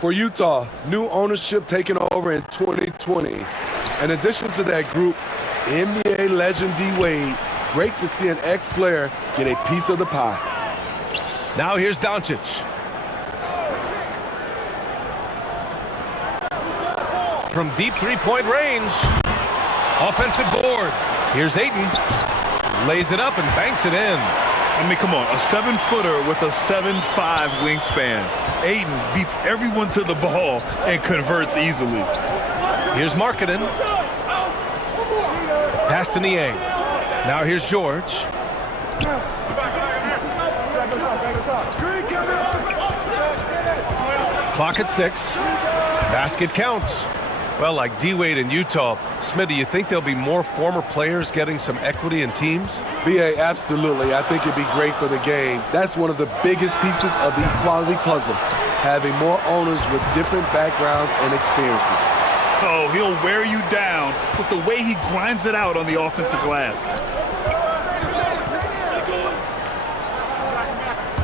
For Utah, new ownership taking over in 2020. In addition to that group, NBA legend D-Wade, great to see an ex-player get a piece of the pie. Now here's Doncic. From deep three-point range. Offensive board. Here's Ayton. Lays it up and banks it in. I mean, come on, a 7-footer with a 7'5" wingspan. Ayton beats everyone to the ball and converts easily. Here's Markkanen. Pass to Niang. Now here's George. Clock at 6. Basket counts. Well, like D-Wade in Utah, Smith, do you think there'll be more former players getting some equity in teams? B.A., absolutely. I think it'd be great for the game. That's one of the biggest pieces of the equality puzzle, having more owners with different backgrounds and experiences. Oh, he'll wear you down with the way he grinds it out on the offensive glass.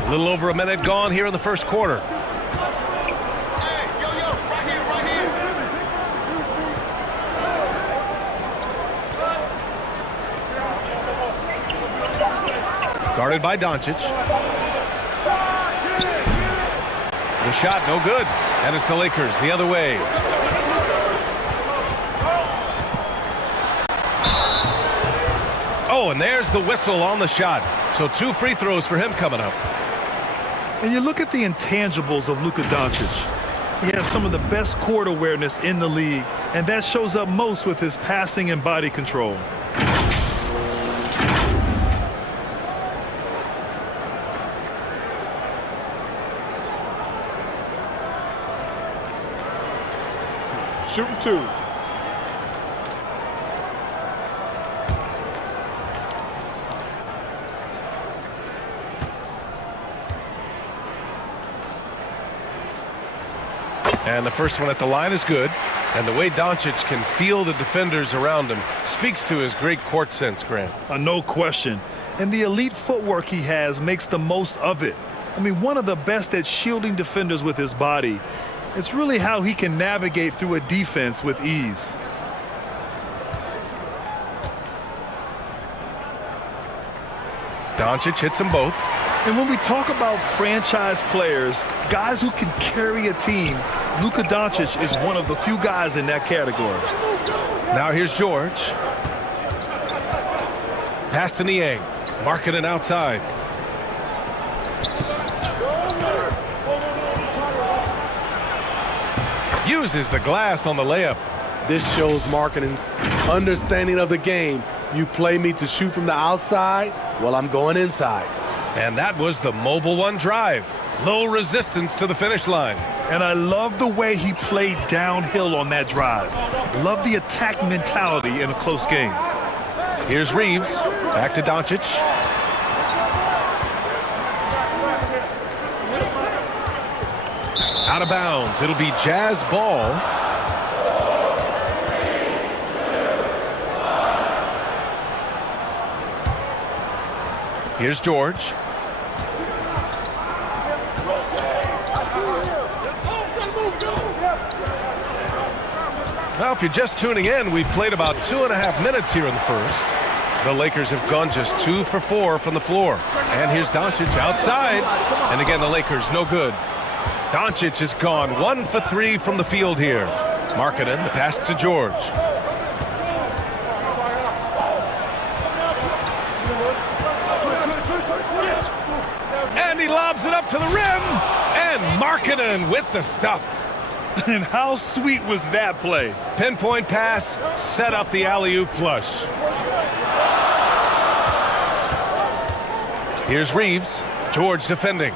A little over a minute gone here in the first quarter. Guarded by Doncic. The shot, no good. And it's the Lakers the other way. Oh, and there's the whistle on the shot. So 2 free throws for him coming up. And you look at the intangibles of Luka Doncic. He has some of the best court awareness in the league, and that shows up most with his passing and body control. Shooting 2. And the first one at the line is good. And the way Doncic can feel the defenders around him speaks to his great court sense, Grant. No question. And the elite footwork he has makes the most of it. I mean, one of the best at shielding defenders with his body. It's really how he can navigate through a defense with ease. Doncic hits them both. And when we talk about franchise players, guys who can carry a team, Luka Doncic is one of the few guys in that category. Now here's George. Pass to Niang. Markkanen outside. Uses the glass on the layup. This shows Markkanen's understanding of the game. You play me to shoot from the outside, well, I'm going inside. And that was the mobile one drive. Low resistance to the finish line. And I love the way he played downhill on that drive. Love the attack mentality in a close game. Here's Reeves. Back to Doncic. Out of bounds. It'll be Jazz ball. Here's George. Well, if you're just tuning in, we've played about 2.5 minutes here in the first. The Lakers have gone just 2 for 4 from the floor. And here's Doncic outside. And again, the Lakers no good. Doncic has gone 1 for 3 from the field here. Markkanen, the pass to George. And he lobs it up to the rim. And Markkanen with the stuff. And how sweet was that play? Pinpoint pass, set up the alley-oop flush. Here's Reeves. George defending.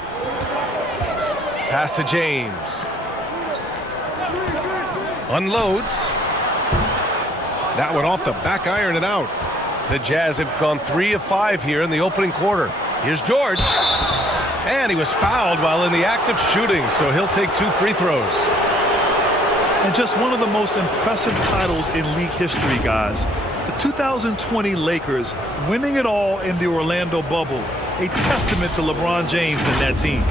Pass to James. Unloads. That one off the back iron and out. The Jazz have gone 3 of 5 here in the opening quarter. Here's George. And he was fouled while in the act of shooting, so he'll take 2 free throws. And just one of the most impressive titles in league history, guys. The 2020 Lakers winning it all in the Orlando bubble. A testament to LeBron James and that team.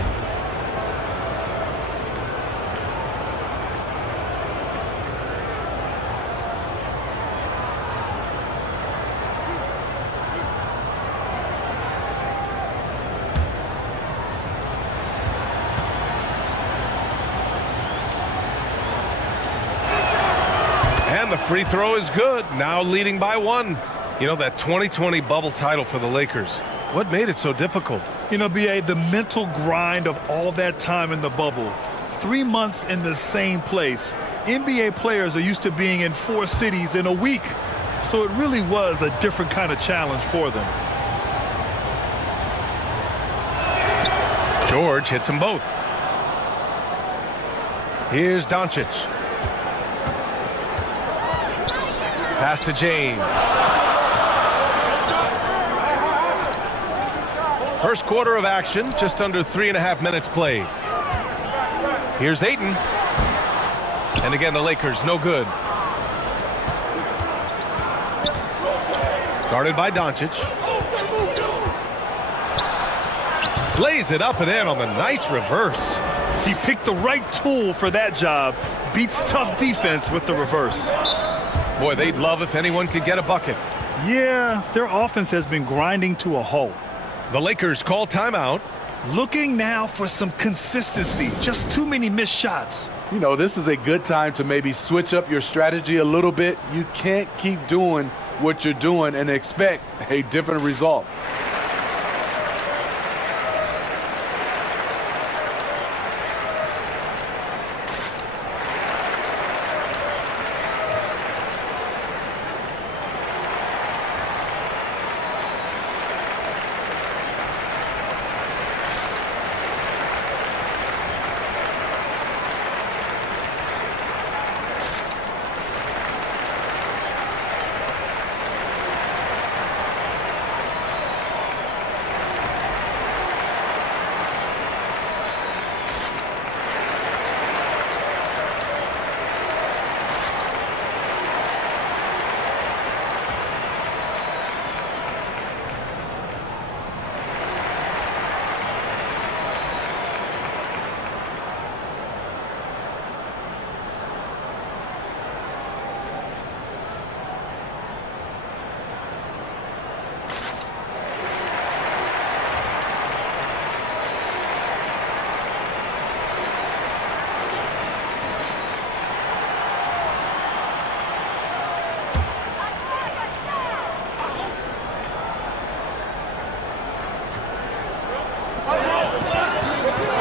And the free throw is good. Now leading by 1. You know, that 2020 bubble title for the Lakers, what made it so difficult? You know, B.A., the mental grind of all that time in the bubble. 3 months in the same place. NBA players are used to being in 4 cities in a week. So it really was a different kind of challenge for them. George hits them both. Here's Doncic. Pass to James. First quarter of action, just under 3.5 minutes played. Here's Ayton. And again, the Lakers, no good. Guarded by Doncic. Lays it up and in on the nice reverse. He picked the right tool for that job. Beats tough defense with the reverse. Boy, they'd love if anyone could get a bucket. Yeah, their offense has been grinding to a halt. The Lakers call timeout. Looking now for some consistency. Just too many missed shots. You know, this is a good time to maybe switch up your strategy a little bit. You can't keep doing what you're doing and expect a different result.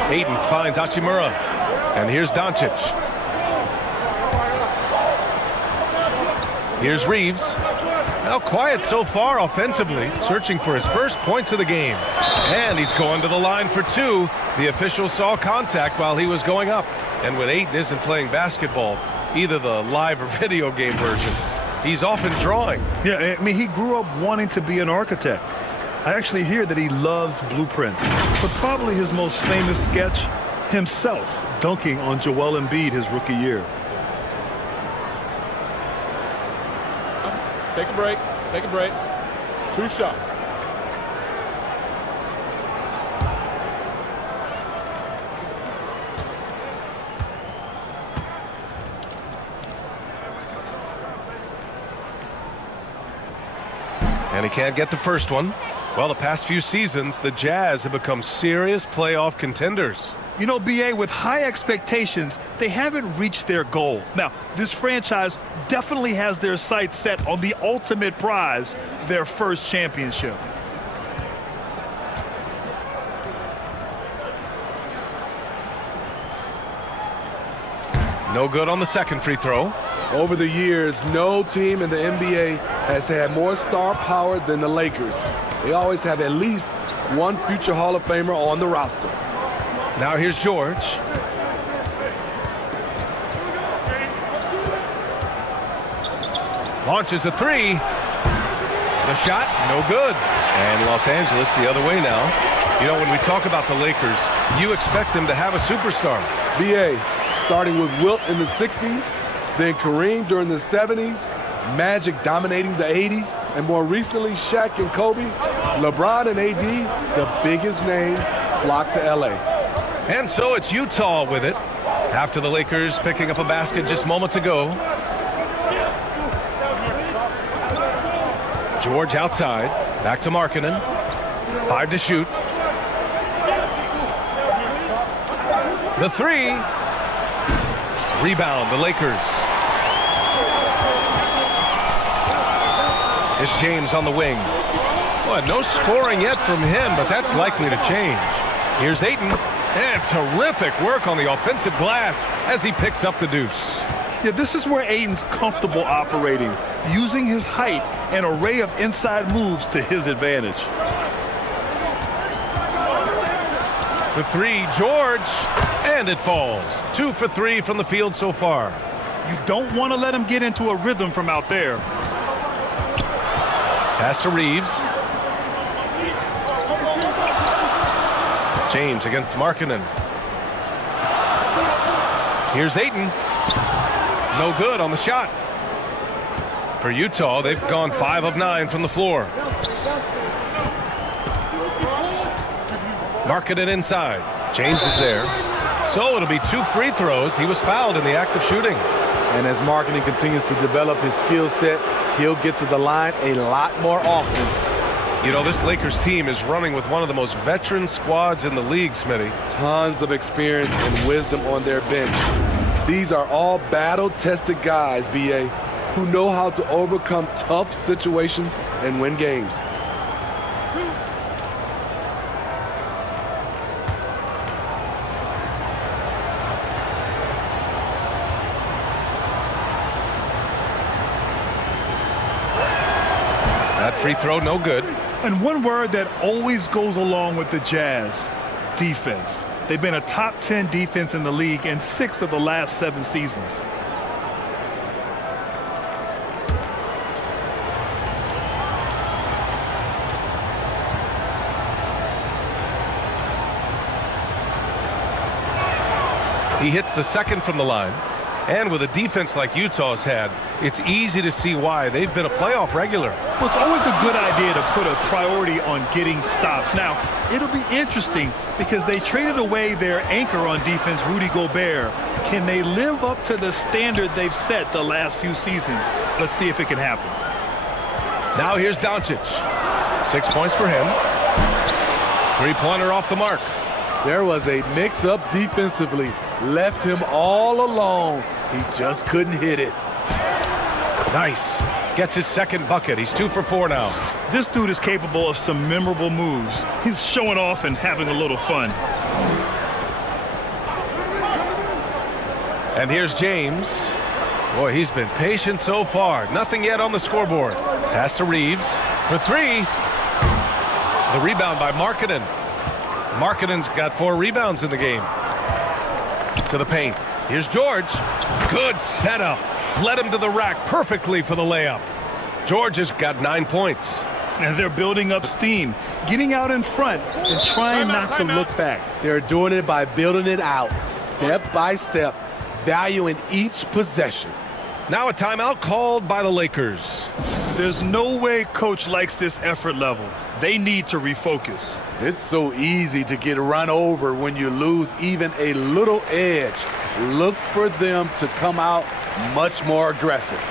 Ayton finds Hachimura. And here's Doncic. Here's Reeves. Now quiet so far offensively, searching for his first points of the game. And he's going to the line for 2. The official saw contact while he was going up. And when Ayton isn't playing basketball, either the live or video game version, he's often drawing. Yeah, I mean, he grew up wanting to be an architect. I actually hear that he loves blueprints, but probably his most famous sketch, himself dunking on Joel Embiid his rookie year. Take a break. Take a break. 2 shots. And he can't get the first one. Well, the past few seasons, the Jazz have become serious playoff contenders. You know, B.A., with high expectations, they haven't reached their goal. Now, this franchise definitely has their sights set on the ultimate prize, their first championship. No good on the second free throw. Over the years, no team in the NBA has had more star power than the Lakers. They always have at least one future Hall of Famer on the roster. Now here's George. Launches a 3. The shot, no good. And Los Angeles the other way now. You know, when we talk about the Lakers, you expect them to have a superstar. B.A., starting with Wilt in the 60s, then Kareem during the 70s, Magic dominating the 80s, and more recently Shaq and Kobe, LeBron and AD, the biggest names flock to LA. And so it's Utah with it, after the Lakers picking up a basket just moments ago. George outside, back to Markkanen. 5 to shoot. The 3. Rebound, the Lakers. It's James on the wing. Well, no scoring yet from him, but that's likely to change. Here's Ayton, and terrific work on the offensive glass as he picks up the deuce. Yeah, this is where Ayton's comfortable operating, using his height and array of inside moves to his advantage. For three, George, and it falls. 2 for 3 from the field so far. You don't want to let him get into a rhythm from out there. Pass to Reeves. James against Markkanen. Here's Ayton. No good on the shot. For Utah, they've gone 5 of 9 from the floor. Markkanen inside. James is there. So it'll be 2 free throws. He was fouled in the act of shooting. And as Markkanen continues to develop his skill set, he'll get to the line a lot more often. You know, this Lakers team is running with one of the most veteran squads in the league, Smitty. Tons of experience and wisdom on their bench. These are all battle-tested guys, B.A., who know how to overcome tough situations and win games. That free throw, no good. And one word that always goes along with the Jazz: defense. They've been a top 10 defense in the league in 6 of the last 7 seasons. He hits the second from the line. And with a defense like Utah's had, it's easy to see why they've been a playoff regular. Well, it's always a good idea to put a priority on getting stops. Now, it'll be interesting because they traded away their anchor on defense, Rudy Gobert. Can they live up to the standard they've set the last few seasons? Let's see if it can happen. Now here's Doncic. 6 points for him. 3-pointer off the mark. There was a mix-up defensively. Left him all alone. He just couldn't hit it. Nice. Gets his second bucket. He's 2 for 4 now. This dude is capable of some memorable moves. He's showing off and having a little fun. And here's James. Boy, he's been patient so far. Nothing yet on the scoreboard. Pass to Reeves for 3. The rebound by Markkanen. Markkanen's got 4 rebounds in the game. To the paint. Here's George. Good setup. Led him to the rack perfectly for the layup. George has got 9 points. And they're building up steam, getting out in front and trying not to look back. They're doing it by building it out, step by step, valuing each possession. Now a timeout called by the Lakers. There's no way coach likes this effort level. They need to refocus. It's so easy to get run over when you lose even a little edge. Look for them to come out much more aggressive.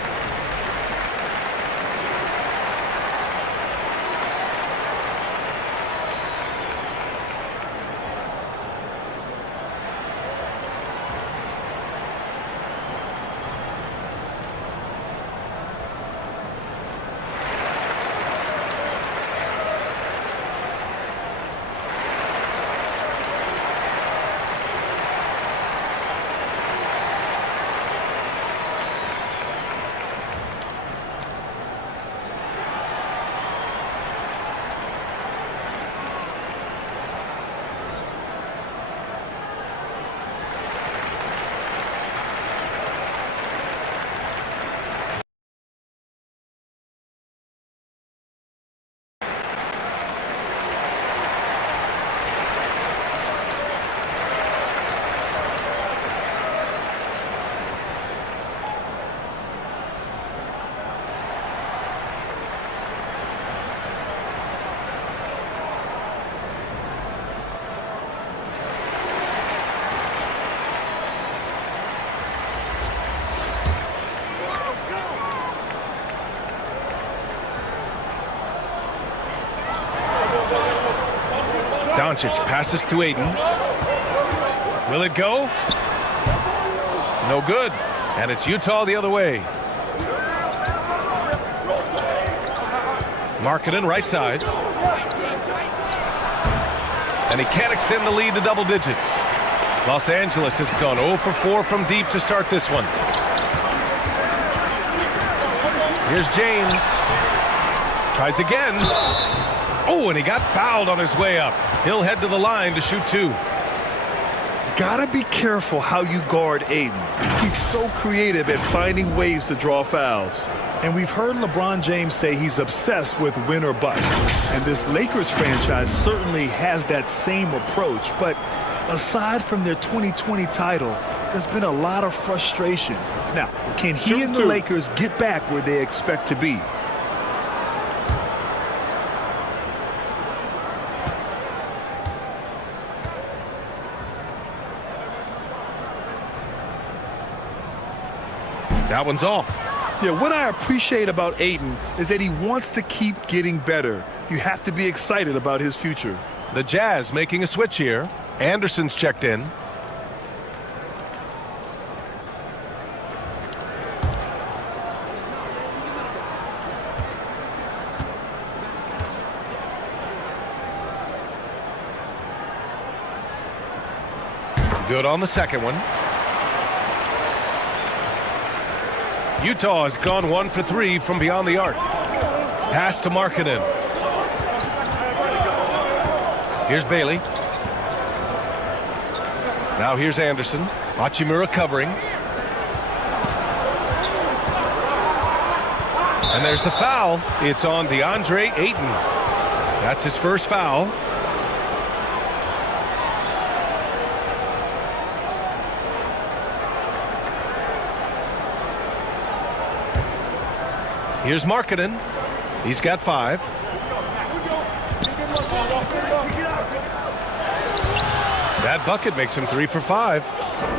Doncic passes to Ayton. Will it go? No good. And it's Utah the other way. Markkanen right side. And he can't extend the lead to double digits. Los Angeles has gone 0 for 4 from deep to start this one. Here's James. Tries again. Oh, and he got fouled on his way up. He'll head to the line to shoot 2. Gotta be careful how you guard Aiden. He's so creative at finding ways to draw fouls. And we've heard LeBron James say he's obsessed with win or bust. And this Lakers franchise certainly has that same approach. But aside from their 2020 title, there's been a lot of frustration. Now, can he and the Lakers get back where they expect to be? That one's off. Yeah, what I appreciate about Ayton is that he wants to keep getting better. You have to be excited about his future. The Jazz making a switch here. Anderson's checked in. Good on the second one. Utah has gone 1 for 3 from beyond the arc. Pass to Markkanen. Here's Bailey. Now here's Anderson. Hachimura covering. And there's the foul. It's on DeAndre Ayton. That's his first foul. Here's Markkanen. He's got 5. That bucket makes him 3 for 5.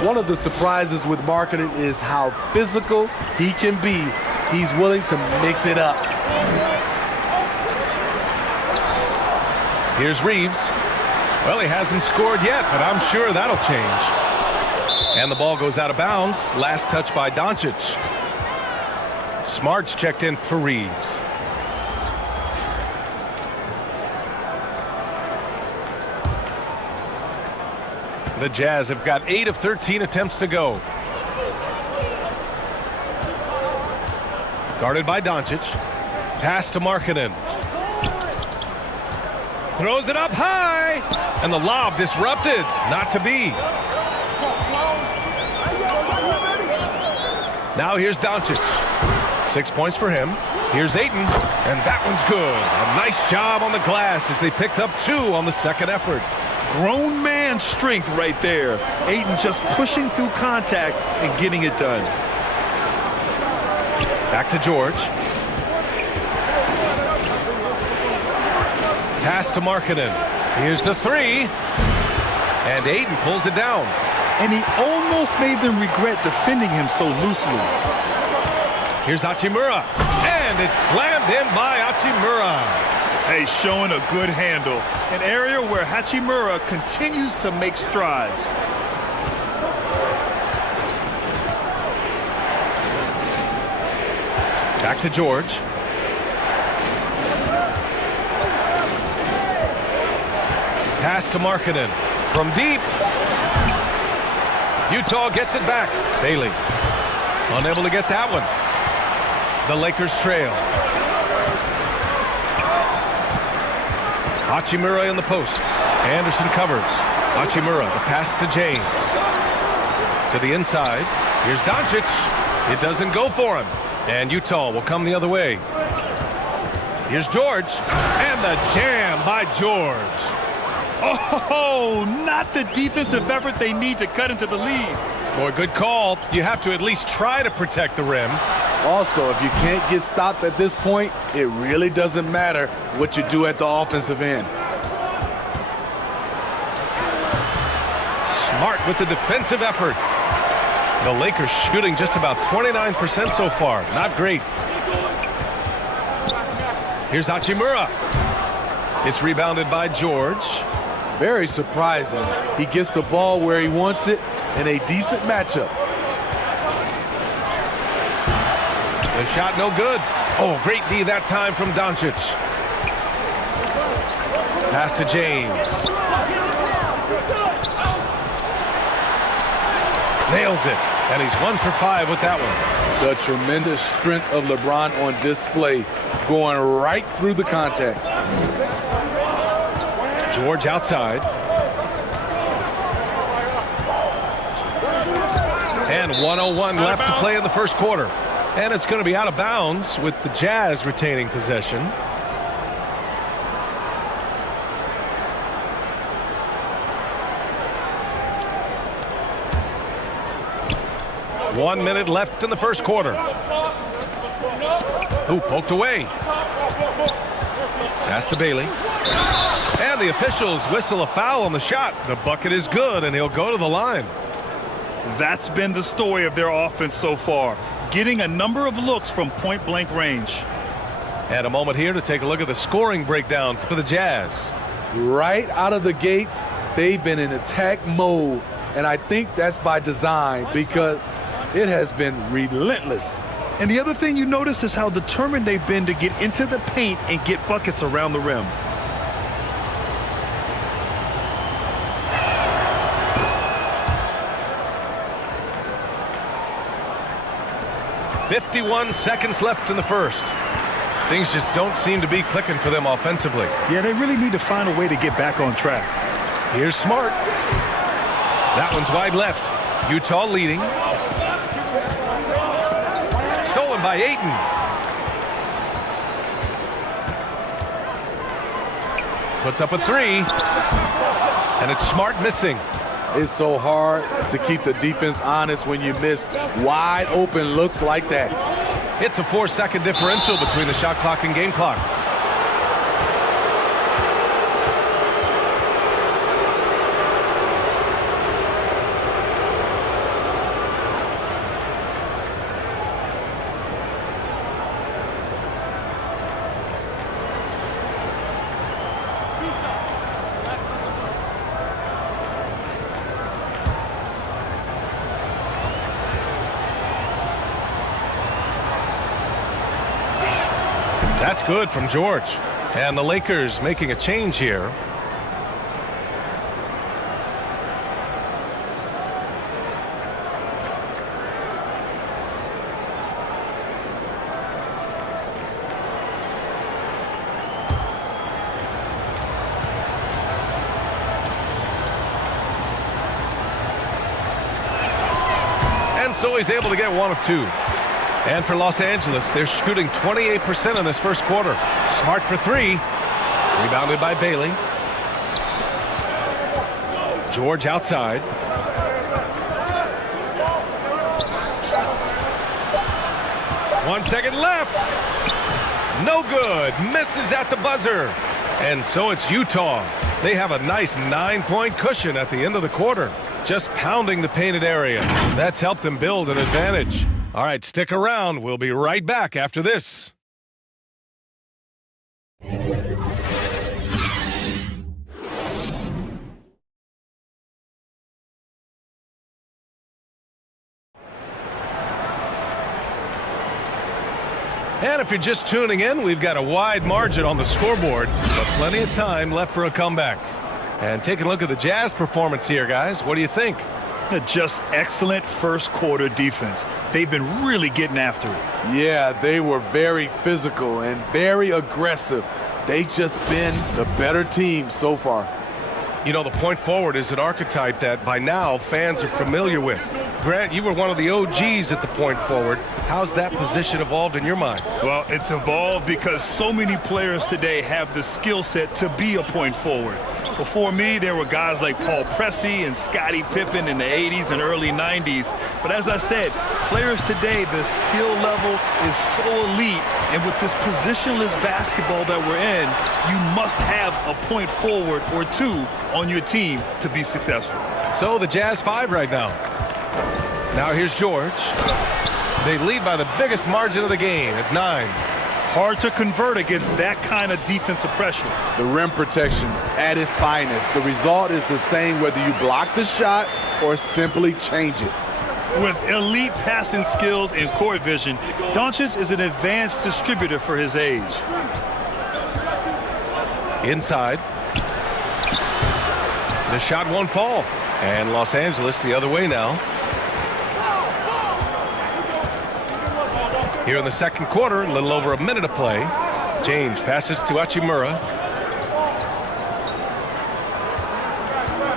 One of the surprises with Markkanen is how physical he can be. He's willing to mix it up. Here's Reeves. Well, he hasn't scored yet, but I'm sure that'll change. And the ball goes out of bounds. Last touch by Doncic. Smart's checked in for Reeves. The Jazz have got 8 of 13 attempts to go. Guarded by Doncic. Pass to Markkanen. Throws it up high. And the lob disrupted. Not to be. Now here's Doncic. 6 points for him. Here's Ayton, and that one's good. A nice job on the glass as they picked up 2 on the second effort. Grown man strength right there. Ayton just pushing through contact and getting it done. Back to George. Pass to Markkanen. Here's the 3. And Ayton pulls it down. And he almost made them regret defending him so loosely. Here's Hachimura, and it's slammed in by Hachimura. Hey, showing a good handle. An area where Hachimura continues to make strides. Back to George. Pass to Markkanen from deep. Utah gets it back. Bailey unable to get that one. The Lakers trail. Hachimura in the post. Anderson covers. Hachimura, the pass to James. To the inside. Here's Doncic. It doesn't go for him. And Utah will come the other way. Here's George. And the jam by George. Oh, not the defensive effort they need to cut into the lead. Boy, good call. You have to at least try to protect the rim. Also, if you can't get stops at this point, it really doesn't matter what you do at the offensive end. Smart with the defensive effort. The Lakers shooting just about 29% so far. Not great. Here's Hachimura. It's rebounded by George. Very surprising. He gets the ball where he wants it in a decent matchup. The shot no good. Oh, great D that time from Doncic. Pass to James. Nails it. And he's 1 for 5 with that one. The tremendous strength of LeBron on display, going right through the contact. George outside. And 1:01 left to play in the first quarter. And it's going to be out of bounds with the Jazz retaining possession. One minute left in the first quarter. Ooh, poked away. Pass to Bailey. And the officials whistle a foul on the shot. The bucket is good, and he'll go to the line. That's been the story of their offense so far, getting a number of looks from point-blank range. And a moment here to take a look at the scoring breakdown for the Jazz. Right out of the gates, they've been in attack mode, and I think that's by design because it has been relentless. And the other thing you notice is how determined they've been to get into the paint and get buckets around the rim. .51 seconds left in the first. Things just don't seem to be clicking for them offensively. Yeah, they really need to find a way to get back on track. Here's Smart. That one's wide left. Utah leading. Stolen by Ayton. Puts up a three. And it's Smart missing. It's so hard to keep the defense honest when you miss wide open looks like that. It's a 4-second differential between the shot clock and game clock. That's good from George. And the Lakers making a change here. And so he's able to get one of two. And for Los Angeles, they're shooting 28% in this first quarter. Smart for three. Rebounded by Bailey. George outside. One second left. No good. Misses at the buzzer. And so it's Utah. They have a nice 9-point cushion at the end of the quarter. Just pounding the painted area. That's helped them build an advantage. All right, stick around. We'll be right back after this. And if you're just tuning in, we've got a wide margin on the scoreboard, but plenty of time left for a comeback. And take a look at the Jazz performance here, guys. What do you think? Just excellent first quarter defense. They've been really getting after it. Yeah, they were very physical and very aggressive. They've just been the better team so far. You know, the point forward is an archetype that by now fans are familiar with. Grant, you were one of the OGs at the point forward. How's that position evolved in your mind? Well, it's evolved because so many players today have the skill set to be a point forward. Before me, there were guys like Paul Pressey and Scottie Pippen in the 80s and early 90s. But as I said, players today, the skill level is so elite. And with this positionless basketball that we're in, you must have a point forward or two on your team to be successful. So the Jazz 5 right now. Now here's George. They lead by the biggest margin of the game at 9. Hard to convert against that kind of defensive pressure. The rim protection at its finest. The result is the same whether you block the shot or simply change it. With elite passing skills and court vision, Doncic is an advanced distributor for his age. Inside. The shot won't fall. And Los Angeles the other way now. Here in the second quarter, a little over a minute of play. James passes to Hachimura.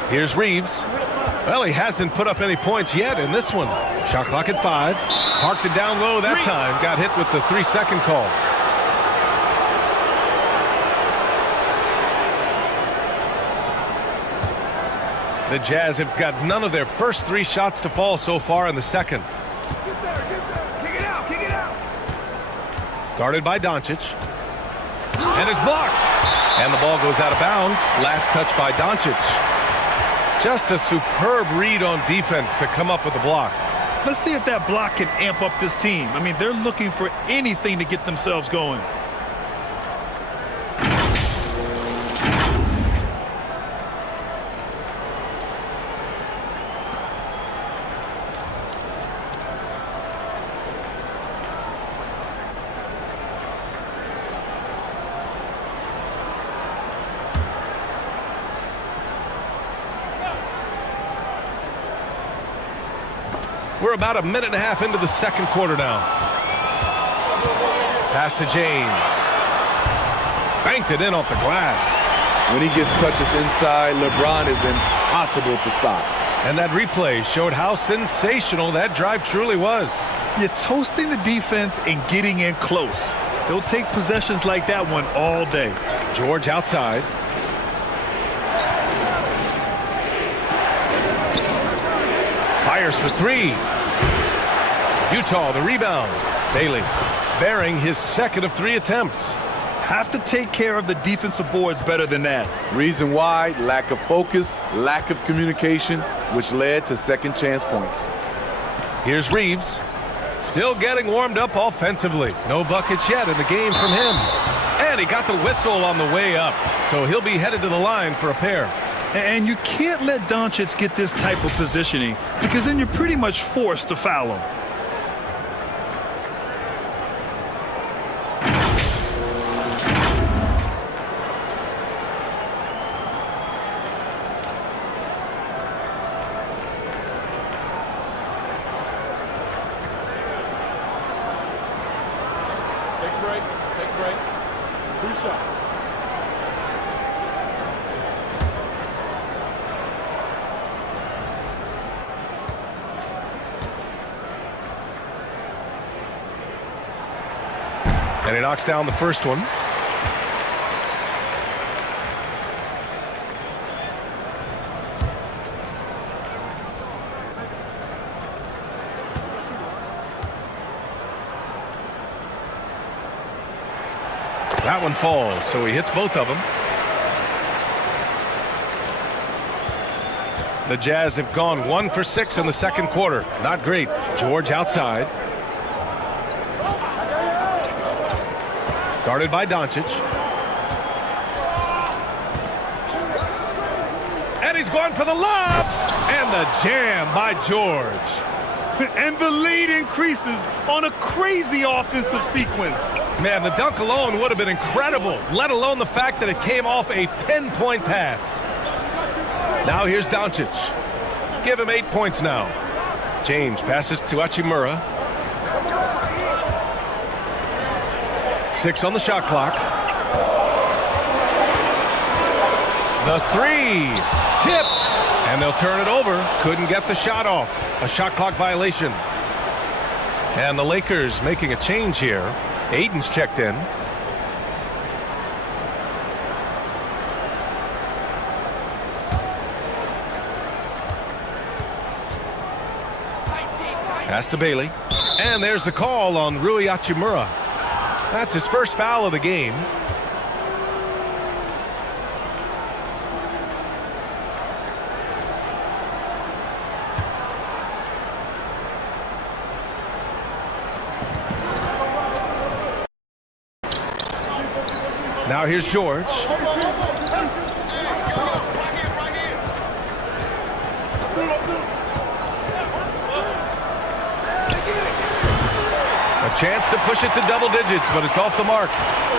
Here's Reeves. Well, he hasn't put up any points yet in this one. Shot clock at 5. Parked it down low that time. Got hit with the 3-second call. The Jazz have got none of their first 3 shots to fall so far in the second. Guarded by Doncic. And is blocked. And the ball goes out of bounds. Last touch by Doncic. Just a superb read on defense to come up with the block. Let's see if that block can amp up this team. I mean, they're looking for anything to get themselves going. We're about a minute and a half into the second quarter now. Pass to James. Banked it in off the glass. When he gets touches inside, LeBron is impossible to stop. And that replay showed how sensational that drive truly was. You're toasting the defense and getting in close. They'll take possessions like that one all day. George outside. Fires for 3. Utah the rebound. Bailey bearing his second of 3 attempts. Have to take care of the defensive boards better than that. Reason why: lack of focus, lack of communication, which led to second chance points. Here's Reeves. Still getting warmed up offensively. No buckets yet in the game from him. And he got the whistle on the way up. So he'll be headed to the line for a pair. And you can't let Doncic get this type of positioning, because then you're pretty much forced to foul him. Take a break. Take a break. 2 shots. And he knocks down the first one. That one falls, so he hits both of them. The Jazz have gone 1 for 6 in the second quarter. Not great. George outside. Guarded by Doncic. And he's going for the lob. And the jam by George. And the lead increases on a crazy offensive sequence. Man, the dunk alone would have been incredible, let alone the fact that it came off a pinpoint pass. Now here's Doncic. Give him 8 points now. James passes to Hachimura. 6 on the shot clock. The 3 tipped, and they'll turn it over. Couldn't get the shot off. A shot clock violation. And the Lakers making a change here. Aiden's checked in. Pass to Bailey. And there's the call on Rui Hachimura. That's his first foul of the game. Now here's George. A chance to push it to double digits, but it's off the mark.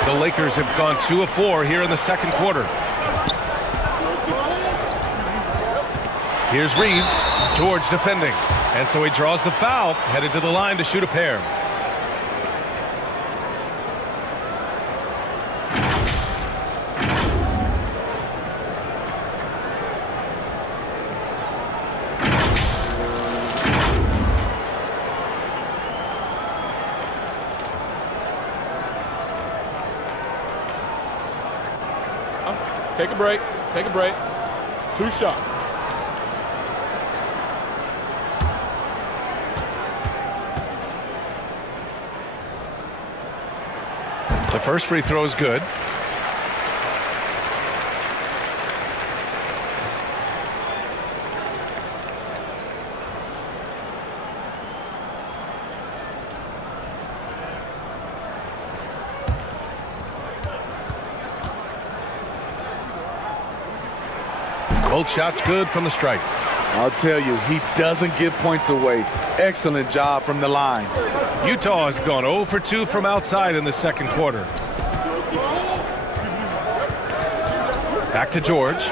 The Lakers have gone 2 of 4 here in the second quarter. Here's Reeves. George defending. And so he draws the foul, headed to the line to shoot a pair. Take a break. Take a break. 2 shots. The first free throw is good. Both shots good from the strike. I'll tell you, he doesn't give points away. Excellent job from the line. Utah has gone 0 for 2 from outside in the second quarter. Back to George.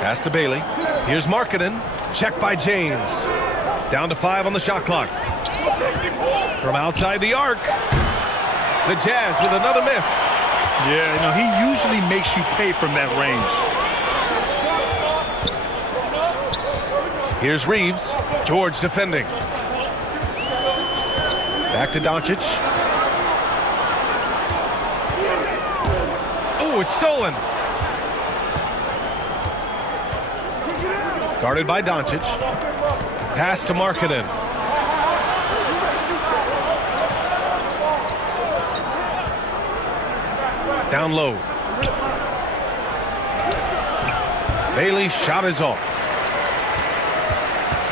Pass to Bailey. Here's Markkanen. Check by James. Down to 5 on the shot clock. From outside the arc. The Jazz with another miss. Yeah, you know, he usually makes you pay from that range. Here's Reeves. George defending. Back to Doncic. Oh, it's stolen. Guarded by Doncic. Pass to Markkanen. Down low. Bailey's shot is off.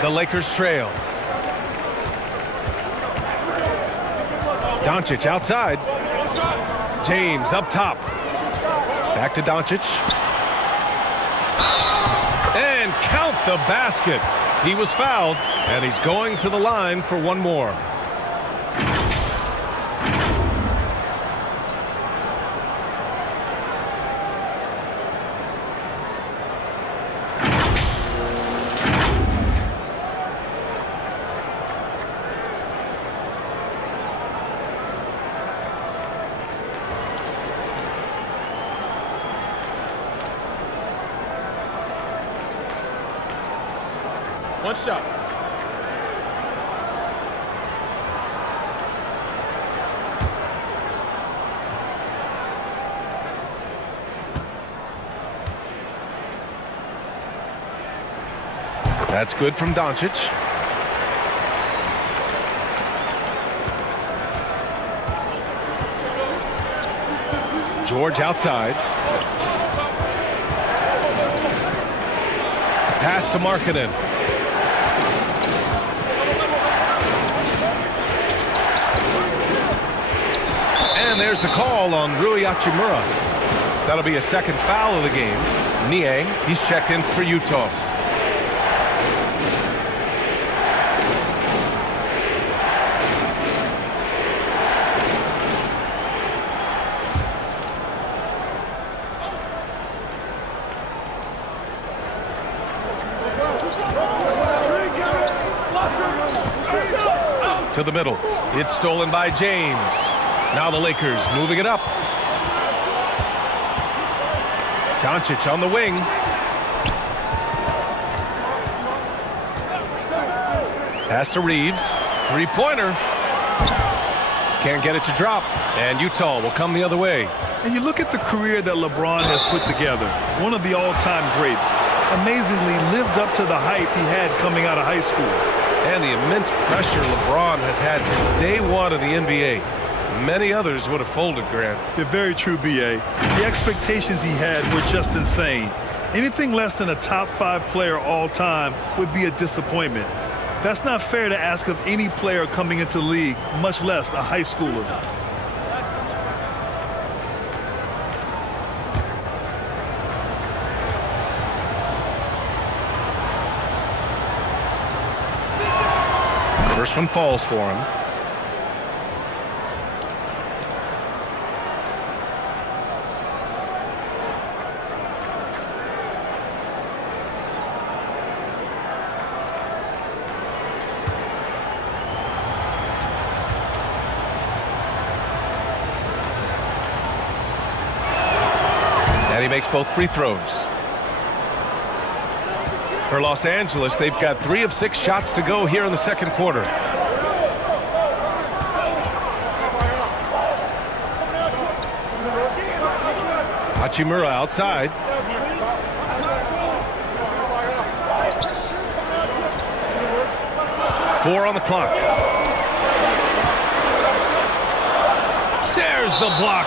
The Lakers trail. Doncic outside. James up top. Back to Doncic. And count the basket. He was fouled, and he's going to the line for one more. One shot. That's good from Doncic. George outside. Pass to Markkanen. And there's the call on Rui Hachimura. That'll be a second foul of the game. Niang, he's checked in for Utah. To the middle. It's stolen by James. Now the Lakers moving it up. Doncic on the wing. Pass to Reeves. Three-pointer. Can't get it to drop. And Utah will come the other way. And you look at the career that LeBron has put together. One of the all-time greats. Amazingly lived up to the hype he had coming out of high school. And the immense pressure LeBron has had since day one of the NBA. Many others would have folded, Grant. You're very true, B.A. The expectations he had were just insane. Anything less than a top 5 player all time would be a disappointment. That's not fair to ask of any player coming into the league, much less a high schooler. First one falls for him. he makes both free throws. For Los Angeles, they've got 3 of 6 shots to go here in the second quarter. Hachimura outside. Four on the clock. There's the block.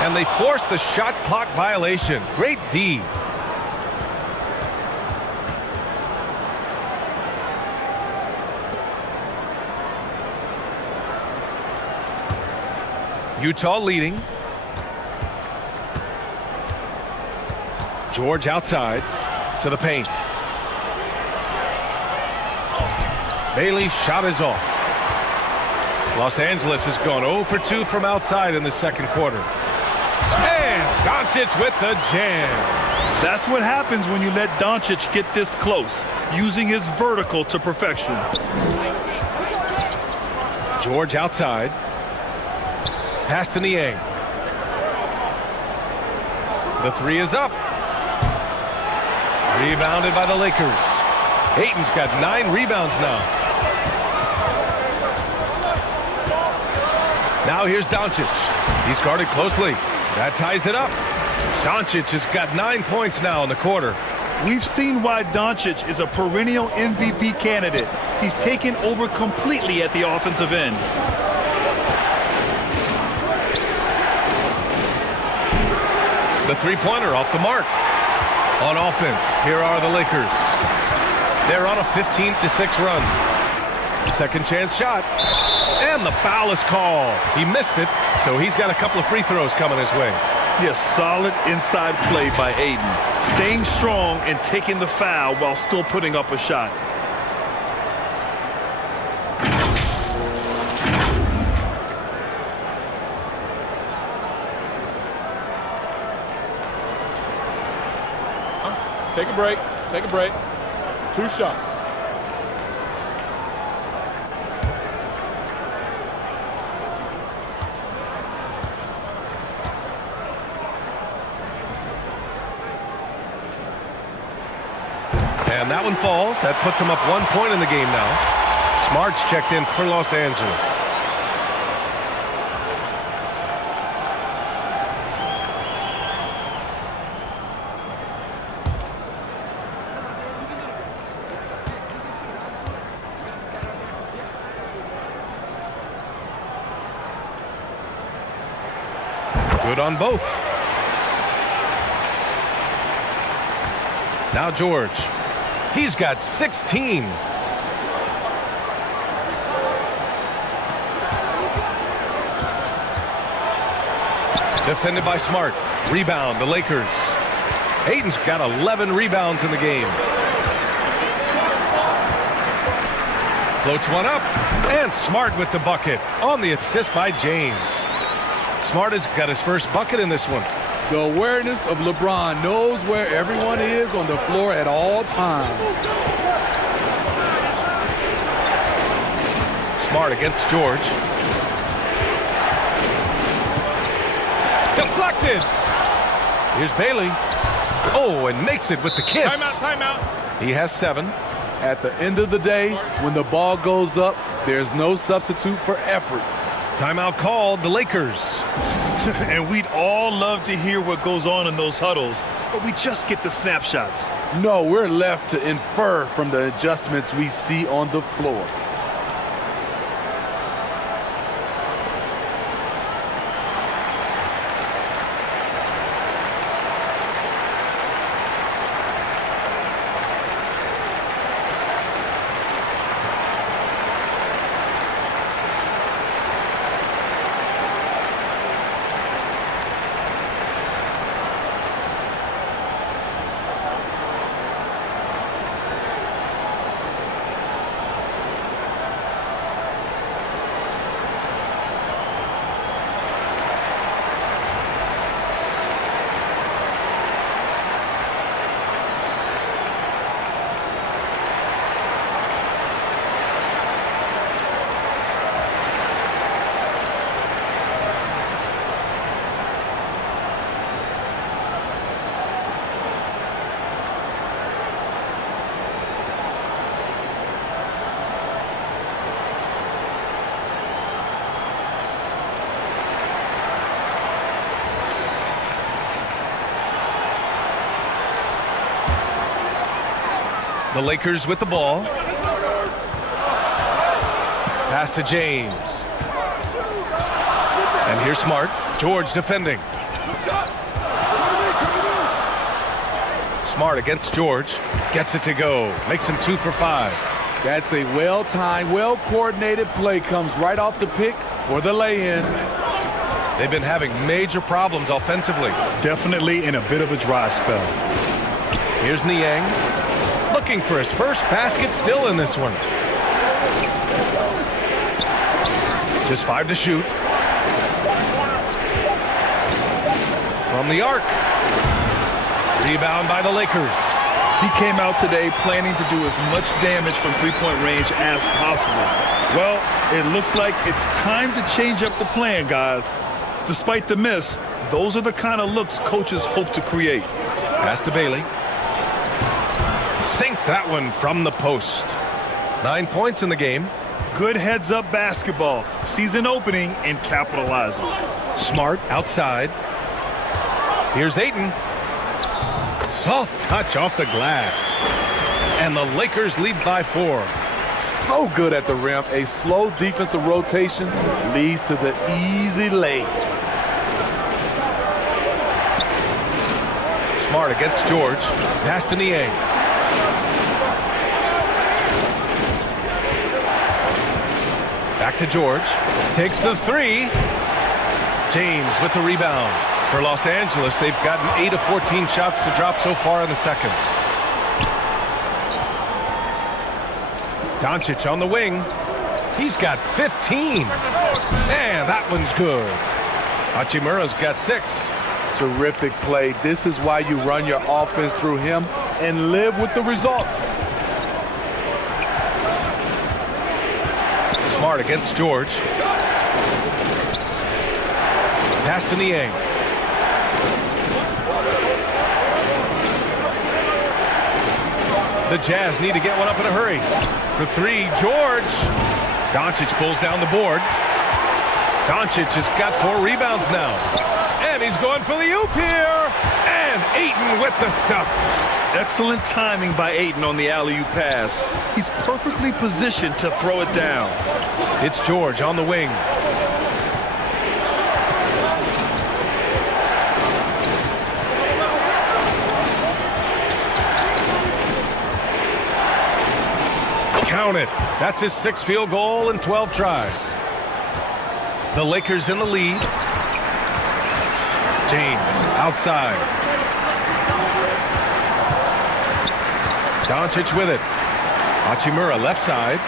And they forced the shot clock violation. Great D. Utah leading. George outside to the paint. Bailey's shot is off. Los Angeles has gone 0 for 2 from outside in the second quarter. And Doncic with the jam. That's what happens when you let Doncic get this close, using his vertical to perfection. George outside. Pass to Niang. The 3 is up. Rebounded by the Lakers. Ayton's got 9 rebounds now. Now here's Doncic. He's guarded closely. That ties it up. Doncic has got 9 points now in the quarter. We've seen why Doncic is a perennial MVP candidate. He's taken over completely at the offensive end. The three-pointer off the mark. On offense, here are the Lakers. They're on a 15-6 run. Second chance shot. And the foul is called. He missed it, so he's got a couple of free throws coming his way. Yes, solid inside play by Ayton. Staying strong and taking the foul while still putting up a shot. Take a break. Take a break. 2 shots. And that one falls. That puts him up 1 point in the game now. Smart's checked in for Los Angeles. Good on both. Now George. He's got 16. Defended by Smart. Rebound, the Lakers. Ayton's got 11 rebounds in the game. Floats one up. And Smart with the bucket on the assist by James. Smart has got his first bucket in this one. The awareness of LeBron knows where everyone is on the floor at all times. Smart against George. Deflected. Here's Bailey. Oh, and makes it with the kiss. Timeout. He has 7. At the end of the day, when the ball goes up, there's no substitute for effort. Timeout called, the Lakers. And we'd all love to hear what goes on in those huddles, but we just get the snapshots. No, we're left to infer from the adjustments we see on the floor. The Lakers with the ball. Pass to James. And here's Smart. George defending. Smart against George. Gets it to go. Makes him 2 for 5. That's a well-timed, well-coordinated play. Comes right off the pick for the lay-in. They've been having major problems offensively. Definitely in a bit of a dry spell. Here's Niang. Looking for his first basket, still in this one. Just 5 to shoot. From the arc. Rebound by the Lakers. He came out today planning to do as much damage from three-point range as possible. Well, it looks like it's time to change up the plan, guys. Despite the miss, those are the kind of looks coaches hope to create. Pass to Bailey. Sinks that one from the post. 9 points in the game. Good heads-up basketball. Sees an opening and capitalizes. Smart outside. Here's Ayton. Soft touch off the glass. And the Lakers lead by 4. So good at the rim. A slow defensive rotation leads to the easy lay. Smart against George. Pass to Niang. Back to George. Takes the 3. James with the rebound. For Los Angeles, they've gotten 8 of 14 shots to drop so far in the second. Doncic on the wing. He's got 15. And that one's good. Hachimura's got 6. Terrific play. This is why you run your offense through him and live with the results. Smart against George. Pass to Niang. The Jazz need to get one up in a hurry. For 3, George. Doncic pulls down the board. Doncic has got 4 rebounds now. And he's going for the oop here. And Ayton with the stuff. Excellent timing by Ayton on the alley-oop pass. He's perfectly positioned to throw it down. It's George on the wing. Count it. That's his 6th field goal in 12 tries. The Lakers in the lead. James outside. Doncic with it. Hachimura left side.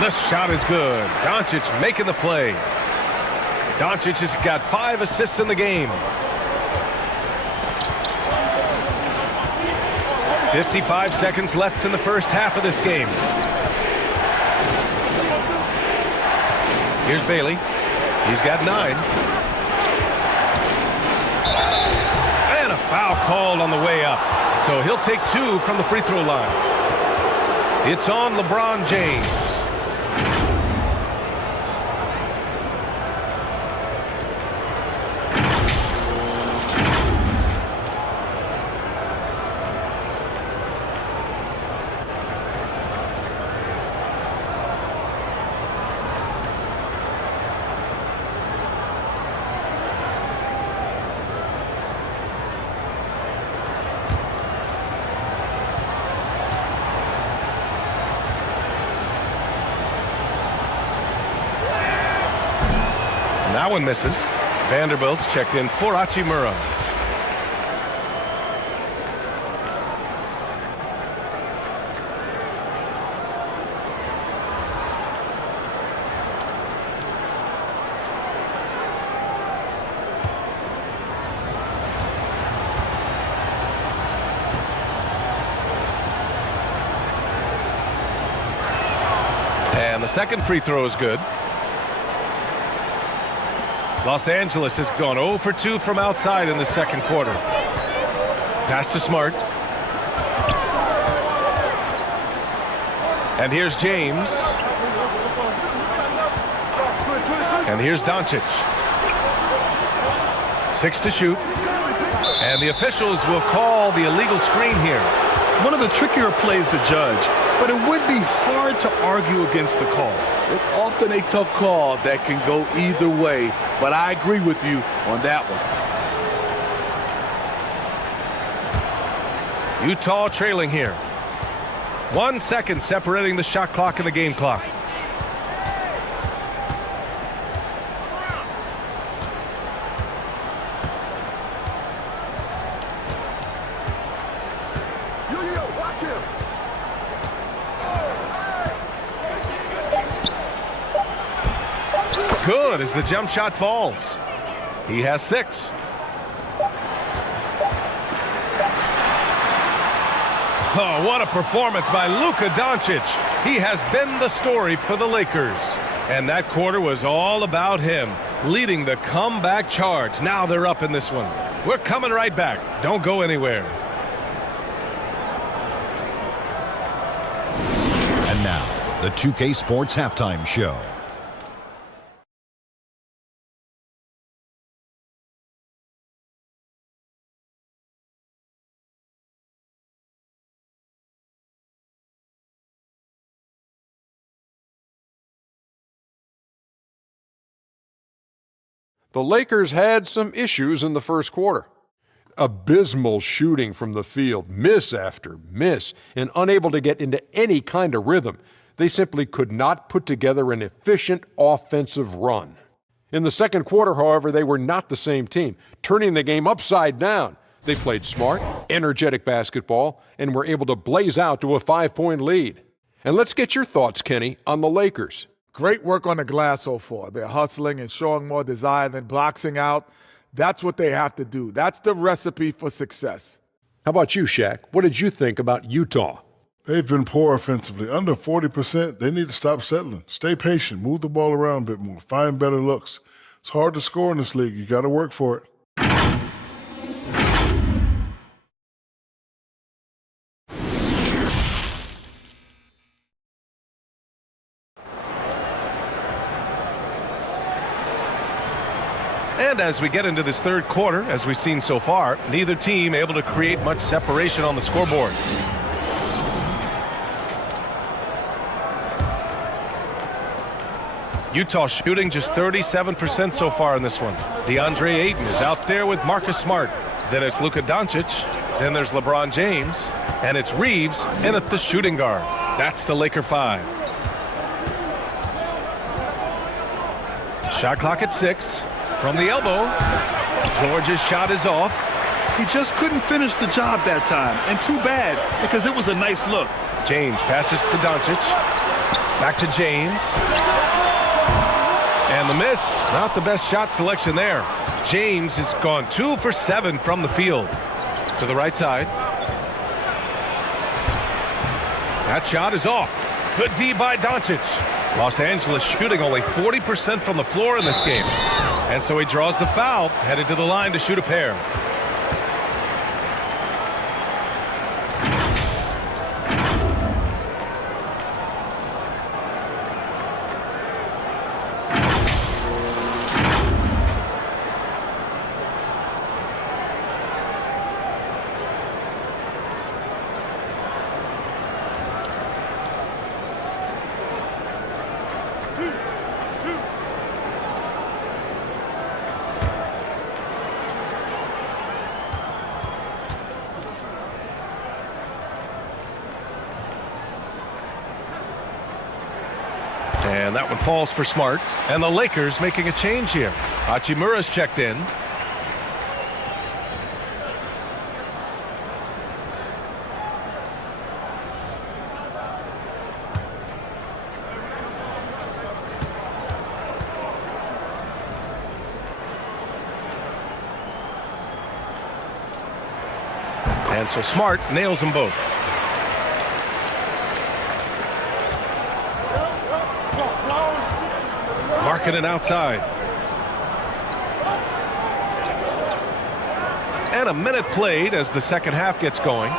The shot is good. Doncic making the play. Doncic has got 5 assists in the game. 55 seconds left in the first half of this game. Here's Bailey. He's got 9. And a foul called on the way up. So he'll take 2 from the free throw line. It's on LeBron James. That one misses. Vanderbilt's checked in for Hachimura. And the second free throw is good. Los Angeles has gone 0 for 2 from outside in the second quarter. Pass to Smart. And here's James. And here's Doncic. 6 to shoot. And the officials will call the illegal screen here. One of the trickier plays to judge, but it would be hard to argue against the call. It's often a tough call that can go either way, but I agree with you on that one. Utah trailing here. 1 second separating the shot clock and the game clock. Good as the jump shot falls. He has 6. Oh, what a performance by Luka Doncic. He has been the story for the Lakers. And that quarter was all about him, leading the comeback charge. Now they're up in this one. We're coming right back. Don't go anywhere. And now, the 2K Sports Halftime Show. The Lakers had some issues in the first quarter. Abysmal shooting from the field, miss after miss, and unable to get into any kind of rhythm. They simply could not put together an efficient offensive run. In the second quarter, however, they were not the same team, turning the game upside down. They played smart, energetic basketball, and were able to blaze out to a 5-point lead. And let's get your thoughts, Kenny, on the Lakers. Great work on the glass so far. They're hustling and showing more desire than boxing out. That's what they have to do. That's the recipe for success. How about you, Shaq? What did you think about Utah? They've been poor offensively. Under 40%, they need to stop settling. Stay patient. Move the ball around a bit more. Find better looks. It's hard to score in this league. You got to work for it. And as we get into this third quarter, as we've seen so far, neither team able to create much separation on the scoreboard. Utah shooting just 37% so far in this one. DeAndre Ayton is out there with Marcus Smart. Then it's Luka Doncic. Then there's LeBron James. And it's Reeves in at the shooting guard. That's the Laker 5. Shot clock at 6. From the elbow, George's shot is off. He just couldn't finish the job that time, and too bad, because it was a nice look. James passes to Doncic. Back to James. And the miss, not the best shot selection there. James has gone 2 for 7 from the field. To the right side. That shot is off. Good D by Doncic. Los Angeles shooting only 40% from the floor in this game. And so he draws the foul, headed to the line to shoot a pair. And that one falls for Smart. And the Lakers making a change here. Hachimura's checked in. And so Smart nails them both. Marking it outside. And a minute played as the second half gets going.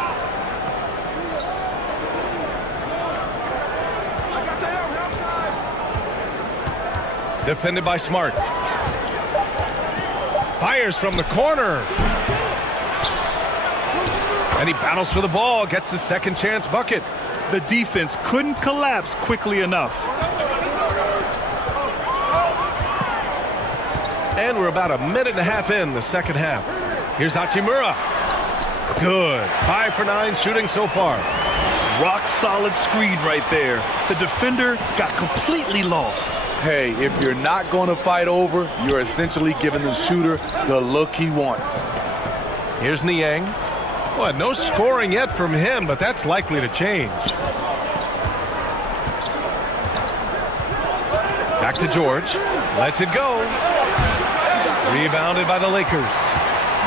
Defended by Smart. Fires from the corner. And he battles for the ball, gets the second chance bucket. The defense couldn't collapse quickly enough. And we're about a minute and a half in the second half. Here's Hachimura. Good. 5 for 9 shooting so far. Rock solid screen right there. The defender got completely lost. Hey, if you're not going to fight over, you're essentially giving the shooter the look he wants. Here's Niang. Well, no scoring yet from him, but that's likely to change. Back to George. Lets it go. Rebounded by the Lakers.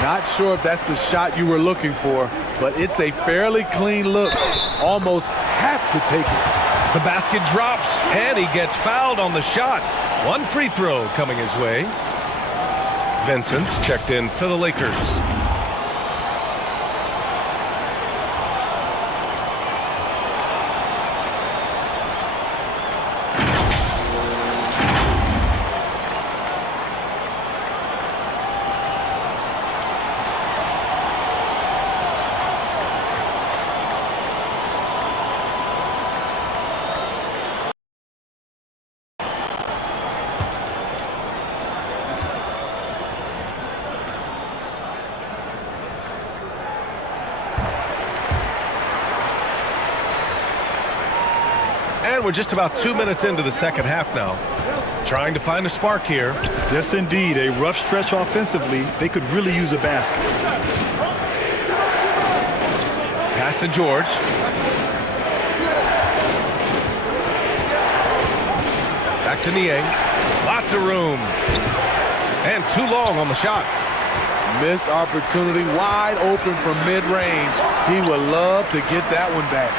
Not sure if that's the shot you were looking for, but it's a fairly clean look. Almost have to take it. The basket drops, and he gets fouled on the shot. One free throw coming his way. Vincent's checked in for the Lakers. And we're just about 2 minutes into the second half now. Trying to find a spark here. Yes, indeed. A rough stretch offensively. They could really use a basket. Pass to George. Back to Niang. Lots of room. And too long on the shot. Missed opportunity, wide open from mid-range. He would love to get that one back.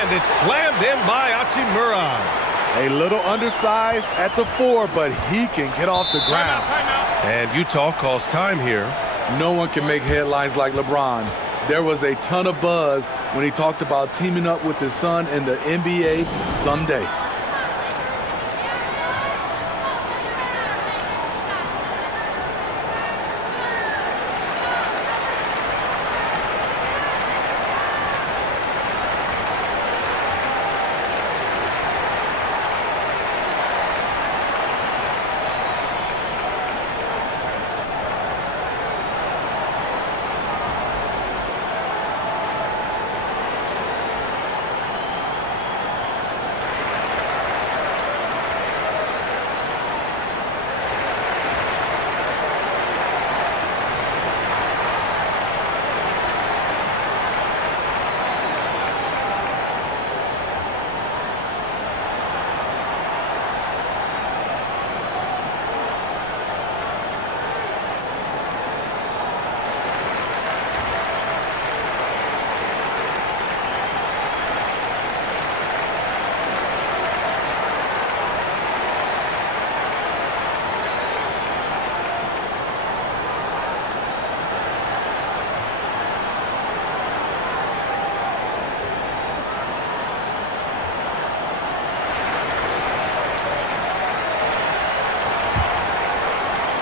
And it's slammed in by Hachimura. A little undersized at the 4, but he can get off the ground. And Utah calls time here. No one can make headlines like LeBron. There was a ton of buzz when he talked about teaming up with his son in the NBA someday.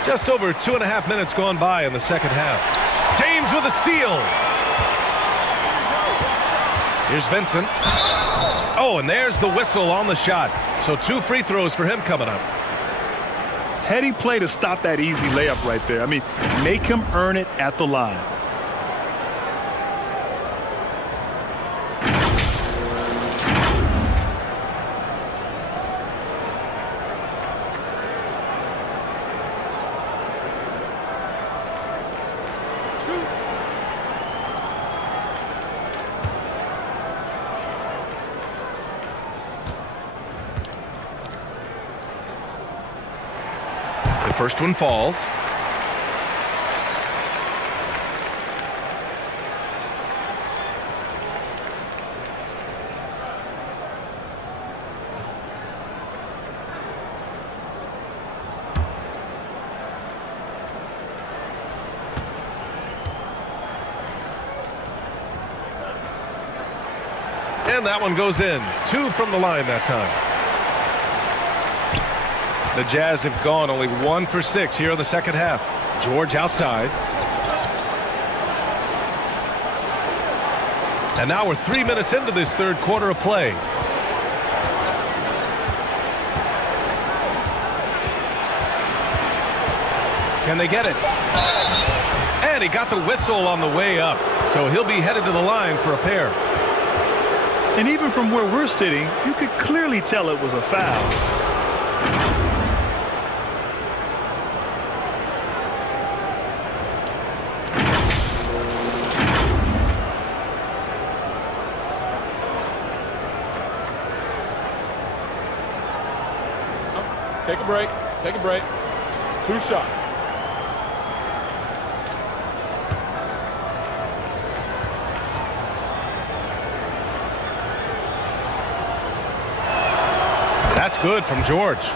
Just over 2.5 minutes gone by in the second half. James with a steal. Here's Vincent. Oh, and there's the whistle on the shot. So 2 free throws for him coming up. Heady play to stop that easy layup right there. I mean, make him earn it at the line. The first one falls. And that one goes in. 2 from the line that time. The Jazz have gone only 1 for 6 here in the second half. George outside. And now we're 3 minutes into this third quarter of play. Can they get it? And he got the whistle on the way up. So he'll be headed to the line for a pair. And even from where we're sitting, you could clearly tell it was a foul. Take a break. Take a break. 2 shots. That's good from George.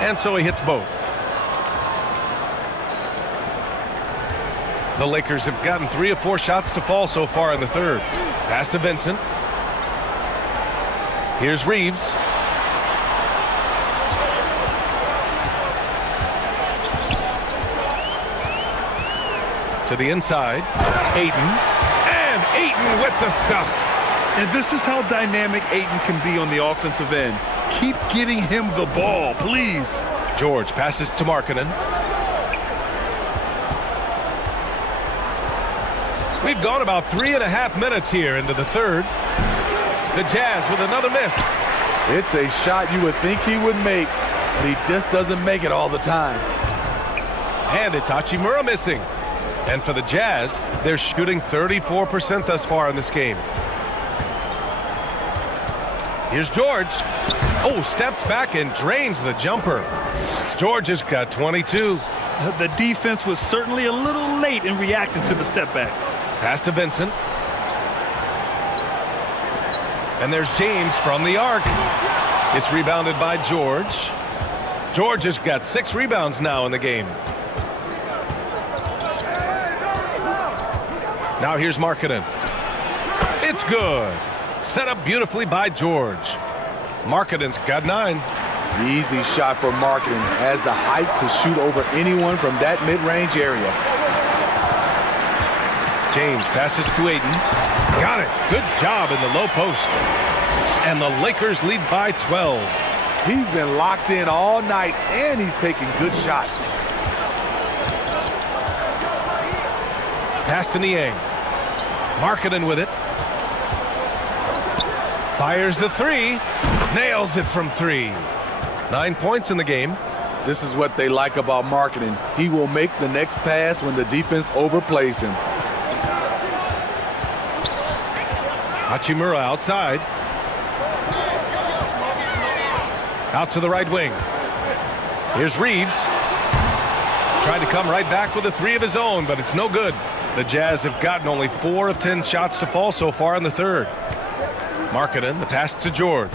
And so he hits both. The Lakers have gotten 3 of 4 shots to fall so far in the third. Pass to Vincent. Here's Reeves. To the inside. Ayton. And Ayton with the stuff. And this is how dynamic Ayton can be on the offensive end. Keep getting him the ball, please. George passes to Markkanen. We've gone about 3.5 minutes here into the third. The Jazz with another miss. It's a shot you would think he would make, but he just doesn't make it all the time. And it's Hachimura missing. And for the Jazz, they're shooting 34% thus far in this game. Here's George. Oh, steps back and drains the jumper. George has got 22. The defense was certainly a little late in reacting to the step back. Pass to Vincent. And there's James from the arc. It's rebounded by George. George has got 6 rebounds now in the game. Now here's Markkanen. It's good. Set up beautifully by George. Markkanen's got 9. Easy shot for Markkanen. Has the height to shoot over anyone from that mid-range area. James passes to Ayton. Got it. Good job in the low post. And the Lakers lead by 12. He's been locked in all night, and he's taking good shots. Pass to Niang. Markkanen with it. Fires the 3. Nails it from 3. 9 points in the game. This is what they like about Markkanen. He will make the next pass when the defense overplays him. Hachimura outside. Out to the right wing. Here's Reeves. Tried to come right back with a 3 of his own, but it's no good. The Jazz have gotten only 4 of 10 shots to fall so far in the third. Markkanen, the pass to George.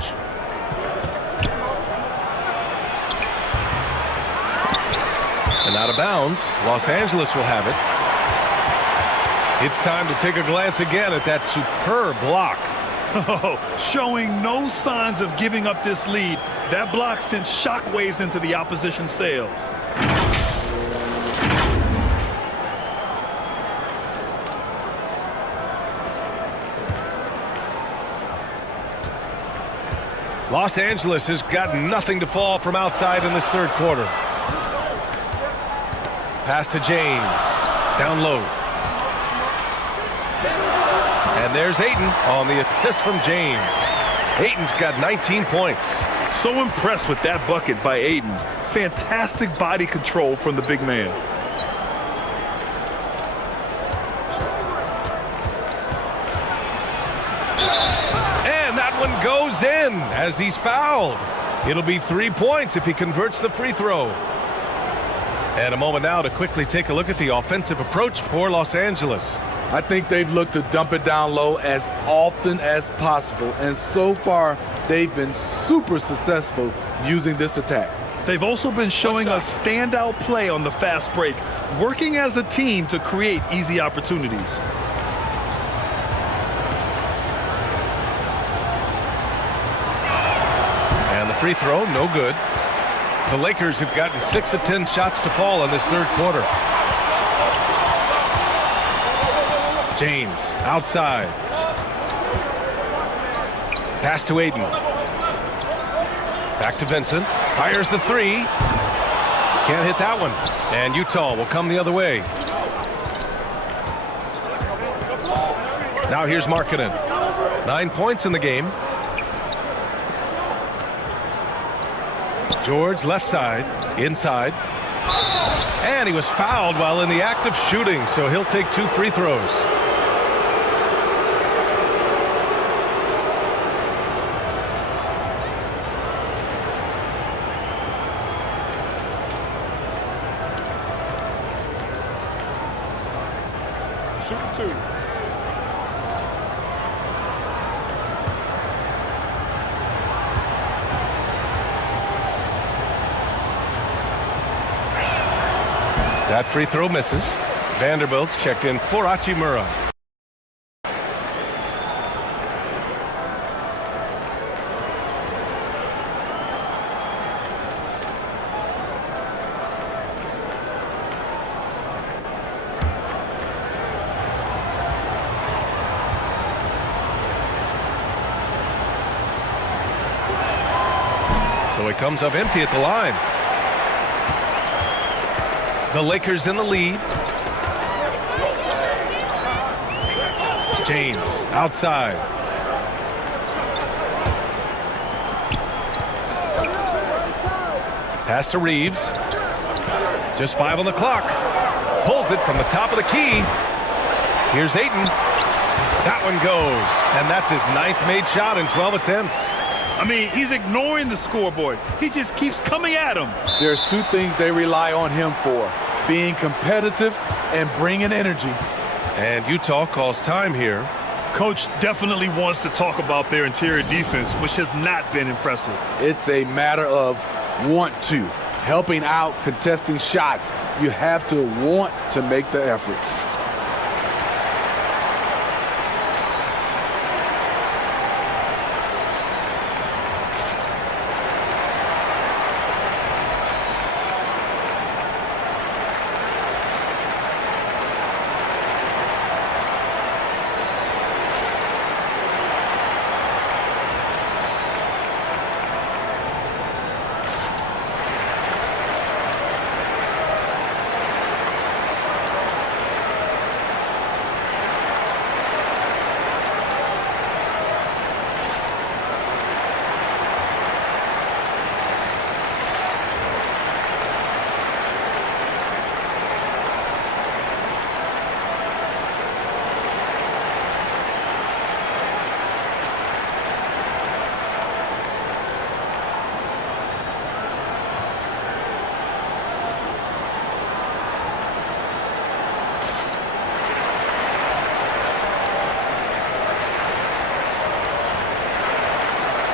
And out of bounds. Los Angeles will have it. It's time to take a glance again at that superb block. Oh, showing no signs of giving up this lead. That block sent shockwaves into the opposition sails. Los Angeles has got nothing to fall from outside in this third quarter. Pass to James. Down low. And there's Ayton on the assist from James. Ayton's got 19 points. So impressed with that bucket by Ayton. Fantastic body control from the big man. And that one goes in as he's fouled. It'll be 3 points if he converts the free throw. And a moment now to quickly take a look at the offensive approach for Los Angeles. I think they've looked to dump it down low as often as possible, and so far they've been super successful using this attack. They've also been showing us standout play on the fast break, working as a team to create easy opportunities. And the free throw, no good. The Lakers have gotten 6 of 10 shots to fall in this third quarter. James outside. Pass to Aiden. Back to Vincent. Fires the three. Can't hit that one. And Utah will come the other way. Now here's Markkanen. 9 points in the game. George left side, inside. And he was fouled while in the act of shooting, so he'll take 2 free throws. Shoot 2. That free throw misses. Vanderbilt's checked in for Hachimura. So he comes up empty at the line. The Lakers in the lead. James outside. Pass to Reeves. Just 5 on the clock. Pulls it from the top of the key. Here's Ayton. That one goes. And that's his 9th made shot in 12 attempts. I mean, he's ignoring the scoreboard. He just keeps coming at him. There's 2 things they rely on him for: being competitive and bringing energy. And Utah calls time here. Coach definitely wants to talk about their interior defense, which has not been impressive. It's a matter of want to, helping out, contesting shots. You have to want to make the effort.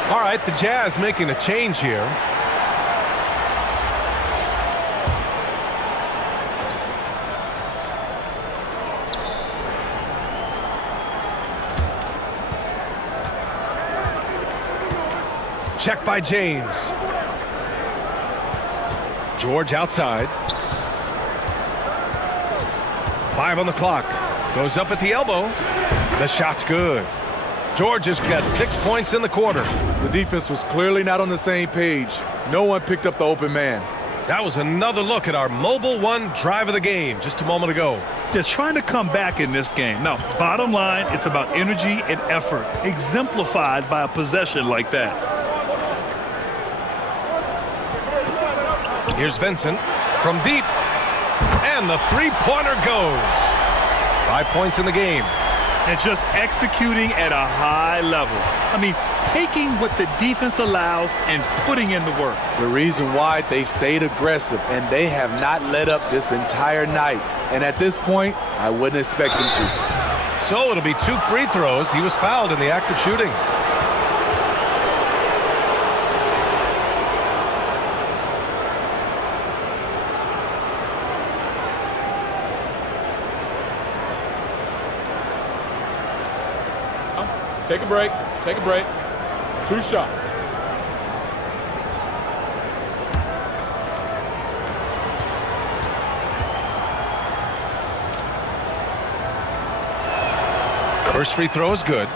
All right, the Jazz making a change here. Check by James. George outside. 5 on the clock. Goes up at the elbow. The shot's good. George has got 6 points in the quarter. The defense was clearly not on the same page. No one picked up the open man. That was another look at our mobile one drive of the game just a moment ago. They're trying to come back in this game. Now, bottom line, it's about energy and effort, exemplified by a possession like that. Here's Vincent from deep. And the three-pointer goes. 5 points in the game. And just executing at a high level. I mean, taking what the defense allows and putting in the work. The reason why they've stayed aggressive and they have not let up this entire night. And at this point, I wouldn't expect them to. So it'll be 2 free throws. He was fouled in the act of shooting. Take a break. Take a break. 2 shots. First free throw is good.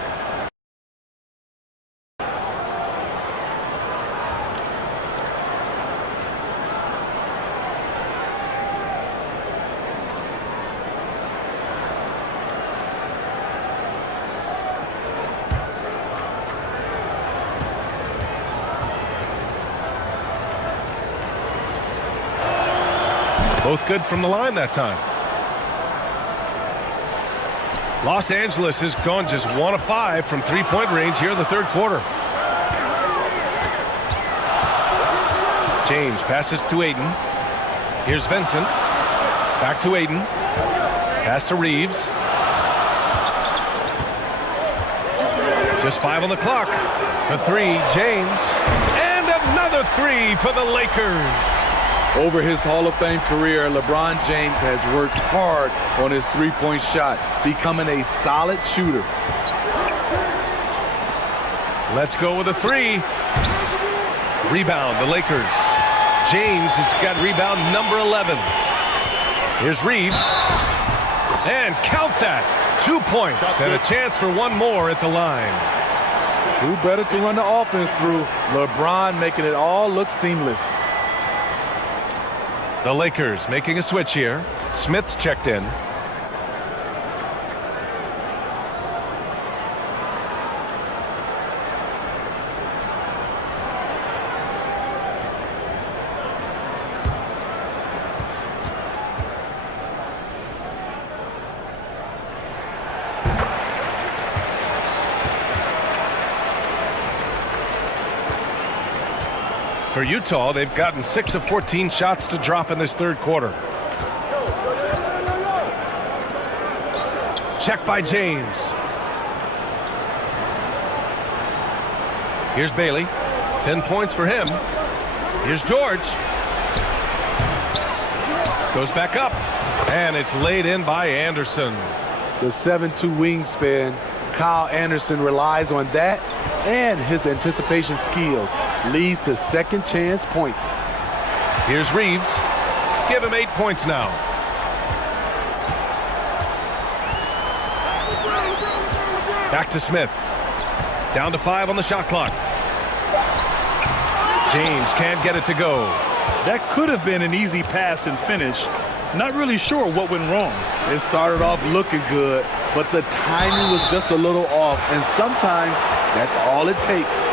Both good from the line that time. Los Angeles has gone just 1 of 5 from three-point range here in the third quarter. James passes to Ayton. Here's Vincent. Back to Ayton. Pass to Reeves. Just 5 on the clock. For 3, James. And another 3 for the Lakers. Over his Hall of Fame career, LeBron James has worked hard on his three-point shot, becoming a solid shooter. Let's go with a 3. Rebound, the Lakers. James has got rebound number 11. Here's Reeves. And count that. 2 points and a chance for one more at the line. Who better to run the offense through? LeBron making it all look seamless. The Lakers making a switch here. Smith's checked in. For Utah, they've gotten 6 of 14 shots to drop in this third quarter. Check by James. Here's Bailey. 10 points for him. Here's George. Goes back up. And it's laid in by Anderson. The 7'2" wingspan, Kyle Anderson relies on that and his anticipation skills. Leads to second chance points. Here's Reeves. Give him 8 points now. Back to Smith. Down to 5 on the shot clock. James can't get it to go. That could have been an easy pass and finish. Not really sure what went wrong. It started off looking good, but the timing was just a little off, and sometimes that's all it takes.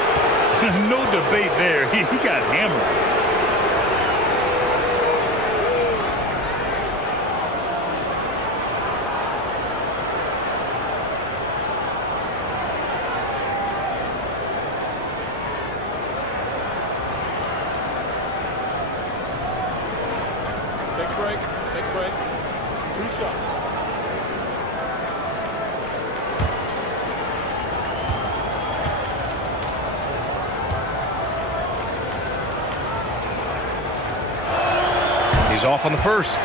No debate there. He got hammered. Take a break. Take a break. 2 shots. He's off on the first.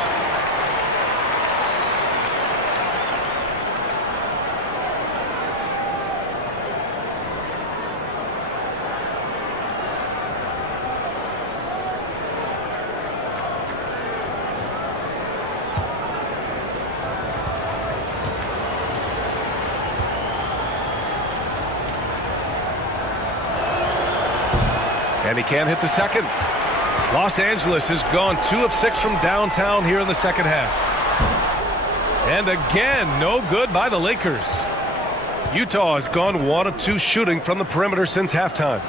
And he can't hit the second. Los Angeles has gone 2 of 6 from downtown here in the second half. And again, no good by the Lakers. Utah has gone 1 of 2 shooting from the perimeter since halftime.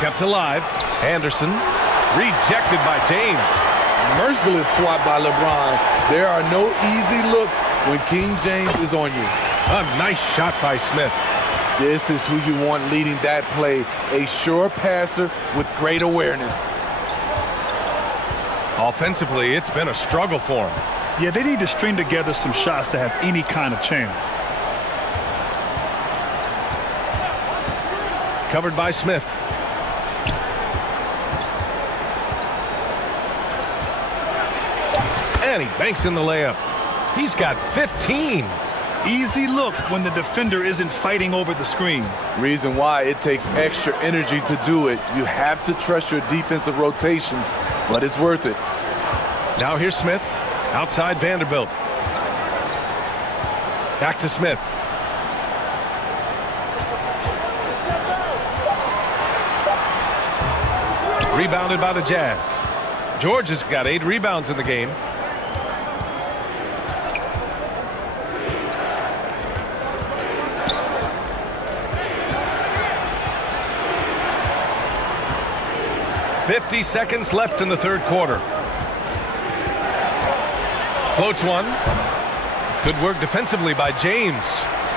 Kept alive. Anderson. Rejected by James. Merciless swat by LeBron. There are no easy looks when King James is on you. A nice shot by Smith. This is who you want leading that play. A sure passer with great awareness. Offensively, it's been a struggle for him. Yeah, they need to string together some shots to have any kind of chance. Covered by Smith. And he banks in the layup. He's got 15. Easy look when the defender isn't fighting over the screen. Reason why it takes extra energy to do it. You have to trust your defensive rotations, but it's worth it. Now here's Smith. Outside Vanderbilt. Back to Smith. Rebounded by the Jazz. George has got 8 rebounds in the game. .50 seconds left in the third quarter. Floats one. Good work defensively by James.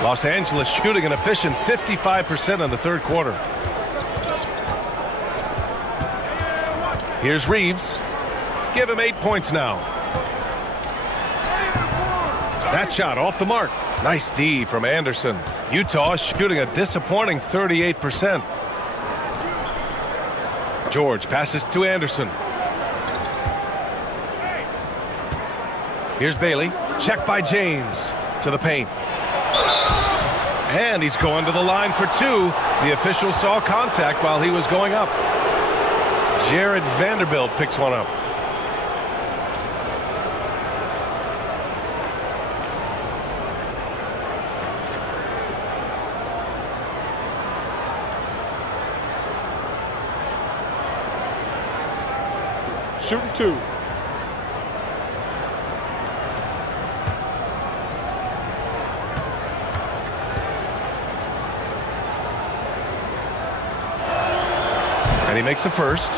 Los Angeles shooting an efficient 55% in the third quarter. Here's Reeves. Give him 8 points now. That shot off the mark. Nice D from Anderson. Utah shooting a disappointing 38%. George passes to Anderson. Here's Bailey. Check by James. To the paint. And he's going to the line for 2. The official saw contact while he was going up. Jared Vanderbilt picks one up. Shooting 2. And he makes a first.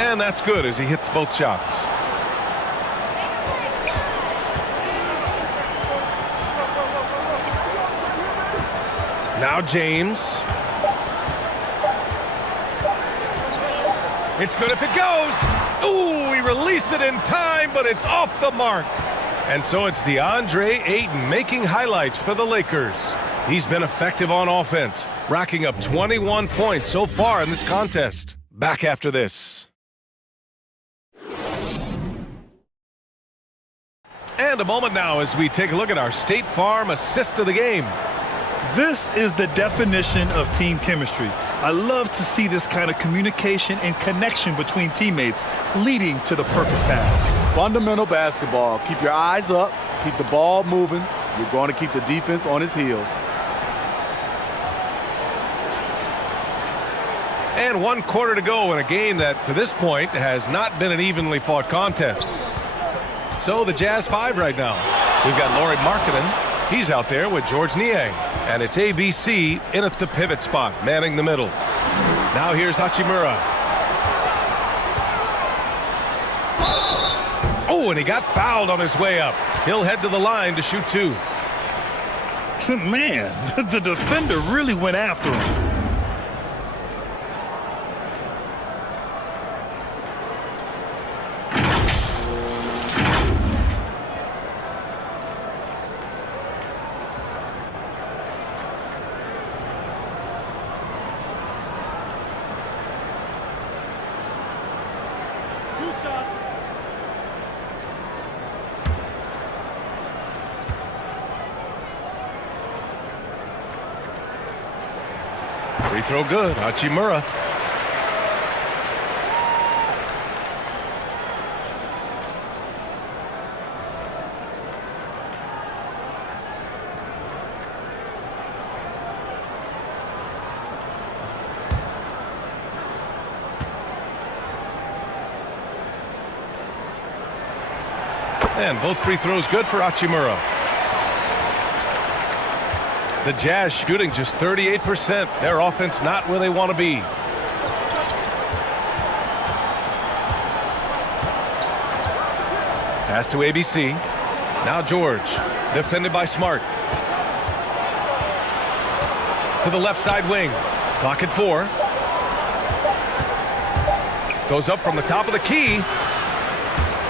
And that's good as he hits both shots. Now James. It's good if it goes. Ooh, he released it in time, but it's off the mark. And so it's DeAndre Ayton making highlights for the Lakers. He's been effective on offense, racking up 21 points so far in this contest. Back after this. And a moment now as we take a look at our State Farm assist of the game. This is the definition of team chemistry. I love to see this kind of communication and connection between teammates leading to the perfect pass. Fundamental basketball. Keep your eyes up. Keep the ball moving. You're going to keep the defense on its heels. And 1 quarter to go in a game that, to this point, has not been an evenly fought contest. So the Jazz 5 right now. We've got Lauri Markkanen. He's out there with Georges Niang. And it's ABC in at the pivot spot, manning the middle. Now here's Hachimura. Oh, and he got fouled on his way up. He'll head to the line to shoot 2. Man, the defender really went after him. Free throw good. Hachimura. And both free throws good for Hachimura. The Jazz shooting just 38%. Their offense not where they want to be. Pass to ABC. Now George. Defended by Smart. To the left side wing. Clock at 4. Goes up from the top of the key.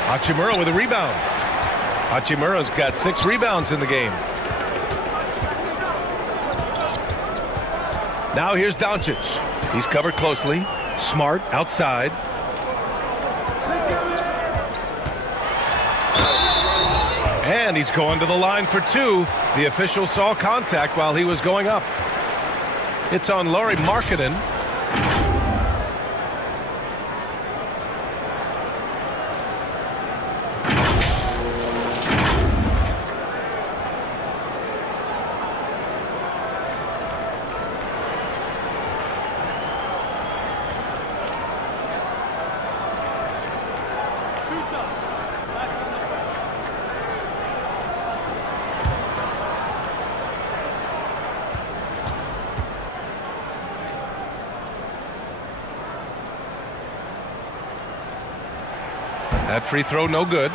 Hachimura with a rebound. Hachimura's got 6 rebounds in the game. Now here's Doncic. He's covered closely. Smart outside. And he's going to the line for 2. The official saw contact while he was going up. It's on Lauri Markkanen. That free throw no good.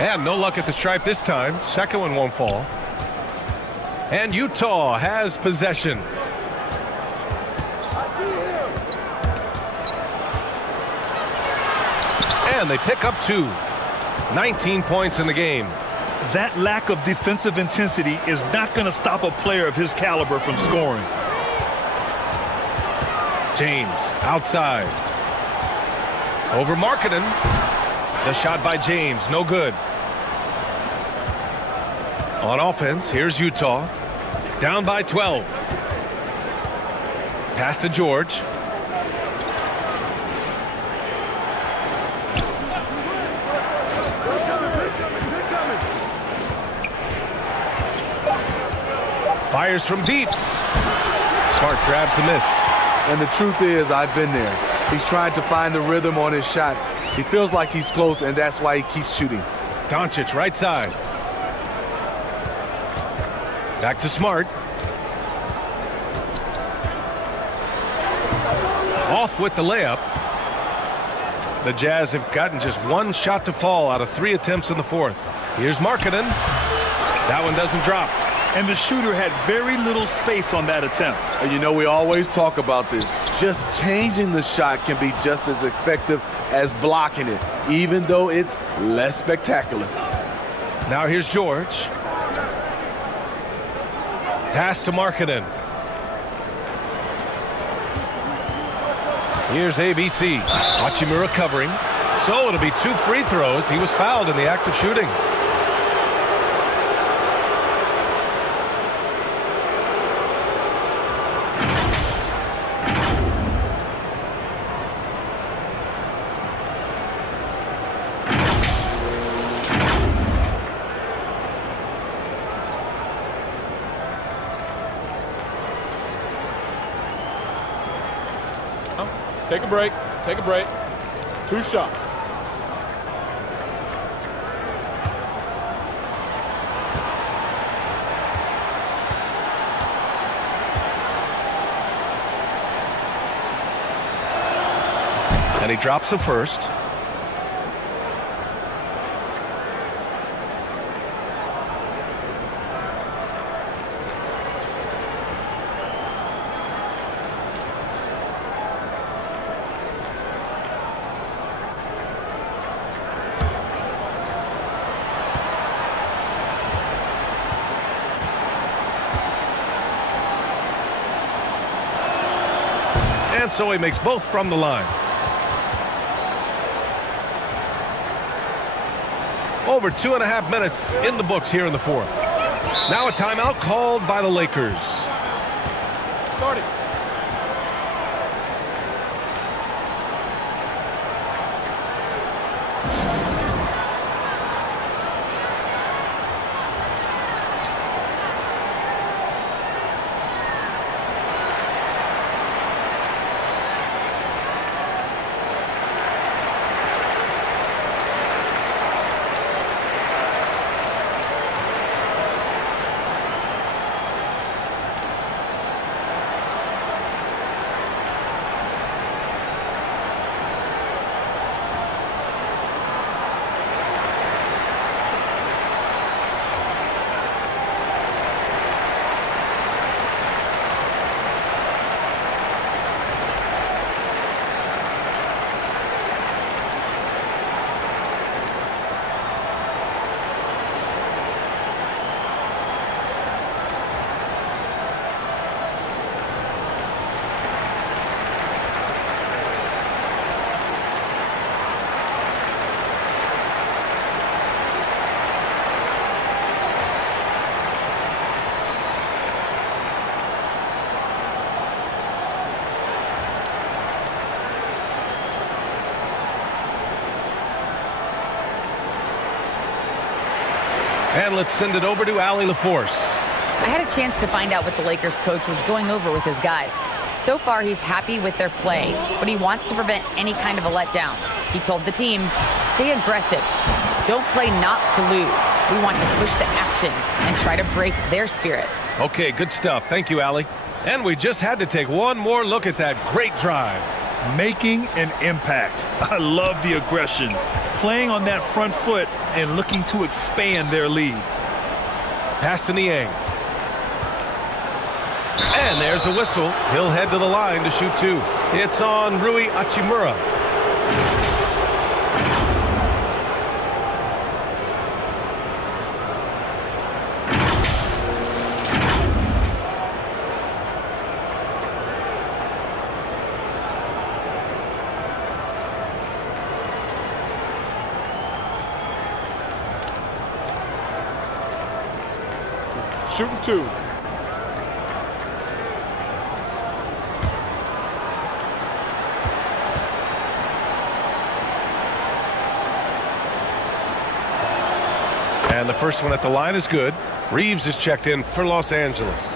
And no luck at the stripe this time. Second one won't fall. And Utah has possession. I see him. And they pick up 2. 19 points in the game. That lack of defensive intensity is not going to stop a player of his caliber from scoring. James outside. Over Markkanen. The shot by James, no good. On offense, here's Utah. Down by 12. Pass to George. Fires from deep. Smart grabs the miss. And the truth is, I've been there. He's trying to find the rhythm on his shot. He feels like he's close, and that's why he keeps shooting. Doncic right side. Back to Smart. Off with the layup. The Jazz have gotten just 1 shot to fall out of 3 attempts in the 4th. Here's Markkanen. That one doesn't drop. And the shooter had very little space on that attempt. And you know, we always talk about this. Just changing the shot can be just as effective as blocking it, even though it's less spectacular. Now here's George. Pass to Markkanen. Here's ABC. Hachimura covering. So it'll be 2 free throws. He was fouled in the act of shooting. Take a break. Take a break. 2 shots. And he drops the first. And so he makes both from the line. Over 2.5 minutes in the books here in the 4th. Now a timeout called by the Lakers. Starting. And let's send it over to Allie LaForce. I had a chance to find out what the Lakers coach was going over with his guys. So far, he's happy with their play, but he wants to prevent any kind of a letdown. He told the team, stay aggressive. Don't play not to lose. We want to push the action and try to break their spirit. Okay, good stuff. Thank you, Allie. And we just had to take one more look at that great drive. Making an impact. I love the aggression. Playing on that front foot and looking to expand their lead. Pass to Niang. And there's a whistle. He'll head to the line to shoot two. It's on Rui Hachimura. Shooting two. And the first one at the line is good. Reeves is checked in for Los Angeles.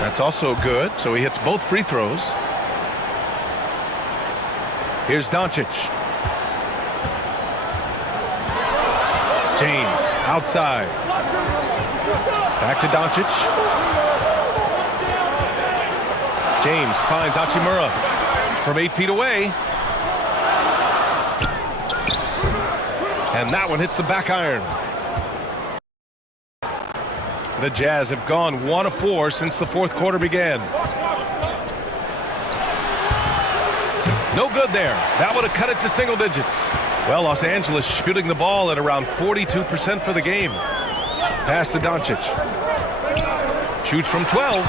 That's also good, so he hits both free throws. Here's Doncic. James outside. Back to Doncic. James finds Hachimura from 8 feet away. And that one hits the back iron. The Jazz have gone 1 of 4 since the fourth quarter began. No good there. That would have cut it to single digits. Well, Los Angeles shooting the ball at around 42% for the game. Pass to Doncic. Shoots from 12.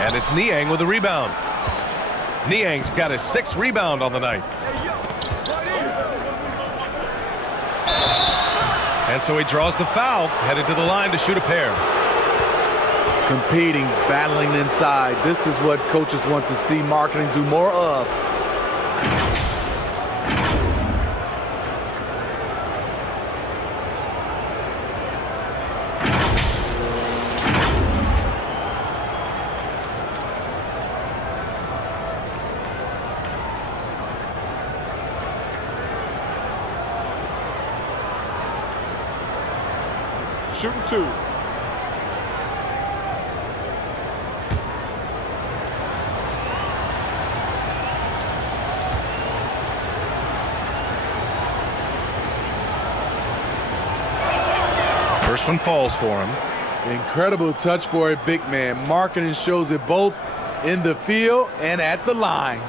And it's Niang with the rebound. Niang's got his 6th rebound on the night. And so he draws the foul, headed to the line to shoot a pair. Competing, battling inside. This is what coaches want to see marketing do more of. Shooting two. First one falls for him. Incredible touch for a big man. Marketing shows it both in the field and at the line.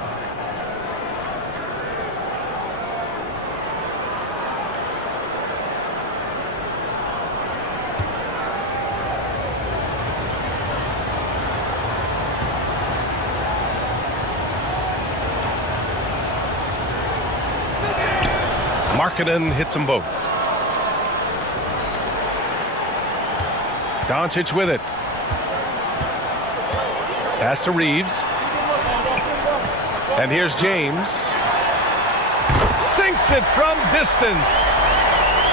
Markkanen hits them both. Doncic with it. Pass to Reeves. And here's James. Sinks it from distance.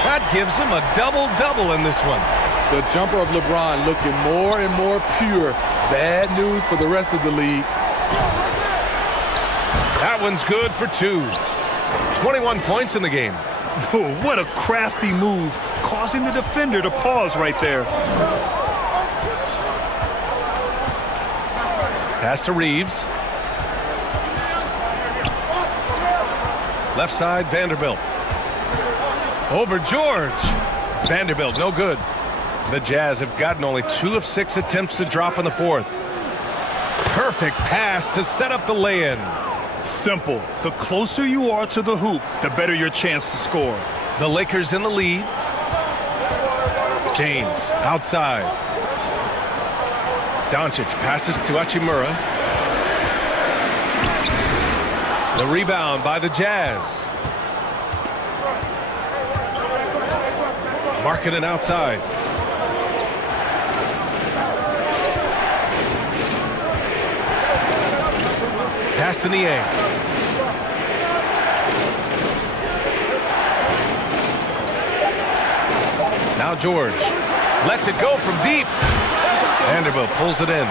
That gives him a double-double in this one. The jumper of LeBron looking more and more pure. Bad news for the rest of the league. That one's good for 2. 21 points in the game. Oh, what a crafty move, causing the defender to pause right there. Pass to Reeves. Left side, Vanderbilt. Over George. Vanderbilt, no good. The Jazz have gotten only 2 of 6 attempts to drop in the fourth. Perfect pass to set up the lay-in. Simple. The closer you are to the hoop, the better your chance to score. The Lakers in the lead. James outside. Doncic passes to Hachimura. The rebound by the Jazz. Markkanen outside. Pass to Niang. Now George lets it go from deep. Vanderbilt pulls it in.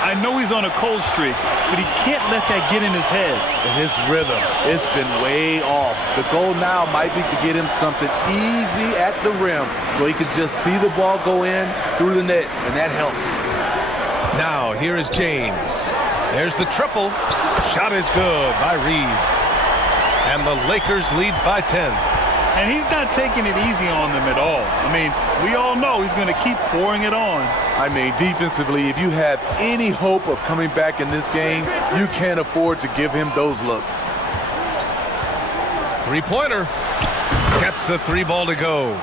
I know he's on a cold streak, but he can't let that get in his head. And his rhythm, it's been way off. The goal now might be to get him something easy at the rim so he could just see the ball go in through the net, and that helps. Now here is James. There's the triple. Shot is good by Reeves. And the Lakers lead by 10. And he's not taking it easy on them at all. I mean, we all know he's going to keep pouring it on. I mean, defensively, if you have any hope of coming back in this game, you can't afford to give him those looks. Three-pointer. Gets the three ball to go.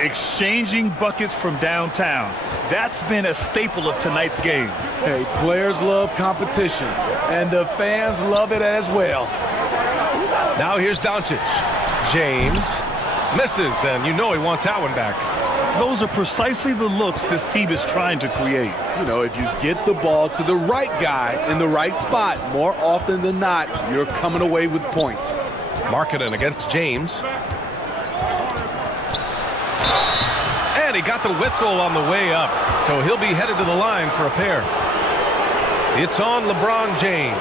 Exchanging buckets from downtown. That's been a staple of tonight's game. Hey, players love competition, and the fans love it as well. Now here's Doncic. James misses, and you know he wants that one back. Those are precisely the looks this team is trying to create. You know, if you get the ball to the right guy in the right spot, more often than not, you're coming away with points. Markkanen against James. And he got the whistle on the way up, so he'll be headed to the line for a pair. It's on LeBron James.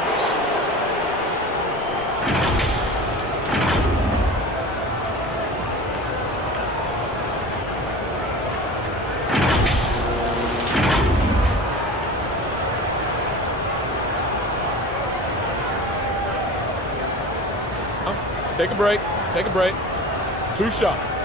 Take a break. Take a break. 2 shots.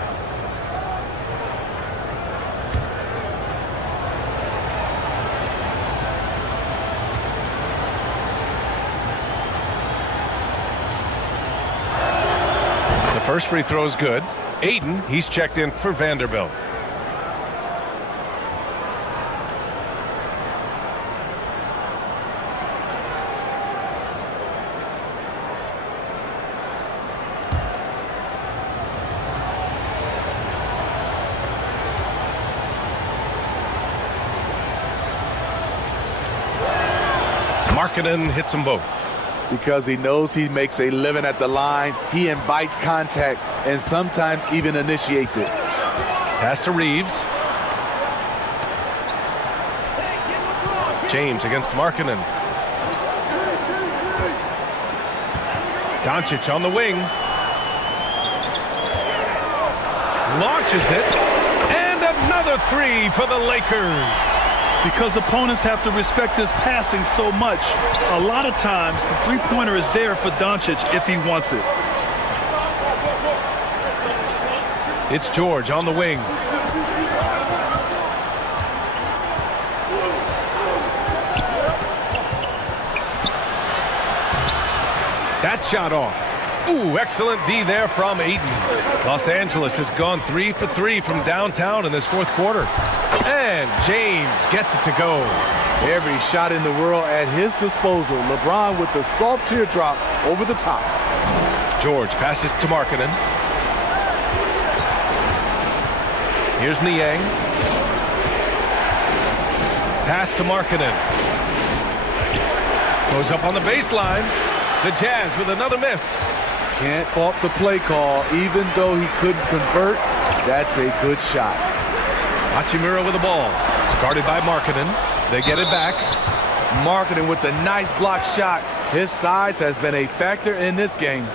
The first free throw is good. Aiden, he's checked in for Vanderbilt. Markkanen hits them both. Because he knows he makes a living at the line, he invites contact and sometimes even initiates it. Pass to Reeves. James against Markkanen. Doncic on the wing. Launches it. And another three for the Lakers. Because opponents have to respect his passing so much, a lot of times the three-pointer is there for Doncic if he wants it. It's George on the wing. That shot off. Ooh, excellent D there from Aiden. Los Angeles has gone 3 for 3 from downtown in this fourth quarter. And James gets it to go. Every shot in the world at his disposal. LeBron with the soft teardrop over the top. George passes to Markkanen. Here's Niang. Pass to Markkanen. Goes up on the baseline. The Jazz with another miss. Can't fault the play call. Even though he couldn't convert, that's a good shot. Hachimura with the ball. Guarded by Markkanen. They get it back. Markkanen with the nice block shot. His size has been a factor in this game.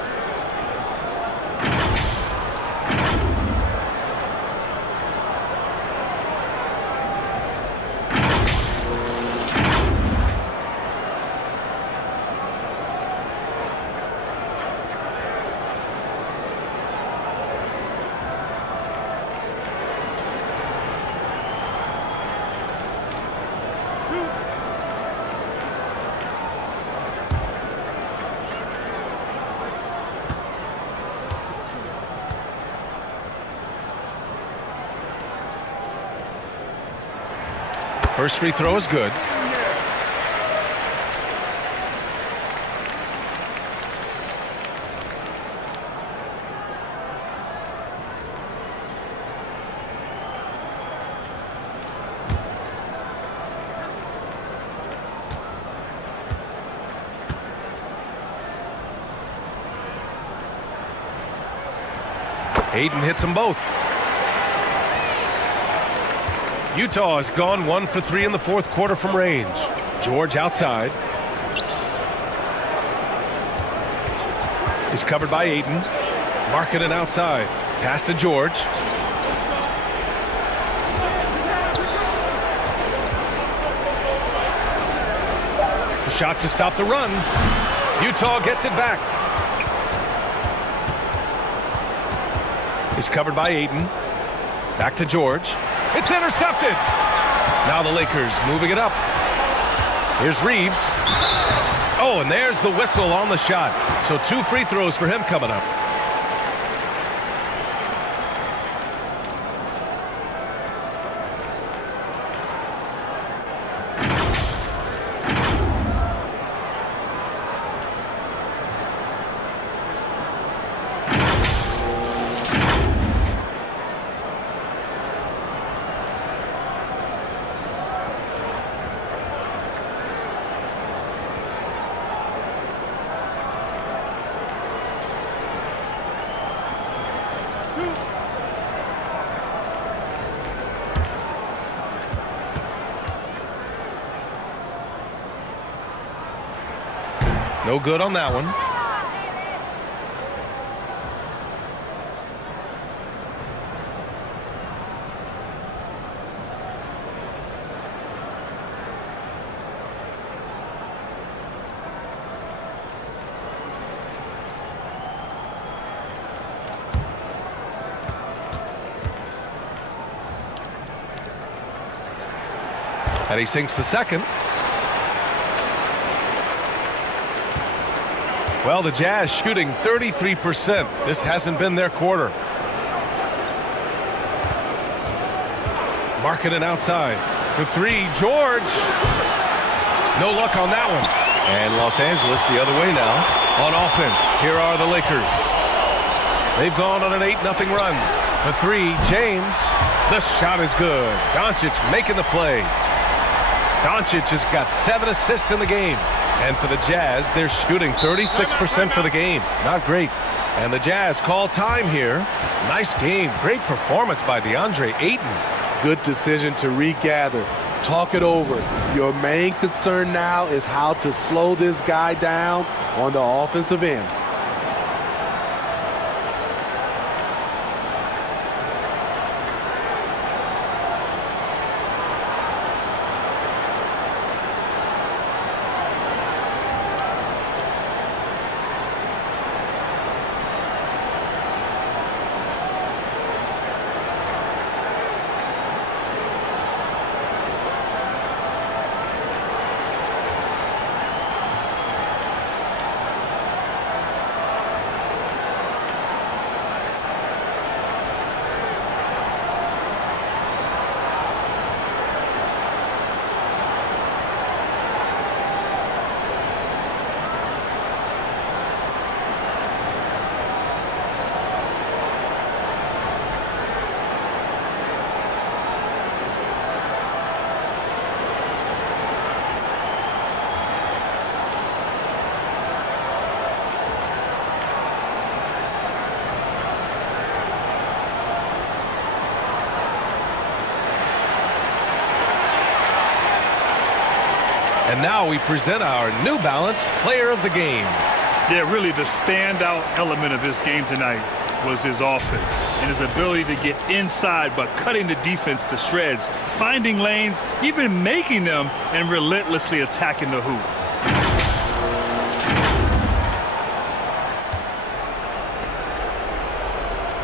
First free throw is good. Ayton hits them both. Utah has gone 1 for 3 in the fourth quarter from range. George outside. He's covered by Ayton. Markkanen outside. Pass to George. A shot to stop the run. Utah gets it back. He's covered by Ayton. Back to George. It's intercepted. Now the Lakers moving it up. Here's Reeves. Oh, and there's the whistle on the shot. So 2 free throws for him coming up. No good on that one. And he sinks the second. Well, the Jazz shooting 33%. This hasn't been their quarter. Markkanen outside for 3. George. No luck on that one. And Los Angeles the other way now on offense. Here are the Lakers. They've gone on an 8-0 run. For 3, James. The shot is good. Doncic making the play. Doncic has got 7 assists in the game. And for the Jazz, they're shooting 36% for the game. Not great. And the Jazz call time here. Nice game. Great performance by DeAndre Ayton. Good decision to regather. Talk it over. Your main concern now is how to slow this guy down on the offensive end. And now we present our New Balance Player of the Game. Yeah, really the standout element of this game tonight was his offense and his ability to get inside but cutting the defense to shreds, finding lanes, even making them, and relentlessly attacking the hoop.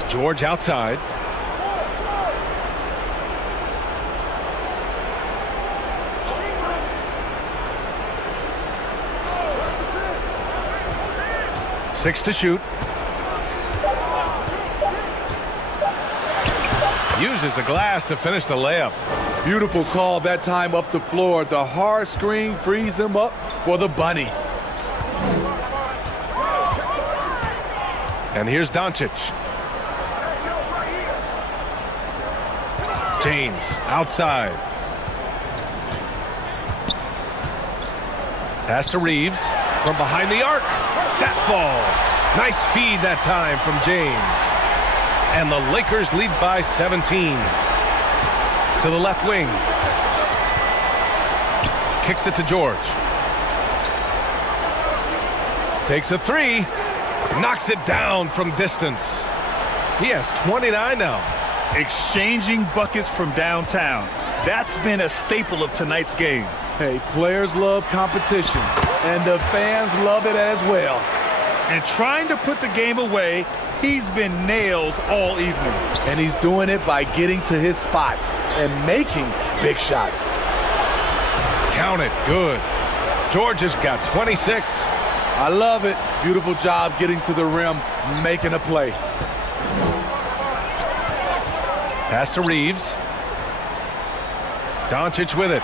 George outside. Six to shoot. Uses the glass to finish the layup. Beautiful call that time up the floor. The hard screen frees him up for the bunny. And here's Doncic. James outside. Pass to Reeves from behind the arc. That falls. Nice feed that time from James. And the Lakers lead by 17. To the left wing. Kicks it to George. Takes a three. Knocks it down from distance. He has 29 now. Exchanging buckets from downtown. That's been a staple of tonight's game. Hey, players love competition, and the fans love it as well. And trying to put the game away, he's been nails all evening. And he's doing it by getting to his spots and making big shots. Count it. Good. George has got 26. I love it. Beautiful job getting to the rim, making a play. Pass to Reeves. Doncic with it.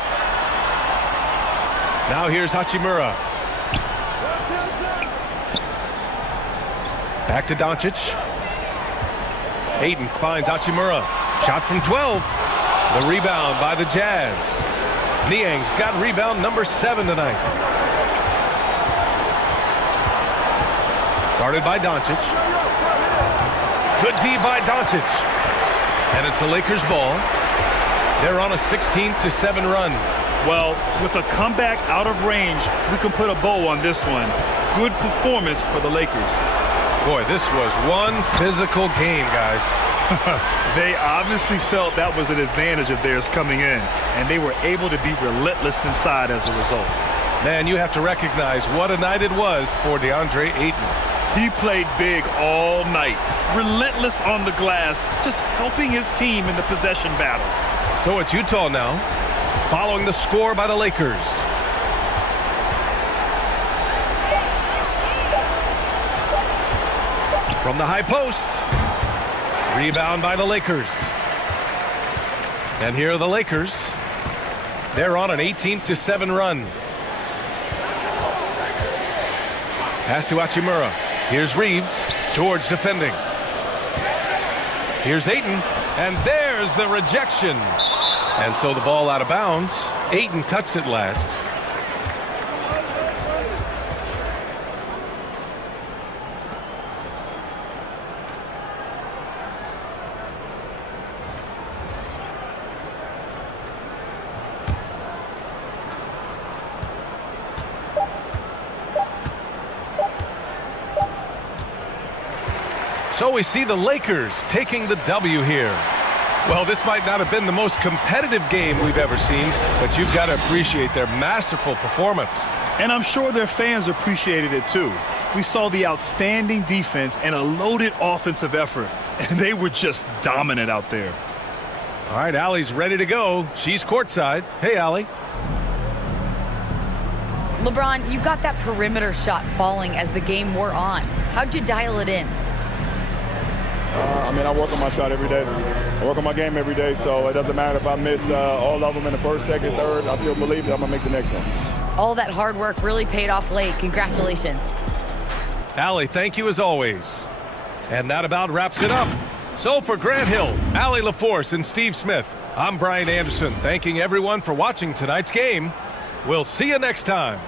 Now here's Hachimura. Back to Doncic. Ayton finds Hachimura. Shot from 12. The rebound by the Jazz. Niang's got rebound number 7 tonight. Guarded by Doncic. Good D by Doncic. And it's the Lakers ball. They're on a 16-7 run. Well, with a comeback out of range, we can put a bow on this one. Good performance for the Lakers. Boy, this was one physical game, guys. They obviously felt that was an advantage of theirs coming in, and they were able to be relentless inside as a result. Man, you have to recognize what a night it was for DeAndre Ayton. He played big all night, relentless on the glass, just helping his team in the possession battle. So it's Utah now, following the score by the Lakers. From the high post. Rebound by the Lakers. And here are the Lakers. They're on an 18-7 run. Pass to Hachimura. Here's Reeves. George defending. Here's Ayton. And there's the rejection. And so the ball out of bounds. Ayton touched it last. So we see the Lakers taking the W here. Well, this might not have been the most competitive game we've ever seen, but you've got to appreciate their masterful performance. And I'm sure their fans appreciated it too. We saw the outstanding defense and a loaded offensive effort, and they were just dominant out there. All right, Allie's ready to go. She's courtside. Hey, Allie. LeBron, you got that perimeter shot falling as the game wore on. How'd you dial it in? I work on my shot every day. I work on my game every day, so it doesn't matter if I miss all of them in the first, second, third. I still believe that I'm going to make the next one. All that hard work really paid off late. Congratulations. Allie, thank you as always. And that about wraps it up. So for Grant Hill, Allie LaForce, and Steve Smith, I'm Brian Anderson, thanking everyone for watching tonight's game. We'll see you next time.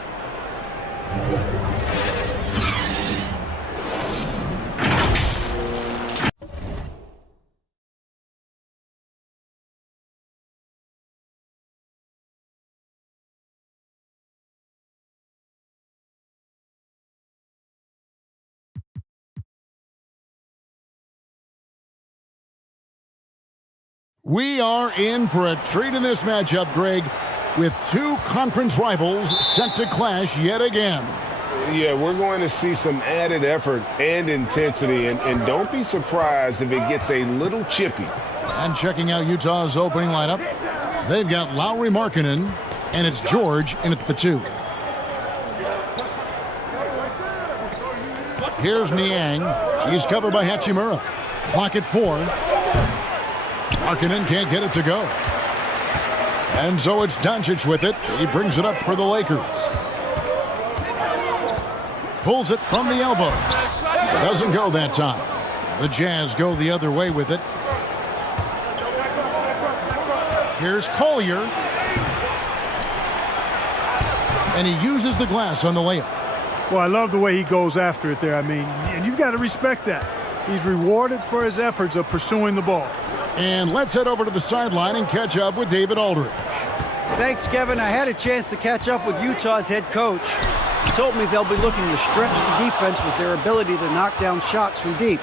We are in for a treat in this matchup, Greg, with two conference rivals set to clash yet again. Yeah, we're going to see some added effort and intensity, and don't be surprised if it gets a little chippy. And checking out Utah's opening lineup, they've got Lauri Markkanen, and it's George in at the 2. Here's Niang. He's covered by Hachimura. Clock at 4. Markkanen can't get it to go. And so it's Doncic with it. He brings it up for the Lakers. Pulls it from the elbow. Doesn't go that time. The Jazz go the other way with it. Here's Collier. And he uses the glass on the layup. Well, I love the way he goes after it there. I mean, and you've got to respect that. He's rewarded for his efforts of pursuing the ball. And let's head over to the sideline and catch up with David Aldridge. Thanks, Kevin. I had a chance to catch up with Utah's head coach. He told me they'll be looking to stretch the defense with their ability to knock down shots from deep.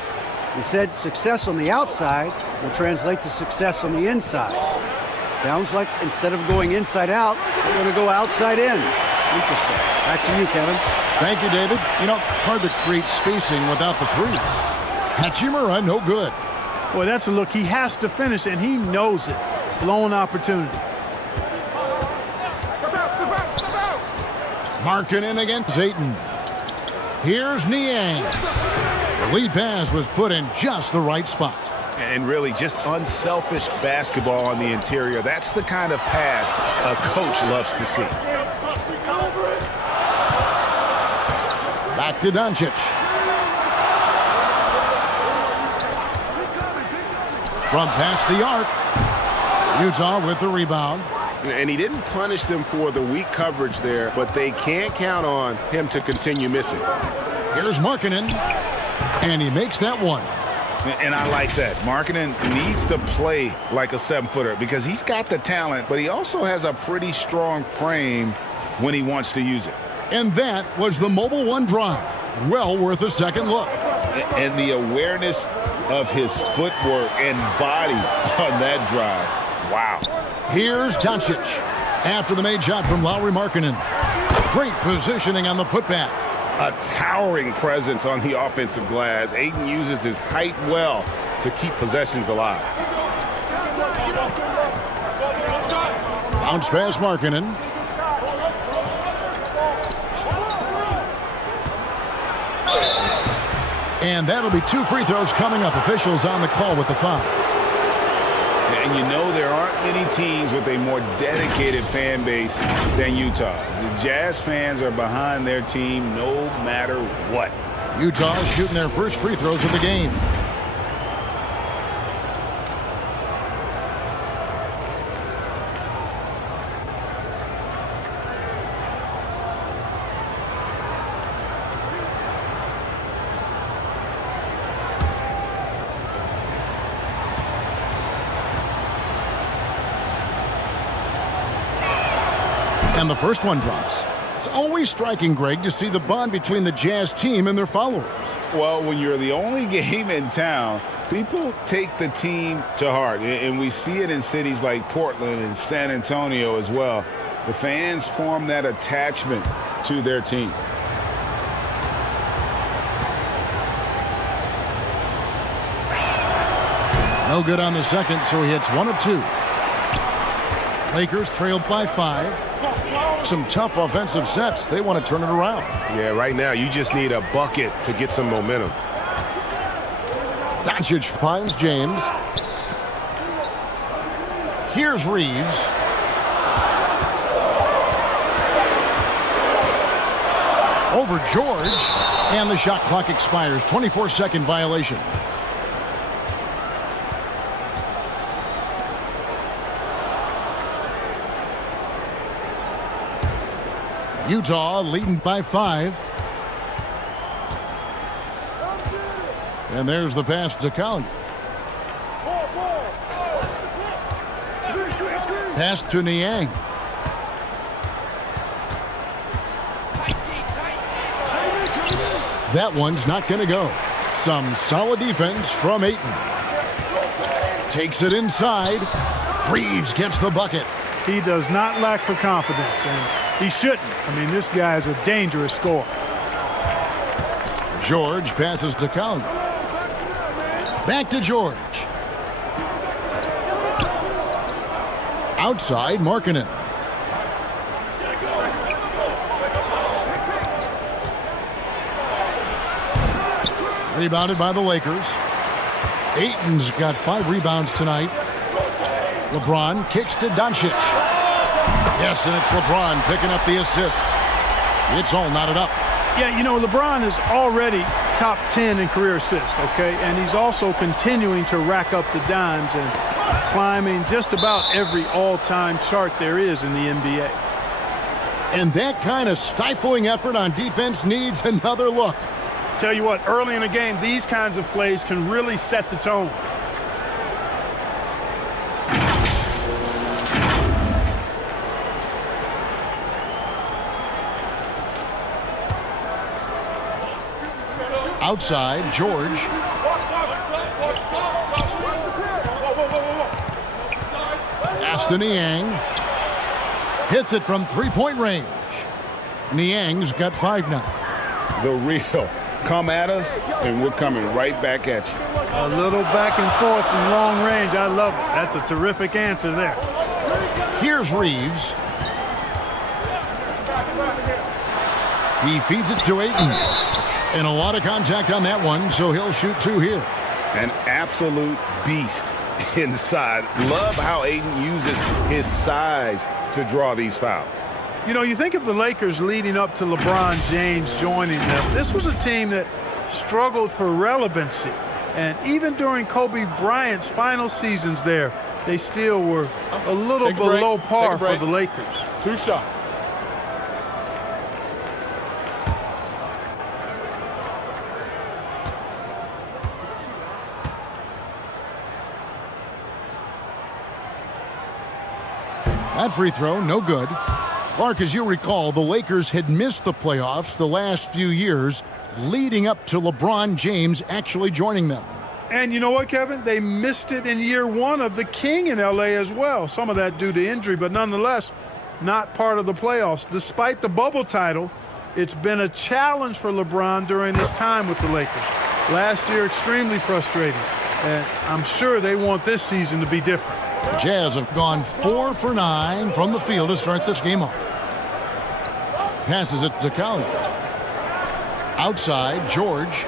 He said success on the outside will translate to success on the inside. Sounds like instead of going inside out, they're going to go outside in. Interesting. Back to you, Kevin. Thank you, David. You know, hard to create spacing without the threes. Hachimura, no good. Boy, that's a look he has to finish, and he knows it. Blown opportunity. Markkanen against Ayton. Here's Niang. The lead pass was put in just the right spot. And really just unselfish basketball on the interior. That's the kind of pass a coach loves to see. Back to Doncic. From past the arc. Utah with the rebound. And he didn't punish them for the weak coverage there, but they can't count on him to continue missing. Here's Markkanen. And he makes that one. And I like that. Markkanen needs to play like a 7-footer because he's got the talent, but he also has a pretty strong frame when he wants to use it. And that was the Mobile One drive. Well worth a second look. And the awareness of his footwork and body on that drive. Wow. Here's Doncic. After the made shot from Lauri Markkanen. Great positioning on the putback. A towering presence on the offensive glass. Ayton uses his height well to keep possessions alive. Bounce pass Markkanen. And that'll be 2 free throws coming up. Officials on the call with the foul. And you know there aren't many teams with a more dedicated fan base than Utah's. The Jazz fans are behind their team no matter what. Utah is shooting their first free throws of the game. And the first one drops. It's always striking, Greg, to see the bond between the Jazz team and their followers. Well, when you're the only game in town, people take the team to heart. And we see it in cities like Portland and San Antonio as well. The fans form that attachment to their team. No good on the second, so he hits 1 of 2. Lakers trailed by 5. Some tough offensive sets. They want to turn it around. Yeah, right now you just need a bucket to get some momentum. Doncic finds James. Here's Reeves. Over George. And the shot clock expires. 24-second violation. Utah leading by 5. And there's the pass to Collier. Pass to Niang. That one's not going to go. Some solid defense from Ayton. Takes it inside. Reeves gets the bucket. He does not lack for confidence, and he shouldn't. I mean, this guy is a dangerous scorer. George passes to Collier. Back to George. Outside, Markkanen. Rebounded by the Lakers. Ayton's got 5 rebounds tonight. LeBron kicks to Doncic. Yes, and it's LeBron picking up the assist. It's all knotted up. Yeah, you know, LeBron is already top 10 in career assists, okay? And he's also continuing to rack up the dimes and climbing just about every all-time chart there is in the NBA. And that kind of stifling effort on defense needs another look. Tell you what, early in the game, these kinds of plays can really set the tone. Outside, George. Aston Niang hits it from three-point range. Niang's got 5 now. The real. Come at us, and we're coming right back at you. A little back and forth from long range. I love it. That's a terrific answer there. Here's Reeves. He feeds it to Ayton. And a lot of contact on that one, so he'll shoot 2 here. An absolute beast inside. Love how Ayton uses his size to draw these fouls. You know, you think of the Lakers leading up to LeBron James joining them. This was a team that struggled for relevancy. And even during Kobe Bryant's final seasons there, they still were a little below par for the Lakers. 2 shots. That free throw, no good. Clark, as you recall, the Lakers had missed the playoffs the last few years, leading up to LeBron James actually joining them. And you know what, Kevin? They missed it in year 1 of the King in L.A. as well. Some of that due to injury, but nonetheless, not part of the playoffs. Despite the bubble title, it's been a challenge for LeBron during his time with the Lakers. Last year, extremely frustrating. And I'm sure they want this season to be different. The Jazz have gone 4 for 9 from the field to start this game off. Passes it to Collier. Outside, George.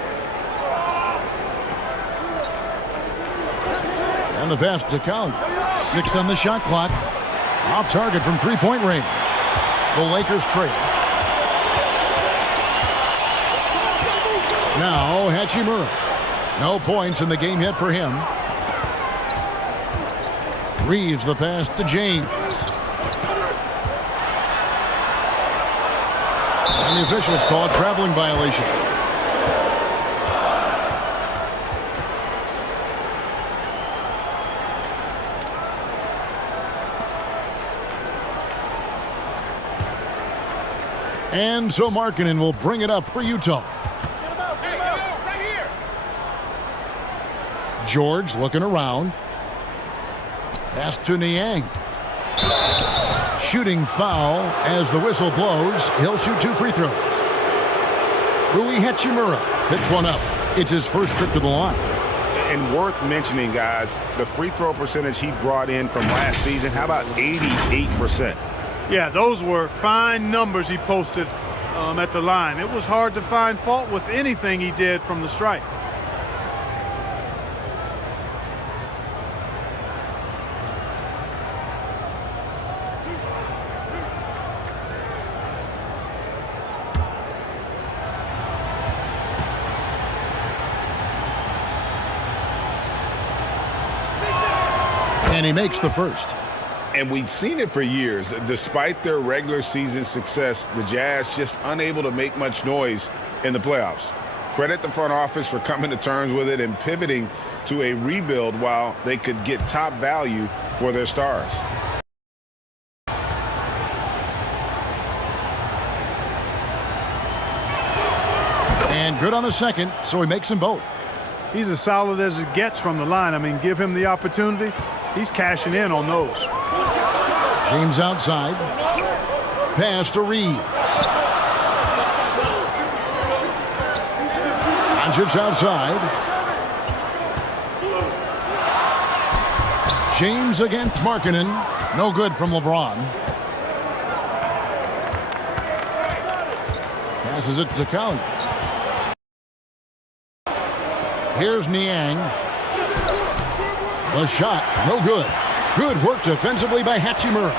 And the pass to Collier. 6 on the shot clock. Off target from three-point range. The Lakers trail. Now Hachimura. No points in the game yet for him. Reeves the pass to James. And the officials call a traveling violation. And so Markkanen will bring it up for Utah. George looking around. Pass to Niang. Shooting foul as the whistle blows. He'll shoot 2 free throws. Rui Hachimura picks one up. It's his first trip to the line. And worth mentioning, guys, the free throw percentage he brought in from last season, how about 88%? Yeah, those were fine numbers he posted at the line. It was hard to find fault with anything he did from the stripe. And he makes the first. And we've seen it for years. Despite their regular season success, the Jazz just unable to make much noise in the playoffs. Credit the front office for coming to terms with it and pivoting to a rebuild while they could get top value for their stars. And good on the second, so he makes them both. He's as solid as it gets from the line. I mean, give him the opportunity. He's cashing in on those. James outside. Pass to Reeves. Doncic outside. James against Markkanen. No good from LeBron. Passes it to Collier. Here's Niang. The shot, no good. Good work defensively by Hachimura.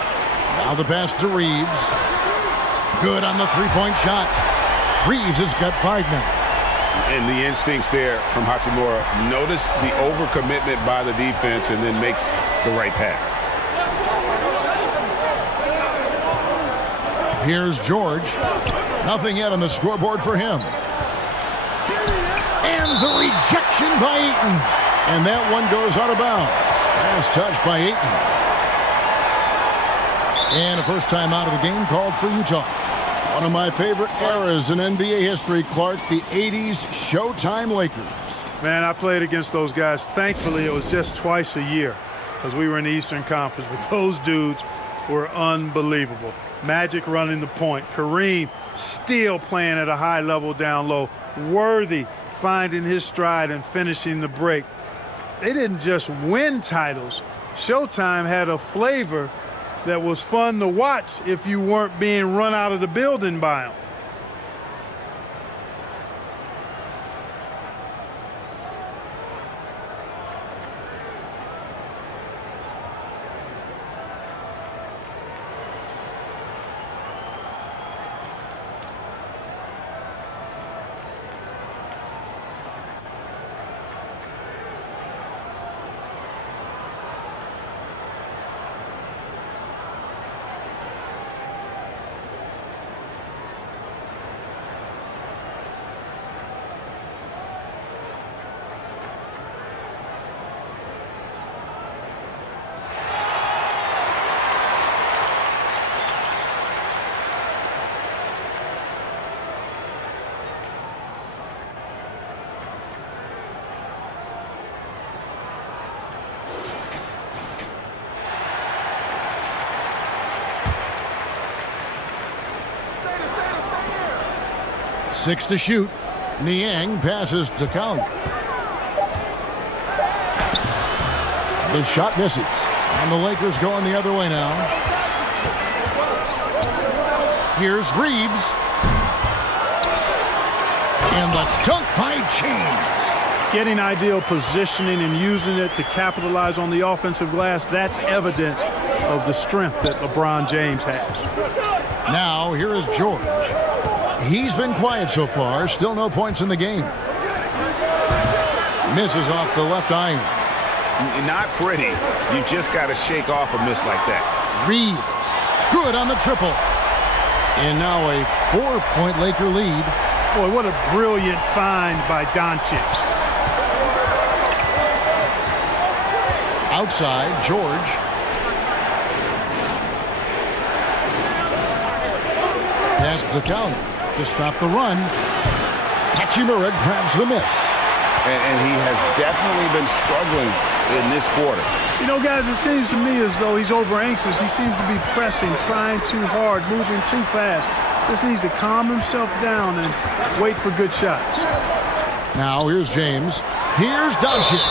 Now the pass to Reeves. Good on the three-point shot. Reeves has got 5 now. And the instincts there from Hachimura. Notice the overcommitment by the defense and then makes the right pass. Here's George. Nothing yet on the scoreboard for him. And the rejection by Ayton. And that one goes out of bounds. Last touch by Ayton. And a first time out of the game called for Utah. One of my favorite eras in NBA history, Clark, the 80s Showtime Lakers. Man, I played against those guys. Thankfully, it was just twice a year because we were in the Eastern Conference. But those dudes were unbelievable. Magic running the point. Kareem still playing at a high level down low. Worthy finding his stride and finishing the break. They didn't just win titles. Showtime had a flavor that was fun to watch if you weren't being run out of the building by them. Six to shoot. Niang passes to Collier. The shot misses. And the Lakers going the other way now. Here's Reeves. And the dunk by James. Getting ideal positioning and using it to capitalize on the offensive glass, that's evidence of the strength that LeBron James has. Now, here is George. He's been quiet so far. Still no points in the game. Misses off the left iron. Not pretty. You just got to shake off a miss like that. Reeves. Good on the triple. And now a 4-point Laker lead. Boy, what a brilliant find by Doncic. Outside, George. Pass to Collier to stop the run. Hachimura grabs the miss. And he has definitely been struggling in this quarter. You know, guys, it seems to me as though he's over anxious. He seems to be pressing, trying too hard, moving too fast. Just needs to calm himself down and wait for good shots. Now here's James. Here's Doncic.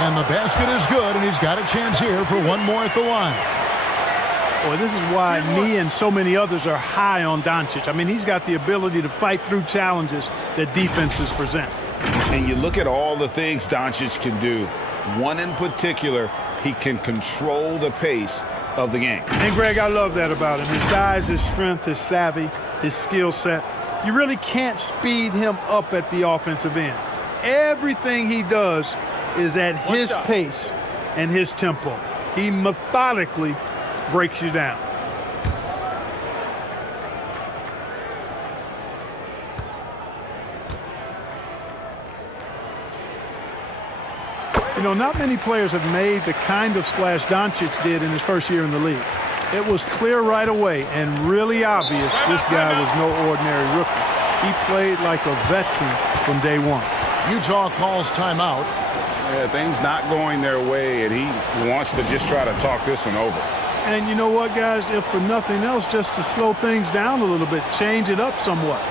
And the basket is good, and he's got a chance here for one more at the line. Boy, this is why me and so many others are high on Doncic. I mean, he's got the ability to fight through challenges that defenses present. And you look at all the things Doncic can do. One in particular, he can control the pace of the game. And, Greg, I love that about him. His size, his strength, his savvy, his skill set. You really can't speed him up at the offensive end. Everything he does is at his pace and his tempo. He methodically breaks you down. You know, not many players have made the kind of splash Doncic did in his first year in the league. It was clear right away and really obvious this guy was no ordinary rookie. He played like a veteran from day one. Utah calls timeout. Yeah, things not going their way, and he wants to just try to talk this one over. And you know what, guys? If for nothing else, just to slow things down a little bit, change it up somewhat.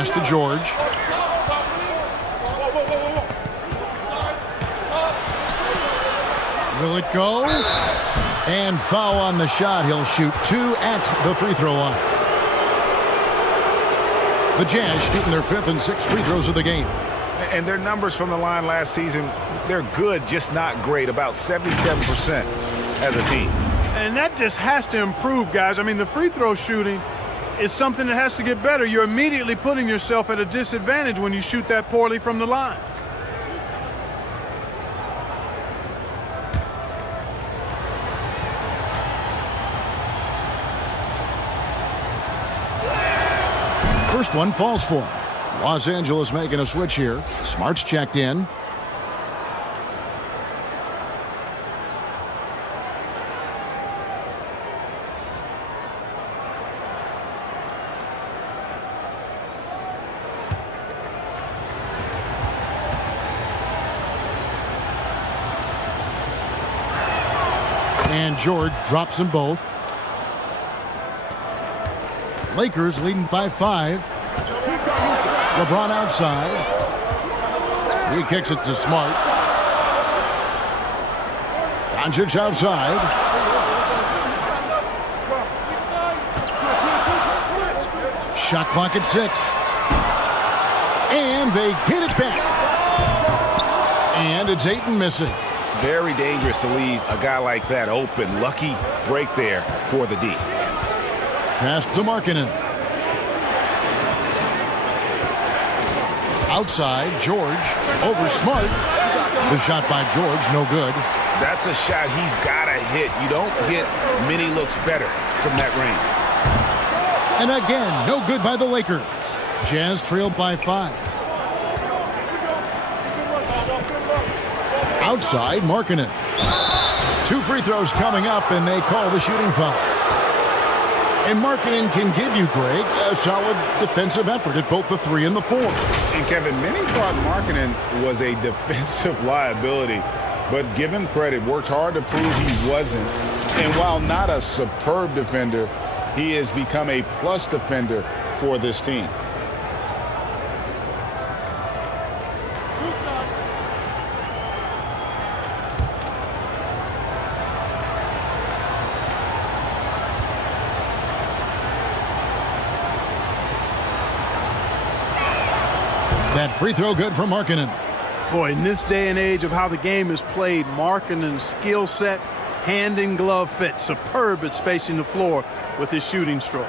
Pass to George. Will it go? And foul on the shot. He'll shoot 2 at the free throw line. The Jazz shooting their 5th and 6th free throws of the game. And their numbers from the line last season, they're good, just not great, about 77% as a team. And that just has to improve, guys. I mean, the free throw shooting is something that has to get better. You're immediately putting yourself at a disadvantage when you shoot that poorly from the line. First one falls for him. Los Angeles making a switch here. Smart's checked in. And George drops them both. Lakers leading by 5. LeBron outside. He kicks it to Smart. Doncic outside. Shot clock at 6. And they get it back. And it's Ayton missing. Very dangerous to leave a guy like that open. Lucky break there for the D. Pass to Markkanen. Outside, George over Smart. The shot by George, no good. That's a shot he's got to hit. You don't get many looks better from that range. And again, no good by the Lakers. Jazz trailed by 5. Outside, Markkanen. 2 free throws coming up, and they call the shooting foul. And Markkanen can give you, Greg, a solid defensive effort at both the 3 and the 4. And Kevin, many thought Markkanen was a defensive liability, but give him credit, worked hard to prove he wasn't. And while not a superb defender, he has become a plus defender for this team. That free throw good for Markkanen. Boy, in this day and age of how the game is played, Markkanen's skill set, hand and glove fit, superb at spacing the floor with his shooting stroke.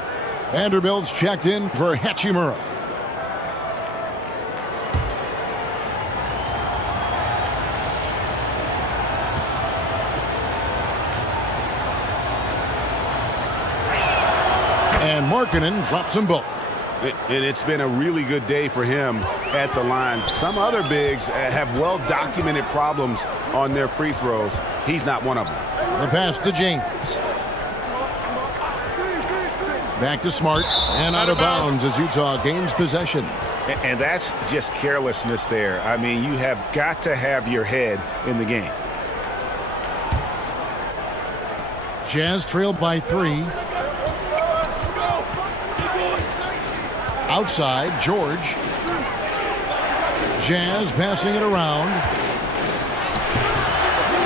Vanderbilt's checked in for Hachimura. And Markkanen drops them both. And it's been a really good day for him at the line. Some other bigs have well-documented problems on their free throws. He's not one of them. The pass to James. Back to Smart. And out of bounds as Utah gains possession. And that's just carelessness there. I mean, you have got to have your head in the game. Jazz trailed by 3. Outside, George. Jazz passing it around.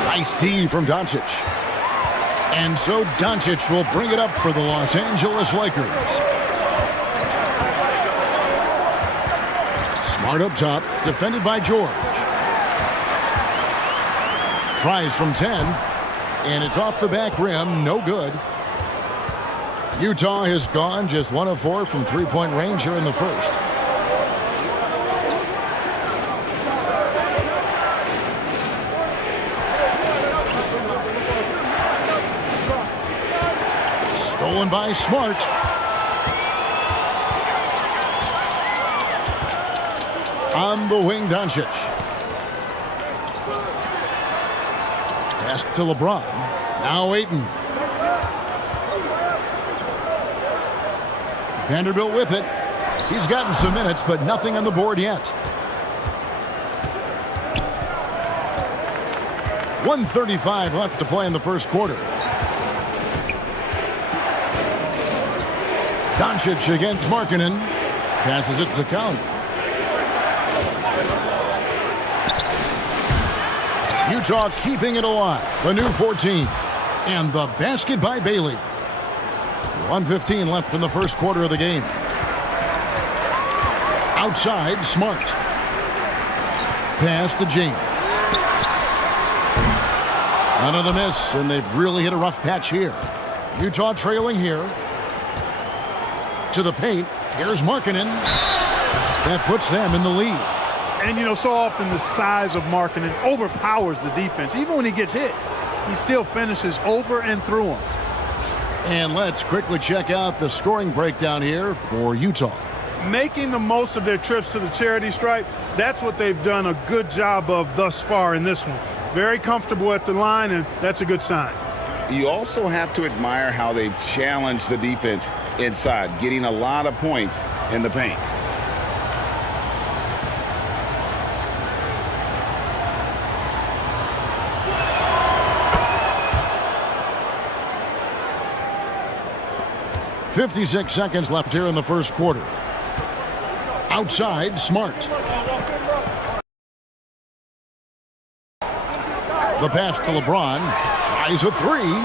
Nice D from Doncic. And so Doncic will bring it up for the Los Angeles Lakers. Smart up top, defended by George. Tries from 10, and it's off the back rim, no good. Utah has gone just 1 of 4 from three-point range here in the first. Stolen by Smart. On the wing, Doncic. Pass to LeBron. Now Ayton. Vanderbilt with it. He's gotten some minutes, but nothing on the board yet. 1:35 left to play in the first quarter. Doncic against Markkanen. Passes it to Collier. Utah keeping it alive. The new 14. And the basket by Bailey. 1:15 left in the first quarter of the game. Outside, Smart. Pass to James. Another miss, and they've really hit a rough patch here. Utah trailing here. To the paint. Here's Markkanen. That puts them in the lead. And, you know, so often the size of Markkanen overpowers the defense. Even when he gets hit, he still finishes over and through him. And let's quickly check out the scoring breakdown here for Utah. Making the most of their trips to the charity stripe, that's what they've done a good job of thus far in this one. Very comfortable at the line, and that's a good sign. You also have to admire how they've challenged the defense inside, getting a lot of points in the paint. .56 seconds left here in the first quarter. Outside, Smart. The pass to LeBron. Tries a three.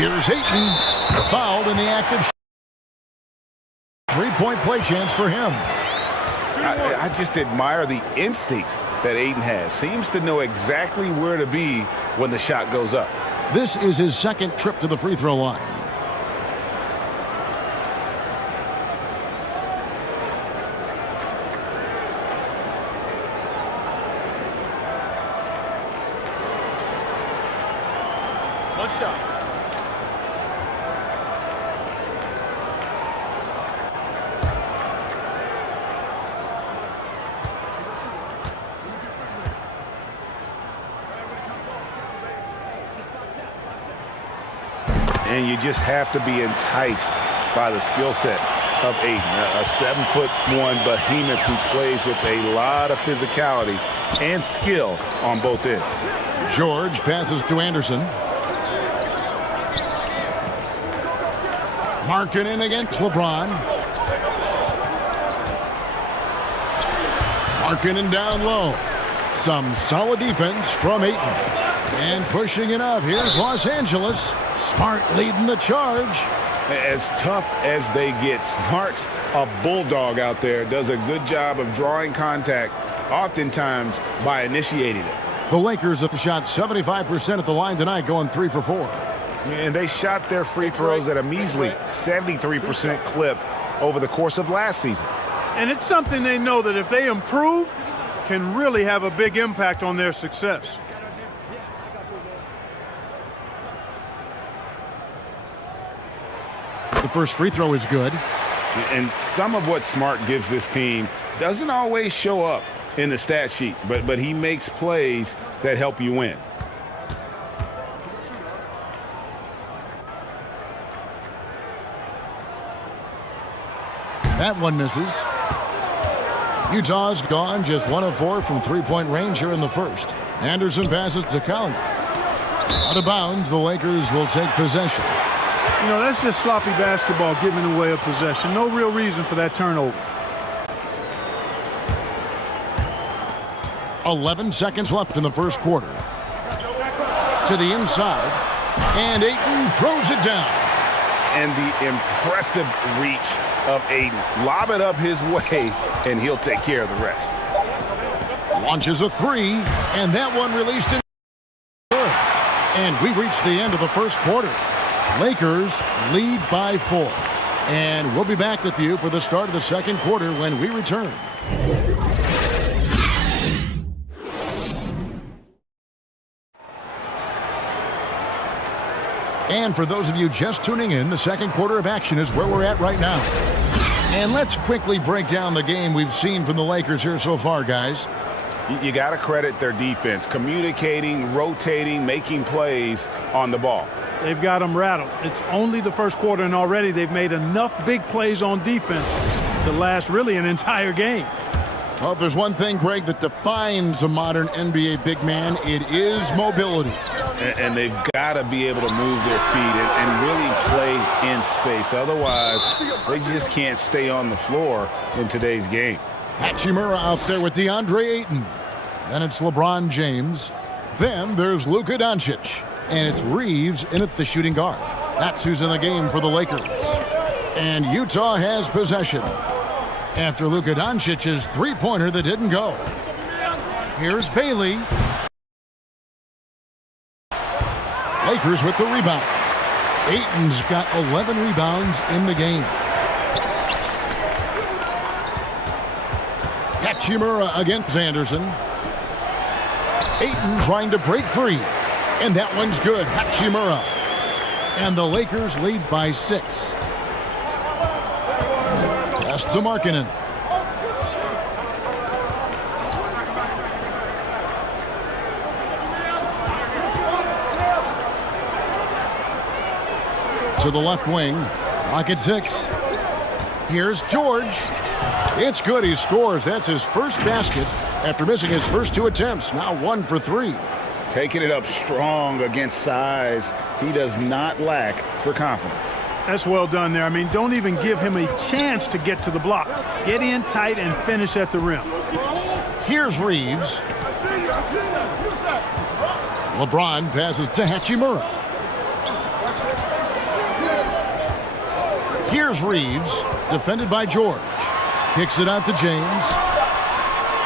Here's Ayton. Fouled in the act of three-point play chance for him. I just admire the instincts that Ayton has. Seems to know exactly where to be when the shot goes up. This is his second trip to the free throw line. One shot. And you just have to be enticed by the skill set of Ayton, a 7'1" behemoth who plays with a lot of physicality and skill on both ends. George passes to Anderson. Markkanen against LeBron. Markkanen down low. Some solid defense from Ayton. And pushing it up. Here's Los Angeles. Smart leading the charge. As tough as they get, Smart's a bulldog out there. Does a good job of drawing contact, oftentimes by initiating it. The Lakers have shot 75% at the line tonight, going 3 for 4. And they shot their free throws at a measly 73% clip over the course of last season. And it's something they know that if they improve, can really have a big impact on their success. The first free throw is good. And some of what Smart gives this team doesn't always show up in the stat sheet, but he makes plays that help you win. That one misses. Utah's gone just 1 of 4 from three-point range here in the first. Anderson passes to Collier. Out of bounds, the Lakers will take possession. You know, that's just sloppy basketball, giving away a possession. No real reason for that turnover. 11 seconds left in the first quarter. To the inside. And Ayton throws it down. And the impressive reach of Ayton. Lob it up his way, and he'll take care of the rest. Launches a three, and that one released in good. And we reach the end of the first quarter. Lakers lead by 4. And we'll be back with you for the start of the second quarter when we return. And for those of you just tuning in, the second quarter of action is where we're at right now. And let's quickly break down the game we've seen from the Lakers here so far, guys. You got to credit their defense, communicating, rotating, making plays on the ball. They've got them rattled. It's only the first quarter, and already they've made enough big plays on defense to last really an entire game. Well, if there's one thing, Greg, that defines a modern NBA big man, it is mobility. And they've got to be able to move their feet and really play in space. Otherwise, they just can't stay on the floor in today's game. Hachimura out there with DeAndre Ayton. Then it's LeBron James. Then there's Luka Doncic. And it's Reeves in at the shooting guard. That's who's in the game for the Lakers. And Utah has possession after Luka Doncic's three-pointer that didn't go. Here's Bailey. Lakers with the rebound. Ayton's got 11 rebounds in the game. Hachimura against Anderson. Ayton trying to break free. And that one's good. Hachimura. And the Lakers lead by 6. That's DeMarkinen. To the left wing. Clock at 6. Here's George. It's good. He scores. That's his first basket after missing his first 2 attempts. Now 1 for 3. Taking it up strong against size. He does not lack for confidence. That's well done there. I mean, don't even give him a chance to get to the block. Get in tight and finish at the rim. Here's Reeves. LeBron passes to Hachimura. Here's Reeves, defended by George. Kicks it out to James.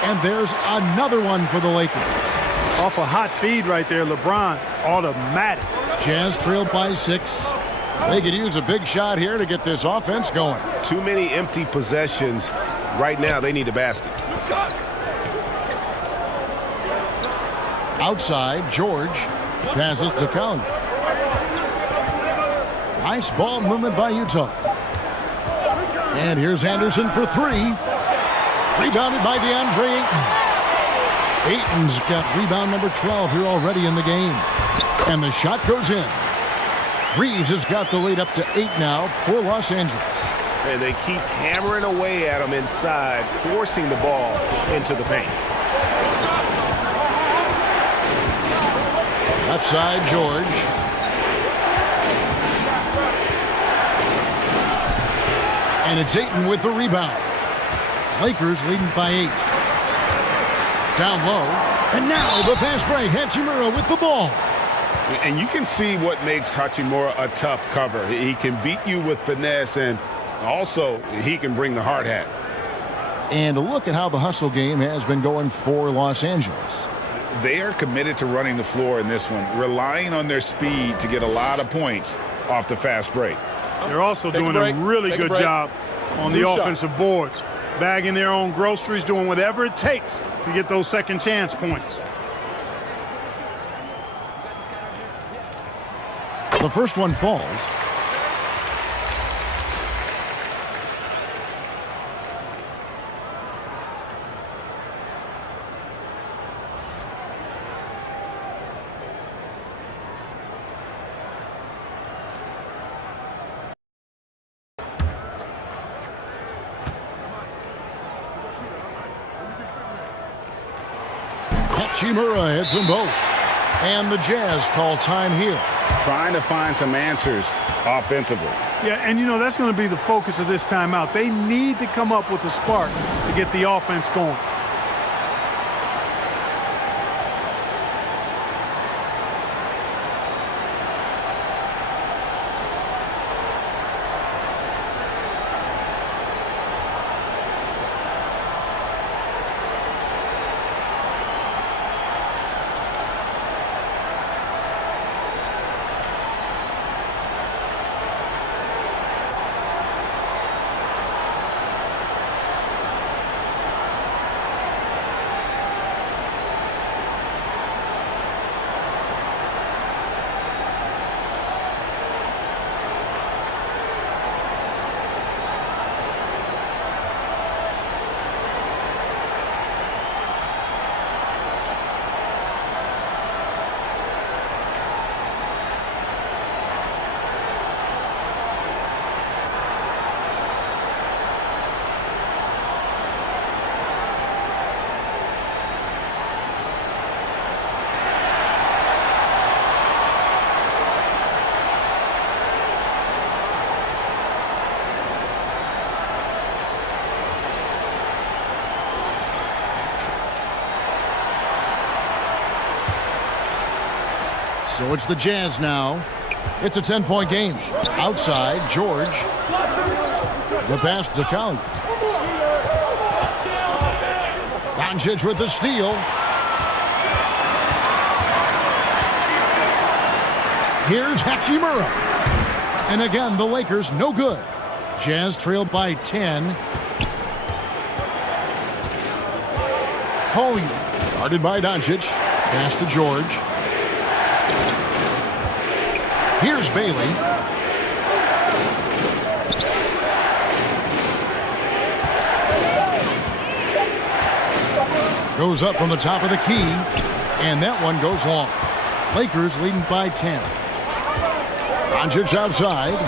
And there's another one for the Lakers. Off a hot feed right there, LeBron, automatic. Jazz trailed by 6. They could use a big shot here to get this offense going. Too many empty possessions. Right now, they need a basket. Outside, George passes to Conley. Nice ball movement by Utah. And here's Anderson for 3. Rebounded by DeAndre Ayton. Ayton's got rebound number 12 here already in the game. And the shot goes in. Reeves has got the lead up to 8 now for Los Angeles. And they keep hammering away at him inside, forcing the ball into the paint. Left side, George. And it's Ayton with the rebound. Lakers leading by 8. Down low. And now the fast break. Hachimura with the ball. And you can see what makes Hachimura a tough cover. He can beat you with finesse, and also he can bring the hard hat. And look at how the hustle game has been going for Los Angeles. They are committed to running the floor in this one, relying on their speed to get a lot of points off the fast break. They're also doing a really good job on the offensive boards, bagging their own groceries, doing whatever it takes to get those second chance points. The first one falls. Hachimura hits them both. And the Jazz call time here. Trying to find some answers offensively. Yeah, and you know, that's going to be the focus of this timeout. They need to come up with a spark to get the offense going. So it's the Jazz now. It's a 10-point game. Outside, George. The pass to Collier. Doncic with the steal. Here's Hachimura. And again, the Lakers no good. Jazz trailed by 10. Collier, guarded by Doncic. Pass to George. Here's Bailey. Goes up from the top of the key, and that one goes long. Lakers leading by 10. Doncic outside.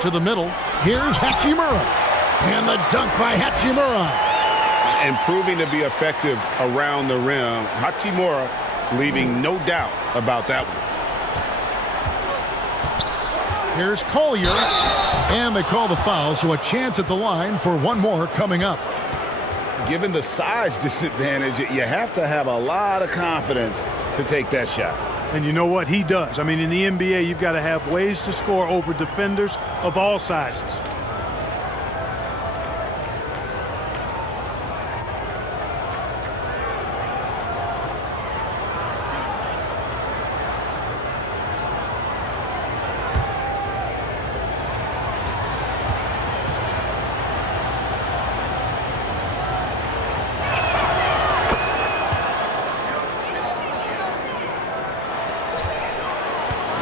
To the middle. Here's Hachimura. And the dunk by Hachimura. And proving to be effective around the rim. Hachimura leaving no doubt about that one. Here's Collier. And they call the foul, so a chance at the line for one more coming up. Given the size disadvantage, you have to have a lot of confidence to take that shot. And you know what? He does. I mean, in the NBA, you've got to have ways to score over defenders of all sizes.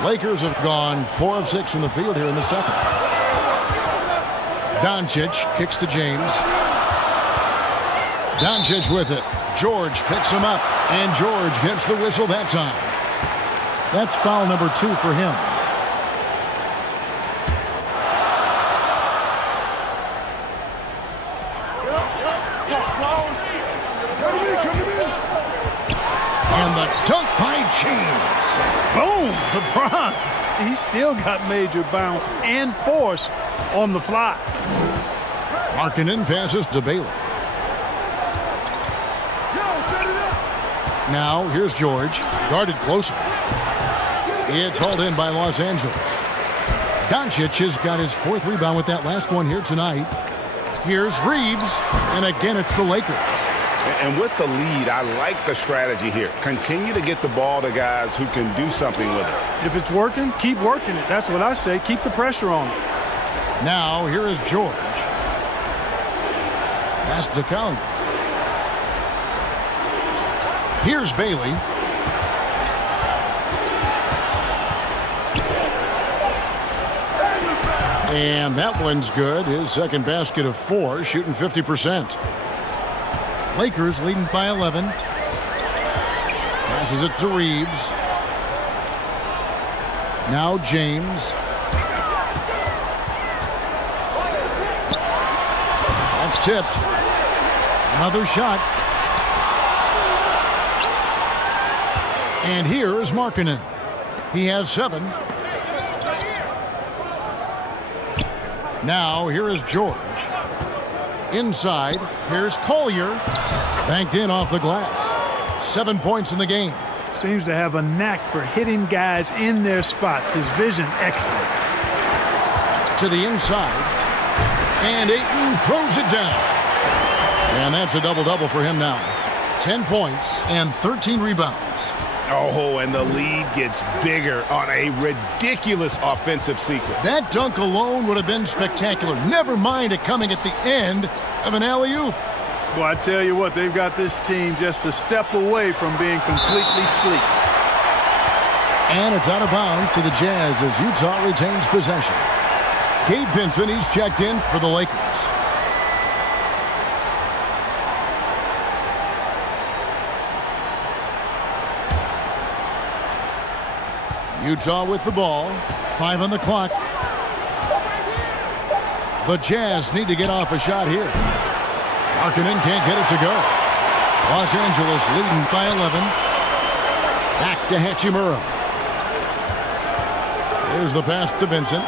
Lakers have gone 4 of 6 from the field here in the second. Doncic kicks to James. Doncic with it. George picks him up, and George gets the whistle that time. That's foul number 2 for him. And the dunk by James. Boom! LeBron. He still got major bounce and force on the fly. Markkanen passes to Bailey. Now here's George, guarded closer. It's hauled in by Los Angeles. Doncic has got his 4th rebound with that last one here tonight. Here's Reeves, and again it's the Lakers. And with the lead, I like the strategy here. Continue to get the ball to guys who can do something with it. If it's working, keep working it. That's what I say. Keep the pressure on it. Now here is George. Pass to Collier. Here's Bailey. And that one's good. His second basket of 4, shooting 50%. Lakers leading by 11. Passes it to Reeves. Now James. That's tipped. Another shot. And here is Markkanen. He has 7. Now here is George. Inside, here's Collier. Banked in off the glass. 7 points in the game. Seems to have a knack for hitting guys in their spots. His vision, excellent. To the inside. And Ayton throws it down. And that's a double-double for him now. 10 points and 13 rebounds. Oh, and the lead gets bigger on a ridiculous offensive sequence. That dunk alone would have been spectacular. Never mind it coming at the end of an alley-oop. Well, I tell you what, they've got this team just a step away from being completely sleep. And it's out of bounds to the Jazz as Utah retains possession. Gabe Vincent, he's checked in for the Lakers. Utah with the ball. 5 on the clock. The Jazz need to get off a shot here. Markkanen can't get it to go. Los Angeles leading by 11. Back to Hachimura. Here's the pass to Vincent.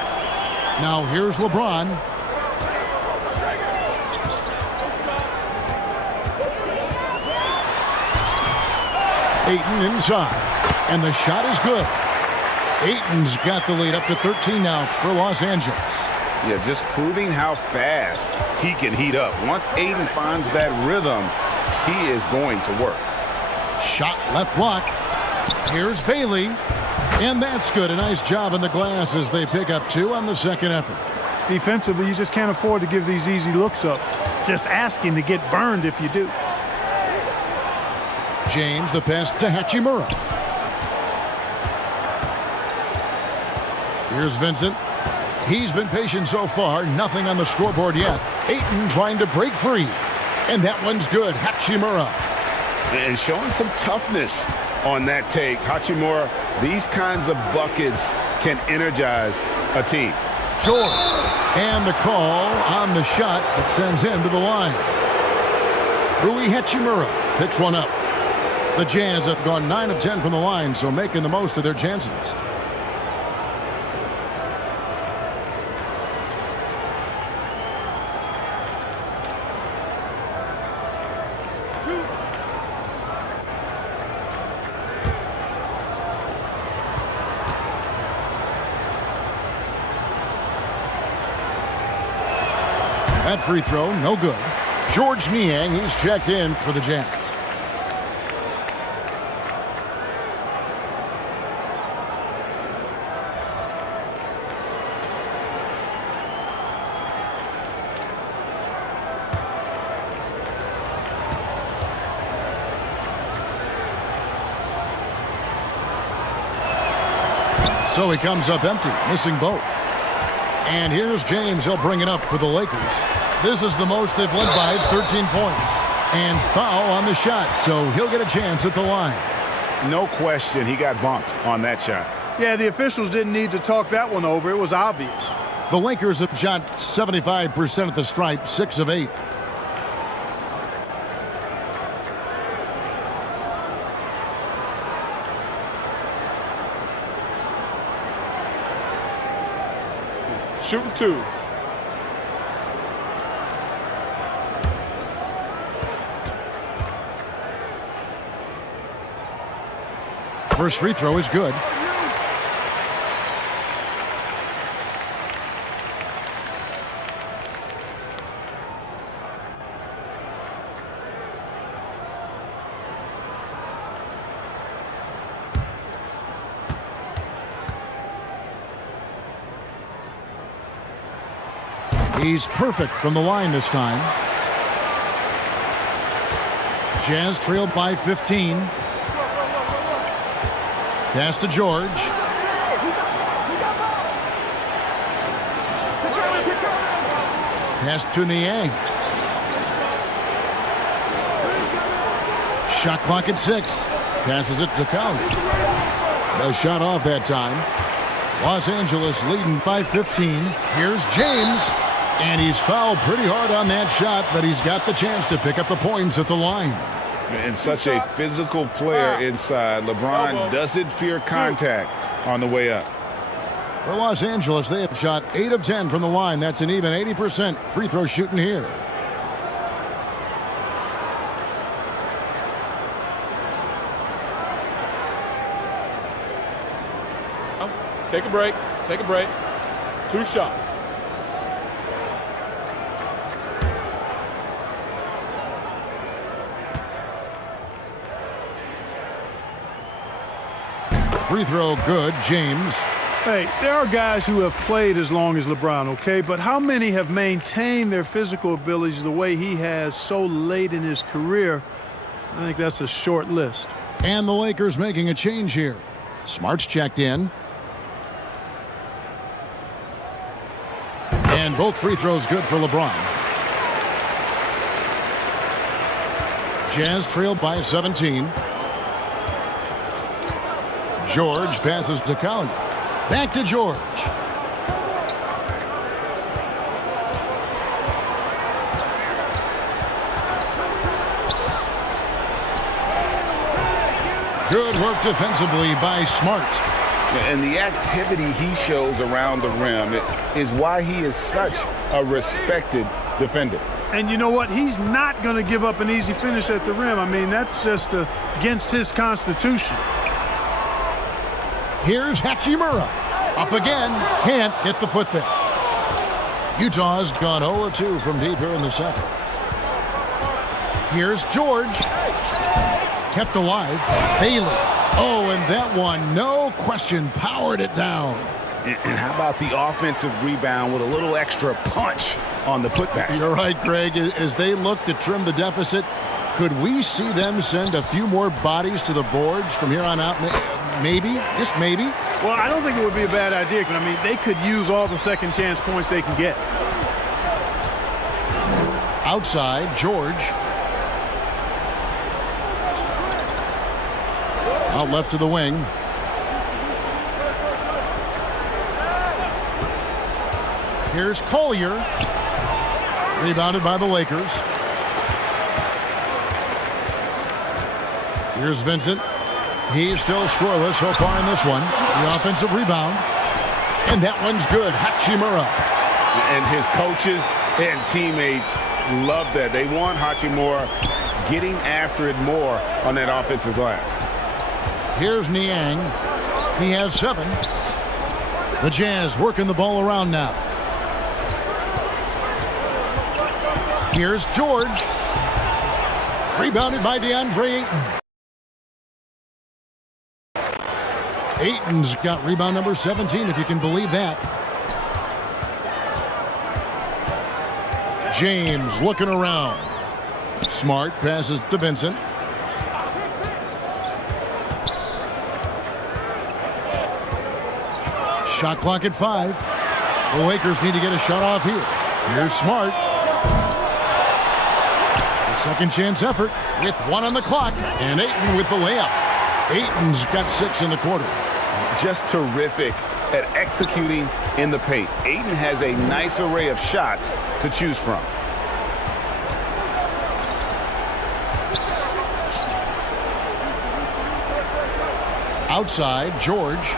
Now here's LeBron. Ayton inside, and the shot is good. Ayton's got the lead up to 13 now for Los Angeles. Yeah, just proving how fast he can heat up. Once Ayton finds that rhythm, he is going to work. Shot left block. Here's Bailey, and that's good. A nice job on the glass as they pick up 2 on the second effort. Defensively, you just can't afford to give these easy looks up. Just asking to get burned if you do. James, the pass to Hachimura. Here's Vincent. He's been patient so far. Nothing on the scoreboard yet. Ayton trying to break free. And that one's good. Hachimura. And showing some toughness on that take. Hachimura, these kinds of buckets can energize a team. George. And the call on the shot that sends him to the line. Rui Hachimura picks one up. The Jazz have gone 9 of 10 from the line, so making the most of their chances. That free throw, no good. George Niang, he's checked in for the Jazz. So he comes up empty, missing both. And here's James. He'll bring it up for the Lakers. This is the most they've led by, 13 points. And foul on the shot, so he'll get a chance at the line. No question, he got bumped on that shot. Yeah, the officials didn't need to talk that one over. It was obvious. The Lakers have shot 75% at the stripe, 6 of 8. Shooting 2. First free throw is good. He's perfect from the line this time. Jazz trailed by 15. Pass to George. Pass to Niang. Shot clock at 6. Passes it to Cowley. The shot off that time. Los Angeles leading by 15. Here's James. And he's fouled pretty hard on that shot, but he's got the chance to pick up the points at the line. And such a physical player inside. LeBron doesn't fear contact on the way up. For Los Angeles, they have shot 8 of 10 from the line. That's an even 80% free throw shooting here. Take a break. Take a break. 2 shots. Free throw good, James. Hey, there are guys who have played as long as LeBron, okay? But how many have maintained their physical abilities the way he has so late in his career? I think that's a short list. And the Lakers making a change here. Smart's checked in. And both free throws good for LeBron. Jazz trailed by 17. George passes to Cowley. Back to George. Good work defensively by Smart. And the activity he shows around the rim is why he is such a respected defender. And you know what? He's not going to give up an easy finish at the rim. I mean, that's just against his constitution. Here's Hachimura. Up again. Can't get the putback. Utah's gone 0-2 from deep here in the second. Here's George. Kept alive. Bailey. Oh, and that one, no question, powered it down. And how about the offensive rebound with a little extra punch on the putback? You're right, Greg. As they look to trim the deficit, could we see them send a few more bodies to the boards from here on out? Maybe, just maybe. Well, I don't think it would be a bad idea, but I mean, they could use all the second chance points they can get. Outside, George. Out left to the wing. Here's Collier. Rebounded by the Lakers. Here's Vincent. He's still scoreless so far in this one. The offensive rebound. And that one's good. Hachimura. And his coaches and teammates love that. They want Hachimura getting after it more on that offensive glass. Here's Niang. He has 7. The Jazz working the ball around now. Here's George. Rebounded by DeAndre Ayton. Ayton's got rebound number 17, if you can believe that. James looking around. Smart passes to Vincent. Shot clock at 5. The Lakers need to get a shot off here. Here's Smart. The second chance effort with 1 on the clock. And Ayton with the layup. Ayton's got 6 in the quarter. Just terrific at executing in the paint. Ayton has a nice array of shots to choose from. Outside, George.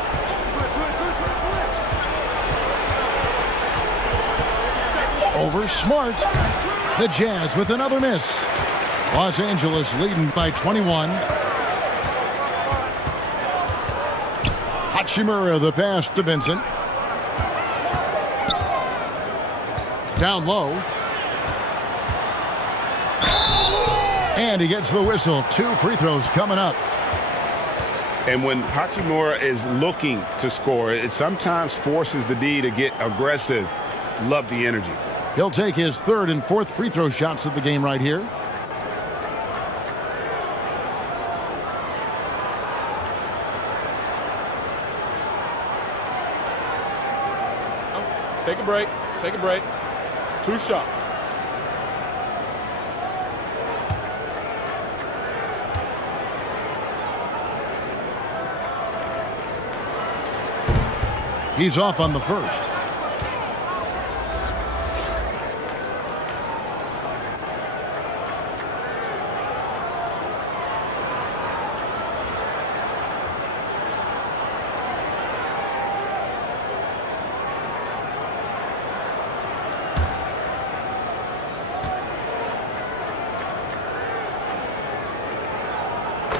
Over Smart. The Jazz with another miss. Los Angeles leading by 21. Hachimura the pass to Vincent. Down low. And he gets the whistle. 2 free throws coming up. And when Hachimura is looking to score, it sometimes forces the D to get aggressive. Love the energy. He'll take his 3rd and 4th free throw shots of the game right here. Take a break. Take a break. 2 shots. He's off on the first.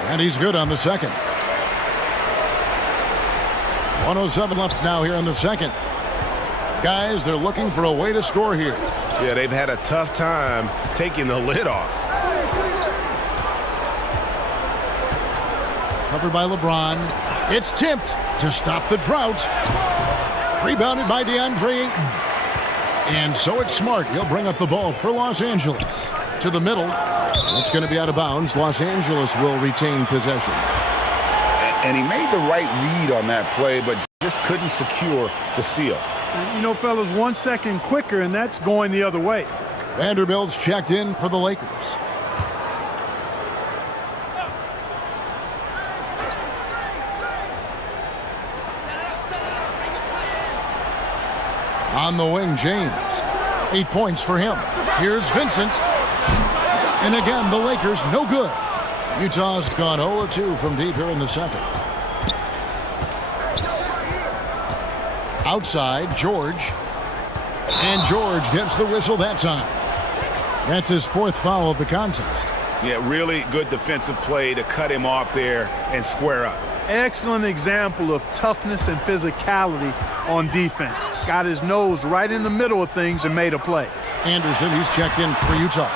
And he's good on the second. 1:07 left now here in the second. Guys, they're looking for a way to score here. Yeah, they've had a tough time taking the lid off. Covered by LeBron. It's tipped to stop the drought. Rebounded by DeAndre Ayton. And so it's Smart. He'll bring up the ball for Los Angeles. To the middle. It's going to be out of bounds. Los Angeles will retain possession. And he made the right read on that play, but just couldn't secure the steal. You know, fellas, 1 second quicker, and that's going the other way. Vanderbilt's checked in for the Lakers. On the wing, James. 8 points for him. Here's Vincent. And again, the Lakers no good. Utah's gone 0-2 from deep here in the second. Outside, George. And George gets the whistle that time. That's his 4th foul of the contest. Yeah, really good defensive play to cut him off there and square up. Excellent example of toughness and physicality on defense. Got his nose right in the middle of things and made a play. Anderson, he's checked in for Utah.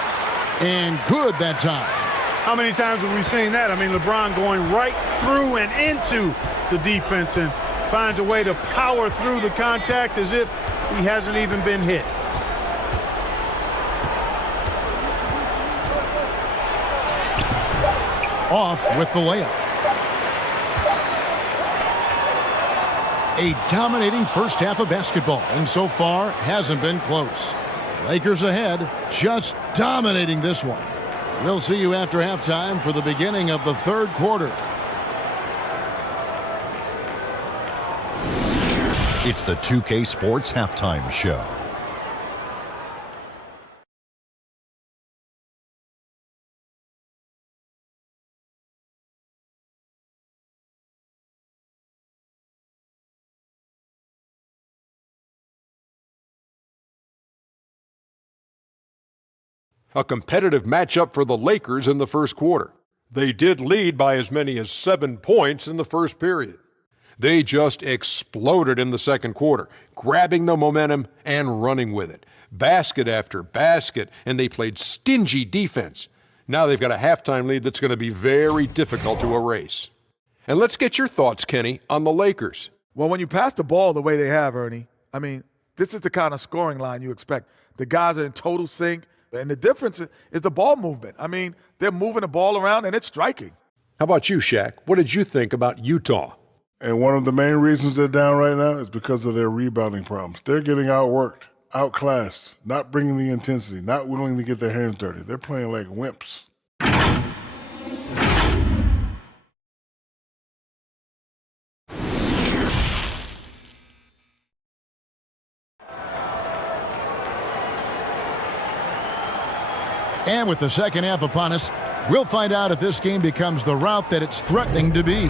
And good that time. How many times have we seen that? I mean, LeBron going right through and into the defense and finds a way to power through the contact as if he hasn't even been hit. Off with the layup. A dominating first half of basketball, and so far hasn't been close. Lakers ahead, just dominating this one. We'll see you after halftime for the beginning of the 3rd quarter. It's the 2K Sports Halftime Show. A competitive matchup for the Lakers in the first quarter. They did lead by as many as 7 points in the first period. They just exploded in the second quarter, grabbing the momentum and running with it. Basket after basket, and they played stingy defense. Now they've got a halftime lead that's going to be very difficult to erase. And let's get your thoughts, Kenny, on the Lakers. Well, when you pass the ball the way they have, Ernie, I mean, this is the kind of scoring line you expect. The guys are in total sync. And the difference is the ball movement. I mean, they're moving the ball around, and it's striking. How about you, Shaq? What did you think about Utah? And one of the main reasons they're down right now is because of their rebounding problems. They're getting outworked, outclassed, not bringing the intensity, not willing to get their hands dirty. They're playing like wimps. And with the second half upon us, we'll find out if this game becomes the route that it's threatening to be.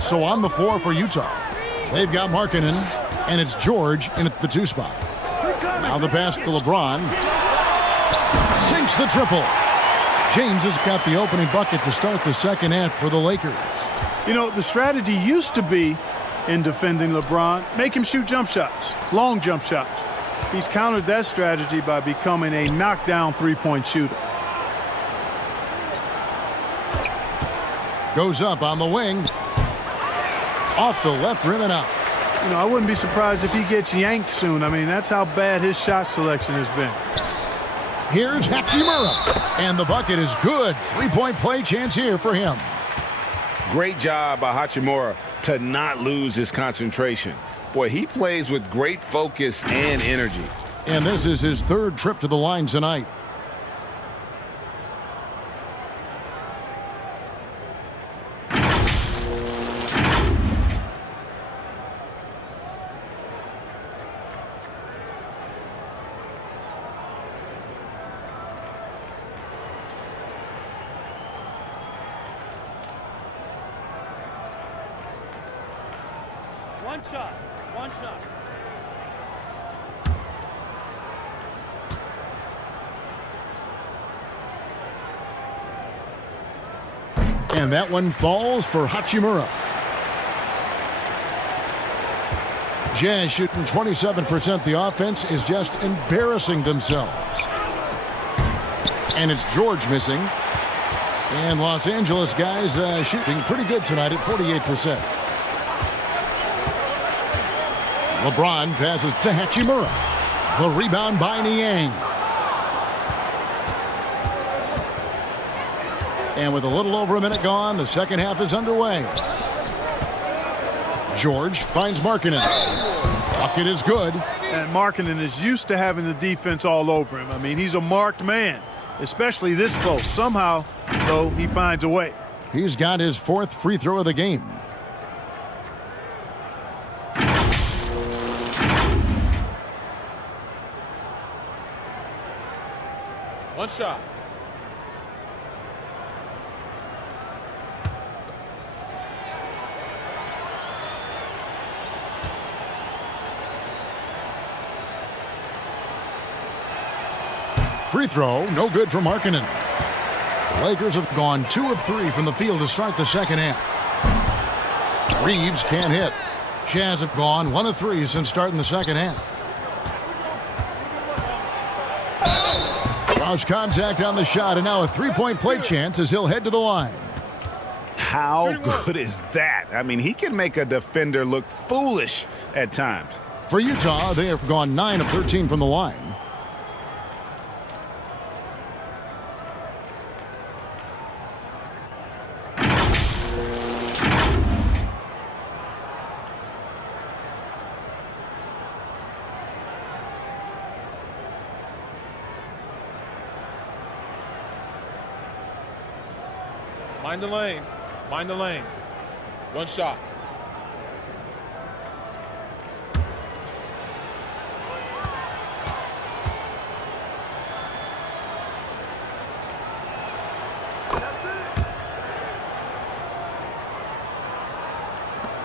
So on the floor for Utah, they've got Markkanen, and it's George in at the 2 spot. Now the pass to LeBron. Sinks the triple. James has got the opening bucket to start the second half for the Lakers. You know, the strategy used to be in defending LeBron, make him shoot jump shots, long jump shots. He's countered that strategy by becoming a knockdown three-point shooter. Goes up on the wing. Off the left rim and out. You know, I wouldn't be surprised if he gets yanked soon. I mean, that's how bad his shot selection has been. Here's Hachimura, and the bucket is good. 3-point play chance here for him. Great job by Hachimura to not lose his concentration. Boy, he plays with great focus and energy. And this is his 3rd trip to the line tonight. One shot. And that one falls for Hachimura. Jazz shooting 27%. The offense is just embarrassing themselves. And it's George missing. And Los Angeles guys shooting pretty good tonight at 48%. LeBron passes to Hachimura. The rebound by Niang. And with a little over a minute gone, the second half is underway. George finds Markkanen. Bucket is good. And Markkanen is used to having the defense all over him. I mean, he's a marked man, especially this close. Somehow, though, he finds a way. He's got his 4th free throw of the game. One shot. Free throw, no good for Markkanen. The Lakers have gone 2 of 3 from the field to start the second half. Reeves can't hit. Jazz have gone 1 of 3 since starting the second half. Cross contact on the shot, and now a three-point play chance as he'll head to the line. How good is that? I mean, he can make a defender look foolish at times. For Utah, they have gone 9 of 13 from the line. Mind the lanes. Mind the lanes. One shot.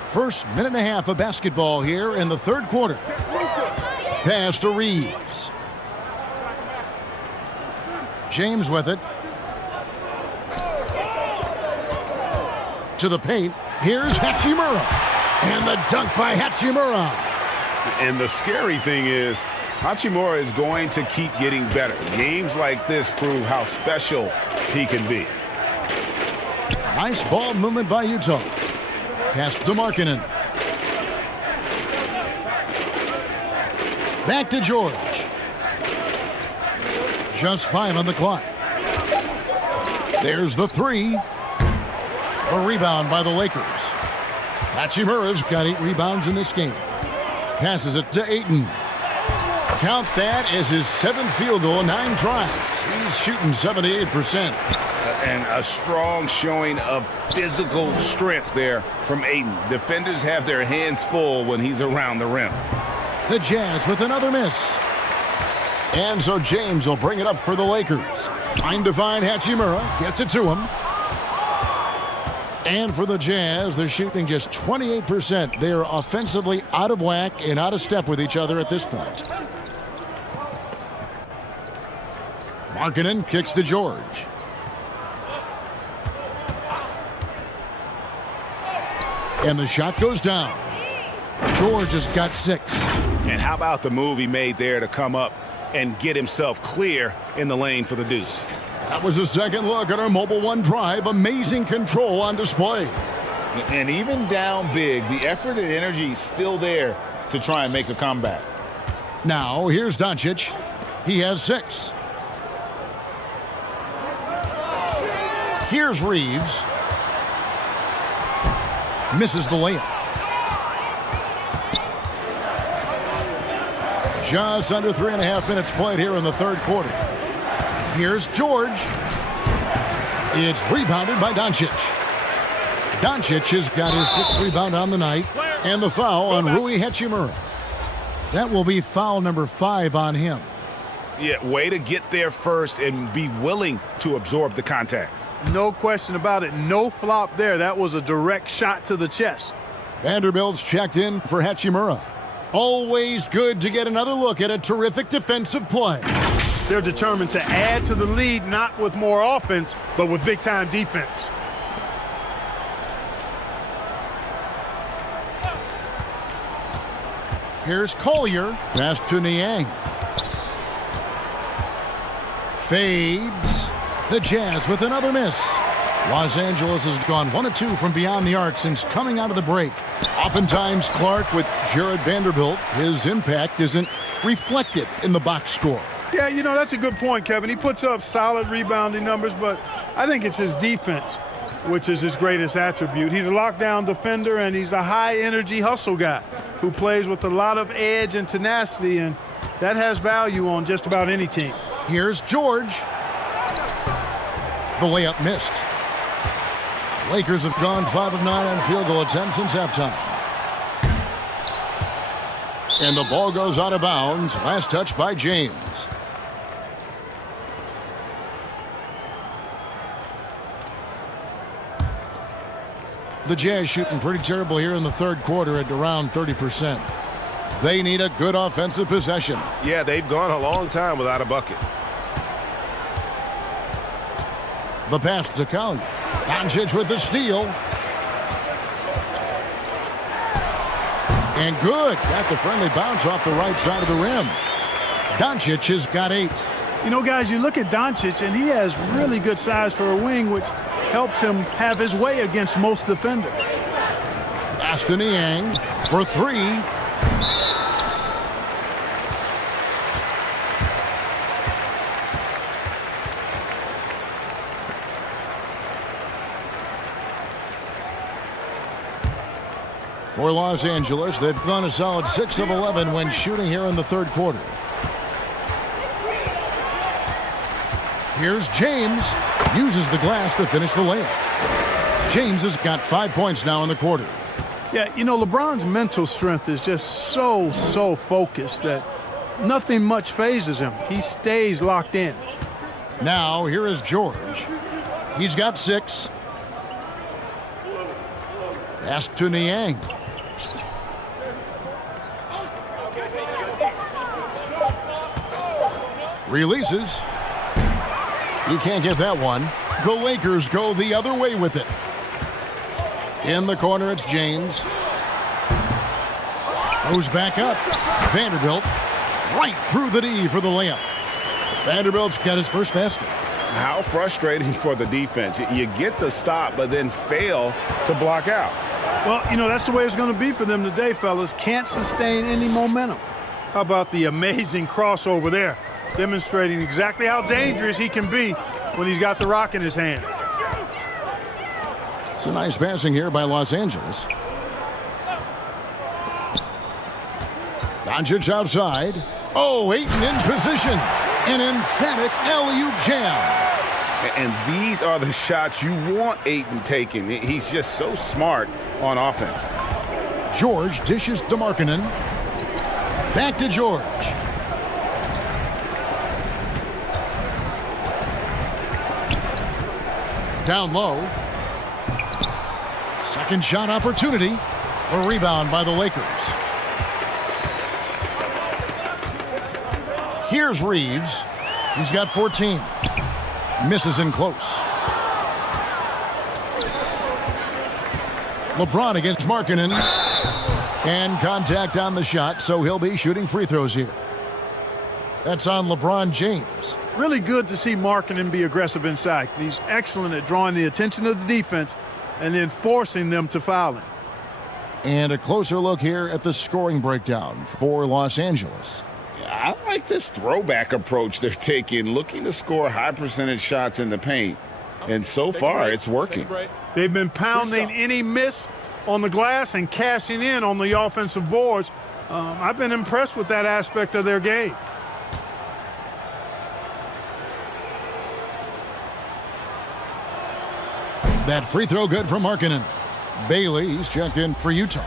First minute and a half of basketball here in the third quarter. Pass to Reeves. James with it. To the paint. Here's Hachimura. And the dunk by Hachimura. And the scary thing is, Hachimura is going to keep getting better. Games like this prove how special he can be. Nice ball movement by Utah. Pass to Markkanen. Back to George. Just 5 on the clock. There's the 3. A rebound by the Lakers. Hachimura's got 8 rebounds in this game. Passes it to Ayton. Count that as his 7th field goal, 9 tries. He's shooting 78%. And a strong showing of physical strength there from Ayton. Defenders have their hands full when he's around the rim. The Jazz with another miss. And so James will bring it up for the Lakers. Trying to find Hachimura. Gets it to him. And for the Jazz, they're shooting just 28%. They are offensively out of whack and out of step with each other at this point. Markkanen kicks to George. And the shot goes down. George has got 6. And how about the move he made there to come up and get himself clear in the lane for the deuce? That was a second look at our Mobile One drive. Amazing control on display. And even down big, the effort and energy is still there to try and make a comeback. Now, here's Doncic. He has 6. Here's Reeves. Misses the layup. Just under 3.5 minutes played here in the third quarter. Here's George. It's rebounded by Doncic. Doncic has got his 6th rebound on the night. And the foul on Rui Hachimura. That will be foul number 5 on him. Yeah, way to get there first and be willing to absorb the contact. No question about it. No flop there. That was a direct shot to the chest. Vanderbilt's checked in for Hachimura. Always good to get another look at a terrific defensive play. They're determined to add to the lead, not with more offense, but with big-time defense. Here's Collier. Pass to Niang. Fades. The Jazz with another miss. Los Angeles has gone 1 of 2 from beyond the arc since coming out of the break. Oftentimes, Clark, with Jared Vanderbilt, his impact isn't reflected in the box score. Yeah, you know, that's a good point, Kevin. He puts up solid rebounding numbers, but I think it's his defense, which is his greatest attribute. He's a lockdown defender, and he's a high-energy hustle guy who plays with a lot of edge and tenacity, and that has value on just about any team. Here's George. The layup missed. Lakers have gone 5 of 9 on field goal attempts since halftime. And the ball goes out of bounds. Last touch by James. The Jazz shooting pretty terrible here in the third quarter at around 30%. They need a good offensive possession. Yeah, they've gone a long time without a bucket. The pass to Collier. Doncic with the steal. And good. Got the friendly bounce off the right side of the rim. Doncic has got 8. You know, guys, you look at Doncic, and he has really good size for a wing, which helps him have his way against most defenders. Pass to Niang for 3. For Los Angeles, they've gone a solid 6 of 11 when shooting here in the third quarter. Here's James. Uses the glass to finish the layup. James has got 5 points now in the quarter. Yeah, you know, LeBron's mental strength is just so focused that nothing much phases him. He stays locked in. Now, here is George. He's got 6. Pass to Niang. Releases. He can't get that one. The Lakers go the other way with it. In the corner, it's James. Goes back up. Vanderbilt right through the D for the layup. Vanderbilt's got his first basket. How frustrating for the defense. You get the stop, but then fail to block out. Well, you know, that's the way it's going to be for them today, fellas. Can't sustain any momentum. How about the amazing crossover there? Demonstrating exactly how dangerous he can be when he's got the rock in his hand. It's a nice passing here by Los Angeles. Doncic outside. Oh, Ayton in position. An emphatic alley-oop jam. And these are the shots you want Ayton taking. He's just so smart on offense. George dishes to Markkanen. Back to George. Down low. Second shot opportunity. A rebound by the Lakers. Here's Reeves. He's got 14. Misses in close. LeBron against Markkanen. And contact on the shot, so he'll be shooting free throws here. That's on LeBron James. Really good to see Markkanen be aggressive inside. He's excellent at drawing the attention of the defense and then forcing them to foul him. And a closer look here at the scoring breakdown for Los Angeles. I like this throwback approach they're taking, looking to score high percentage shots in the paint. And so far, it's working. They've been pounding any miss on the glass and cashing in on the offensive boards. I've been impressed with that aspect of their game. That free throw good from Markkanen. Bailey's checked in for Utah.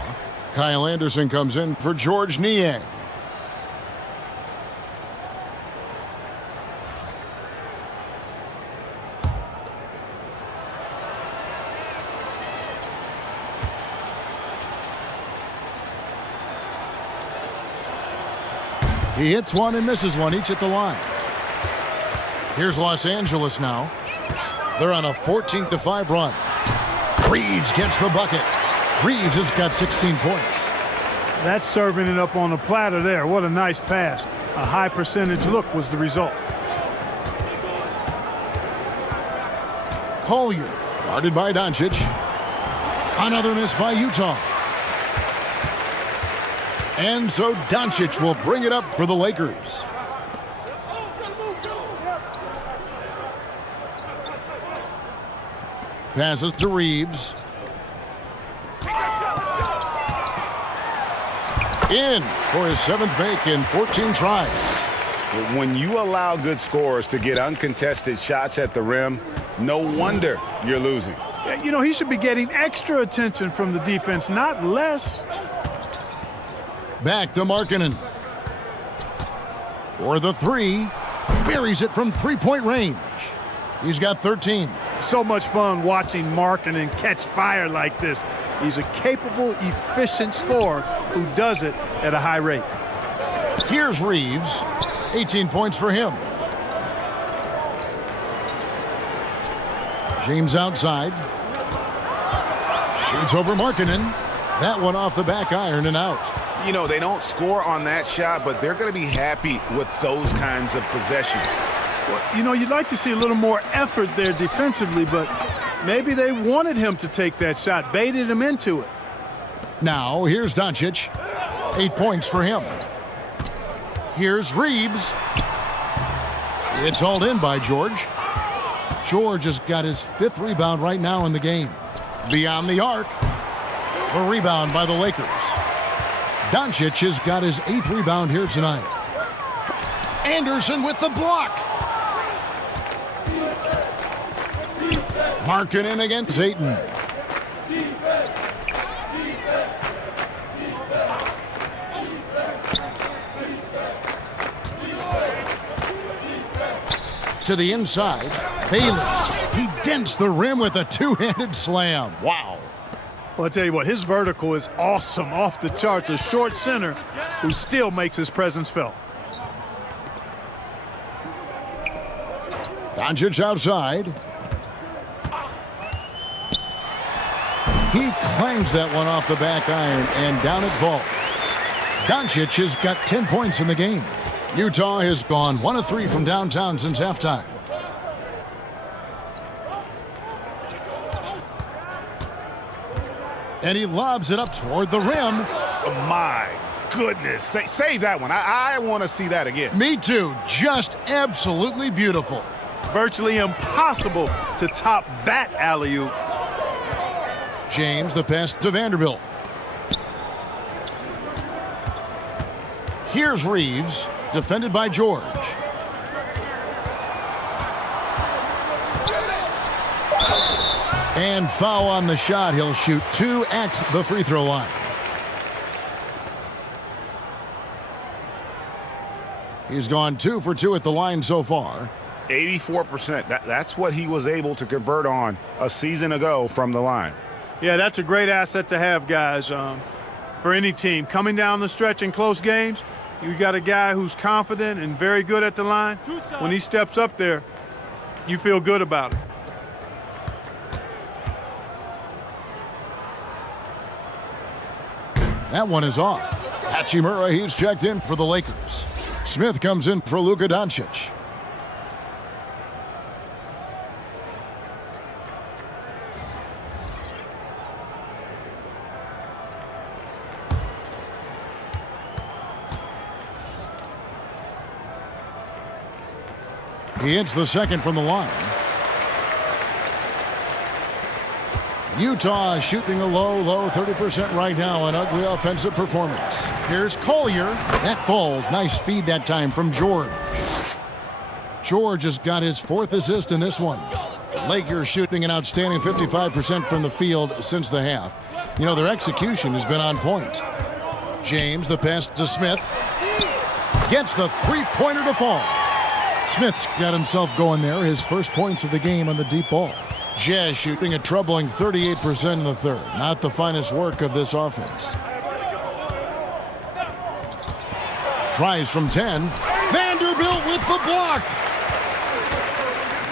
Kyle Anderson comes in for George Niang. He hits one and misses one, each at the line. Here's Los Angeles now. They're on a 14-5 run. Reeves gets the bucket. Reeves has got 16 points. That's serving it up on a platter there. What a nice pass. A high percentage look was the result. Collier, guarded by Doncic. Another miss by Utah. And so Doncic will bring it up for the Lakers. Passes to Reeves. In for his 7th make in 14 tries. When you allow good scorers to get uncontested shots at the rim, no wonder you're losing. You know, he should be getting extra attention from the defense, not less. Back to Markkanen. For the 3. Buries it from three-point range. He's got 13. So much fun watching Markkanen catch fire like this. He's a capable, efficient scorer who does it at a high rate. Here's Reeves. 18 points for him. James outside. Shoots over Markkanen. That one off the back iron and out. You know, they don't score on that shot, but they're going to be happy with those kinds of possessions. Well, you know, you'd like to see a little more effort there defensively, but maybe they wanted him to take that shot, baited him into it. Now, here's Doncic. 8 points for him. Here's Reeves. It's hauled in by George. George has got his 5th rebound right now in the game. Beyond the arc. The rebound by the Lakers. Doncic has got his 8th rebound here tonight. Anderson with the block. Markkanen against Ayton. To the inside, Bailey. He dents the rim with a two-handed slam. Wow. Well, I'll tell you what, his vertical is awesome, off the charts. A short center who still makes his presence felt. Doncic outside. He clangs that one off the back iron, and down it falls. Doncic has got 10 points in the game. Utah has gone 1 of 3 from downtown since halftime. And he lobs it up toward the rim. Oh, my goodness. Save that one. I want to see that again. Me too. Just absolutely beautiful. Virtually impossible to top that alley-oop. James, the pass to Vanderbilt. Here's Reeves, defended by George. And foul on the shot. He'll shoot 2 at the free throw line. He's gone 2 for 2 at the line so far. 84%. That's what he was able to convert on a season ago from the line. Yeah, that's a great asset to have, guys, for any team. Coming down the stretch in close games, you got a guy who's confident and very good at the line. When he steps up there, you feel good about it. That one is off. Hachimura, he's checked in for the Lakers. Smith comes in for Luka Doncic. He hits the second from the line. Utah shooting a low 30% right now. An ugly offensive performance. Here's Collier. That falls. Nice feed that time from George. George has got his 4th assist in this one. Lakers shooting an outstanding 55% from the field since the half. You know, their execution has been on point. James, the pass to Smith. Gets the three-pointer to fall. Smith's got himself going there. His first points of the game on the deep ball. Jazz shooting a troubling 38% in the third. Not the finest work of this offense. Tries from 10. Vanderbilt with the block.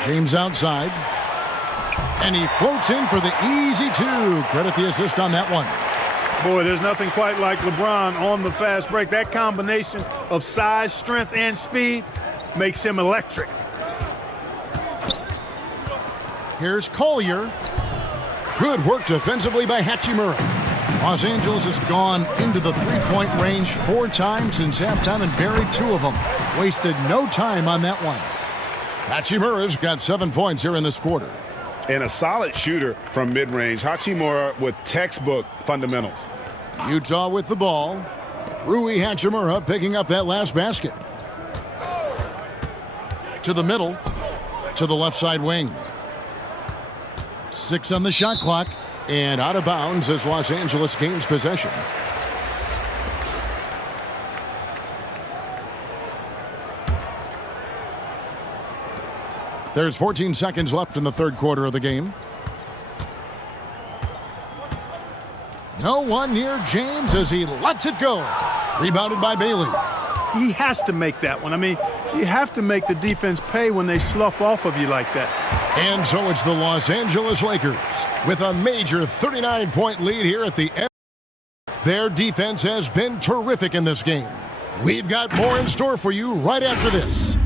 James outside. And he floats in for the easy 2. Credit the assist on that one. Boy, there's nothing quite like LeBron on the fast break. That combination of size, strength, and speed makes him electric. Here's Collier. Good work defensively by Hachimura. Los Angeles has gone into the three-point range 4 times since halftime and buried 2 of them. Wasted no time on that one. Hachimura's got 7 points here in this quarter. And a solid shooter from mid-range. Hachimura with textbook fundamentals. Utah with the ball. Rui Hachimura picking up that last basket. To the middle. To the left side wing. 6 on the shot clock. And out of bounds as Los Angeles gains possession. There's 14 seconds left in the third quarter of the game. No one near James as he lets it go. Rebounded by Bailey. He has to make that one. I mean, You have to make the defense pay when they slough off of you like that. And so it's the Los Angeles Lakers with a major 39-point lead here at the end. Their defense has been terrific in this game. We've got more in store for you right after this.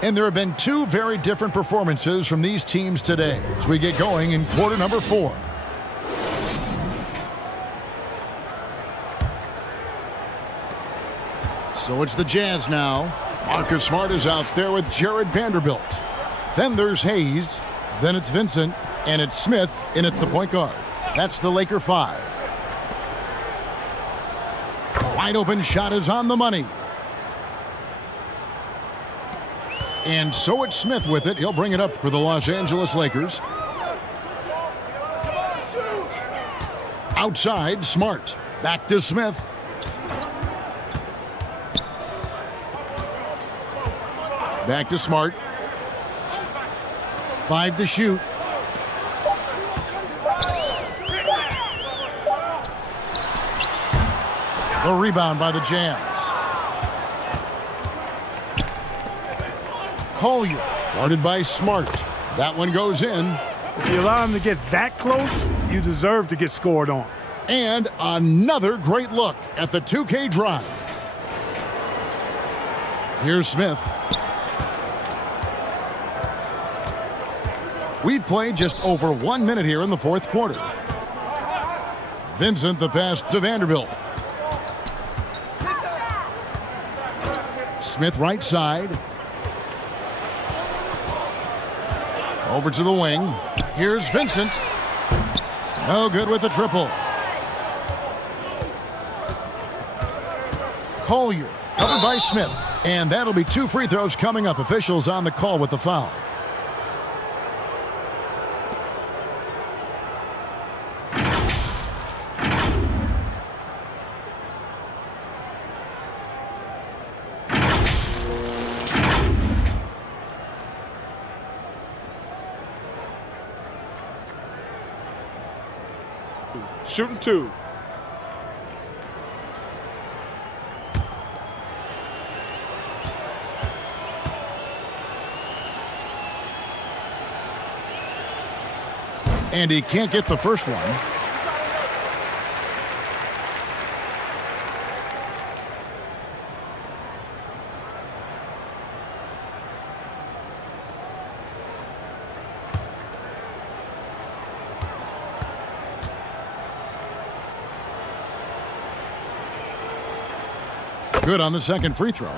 And there have been two very different performances from these teams today as we get going in quarter number 4. So it's the Jazz now. Marcus Smart is out there with Jared Vanderbilt. Then there's Hayes. Then it's Vincent. And it's Smith in at the point guard. That's the Laker 5. Wide open shot is on the money. And so it's Smith with it. He'll bring it up for the Los Angeles Lakers. Outside, Smart. Back to Smith. Back to Smart. 5 to shoot. The rebound by the Jazz. Collier, guarded by Smart. That one goes in. If you allow him to get that close, you deserve to get scored on. And another great look at the 2K drive. Here's Smith. We've played just over 1 minute here in the fourth quarter. Vincent the pass to Vanderbilt. Smith right side. Over to the wing. Here's Vincent. No good with the triple. Collier, covered by Smith. And that'll be 2 free throws coming up. Officials on the call with the foul. Shooting 2. And he can't get the first one. Good on the second free throw.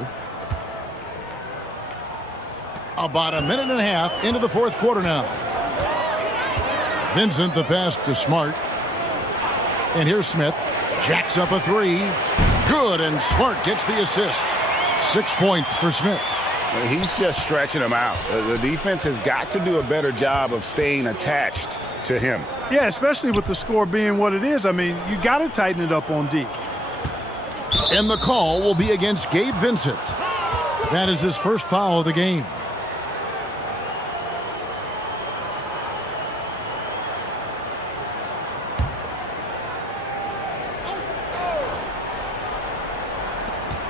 About a minute and a half into the fourth quarter now. Vincent the pass to Smart. And here's Smith. Jacks up a 3. Good, and Smart gets the assist. 6 points for Smith. He's just stretching him out. The defense has got to do a better job of staying attached to him. Yeah, especially with the score being what it is. I mean, you got to tighten it up on D. And the call will be against Gabe Vincent. That is his first foul of the game.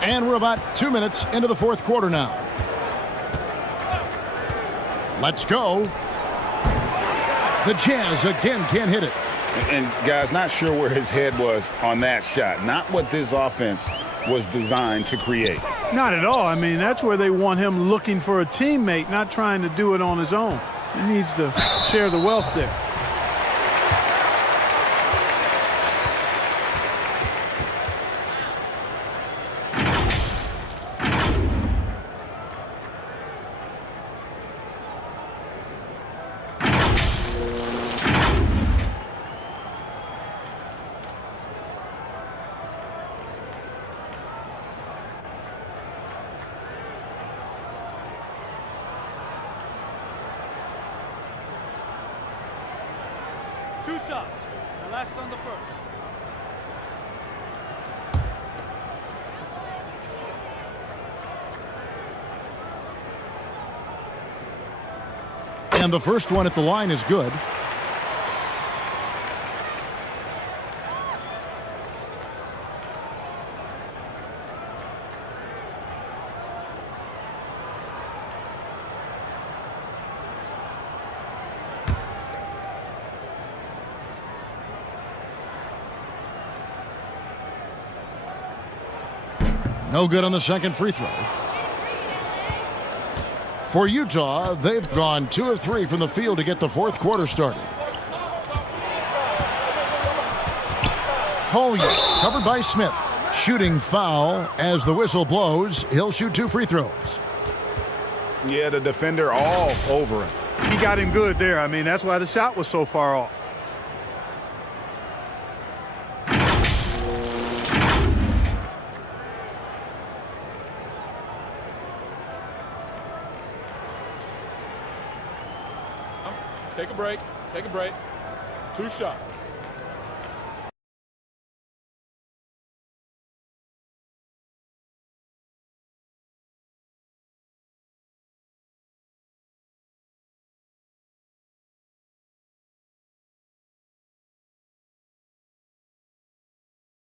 And we're about 2 minutes into the fourth quarter now. Let's go. The Jazz again can't hit it. And guys, not sure where his head was on that shot. Not what this offense was designed to create. Not at all. I mean, that's where they want him looking for a teammate, not trying to do it on his own. He needs to share the wealth there. Two shots. Relax on the first. And the first one at the line is good. No good on the second free throw. For Utah, they've gone 2 of 3 from the field to get the fourth quarter started. Collier, covered by Smith. Shooting foul as the whistle blows. He'll shoot 2 free throws. Yeah, the defender all over him. He got him good there. I mean, that's why the shot was so far off. Take a break. Take a break. 2 shots.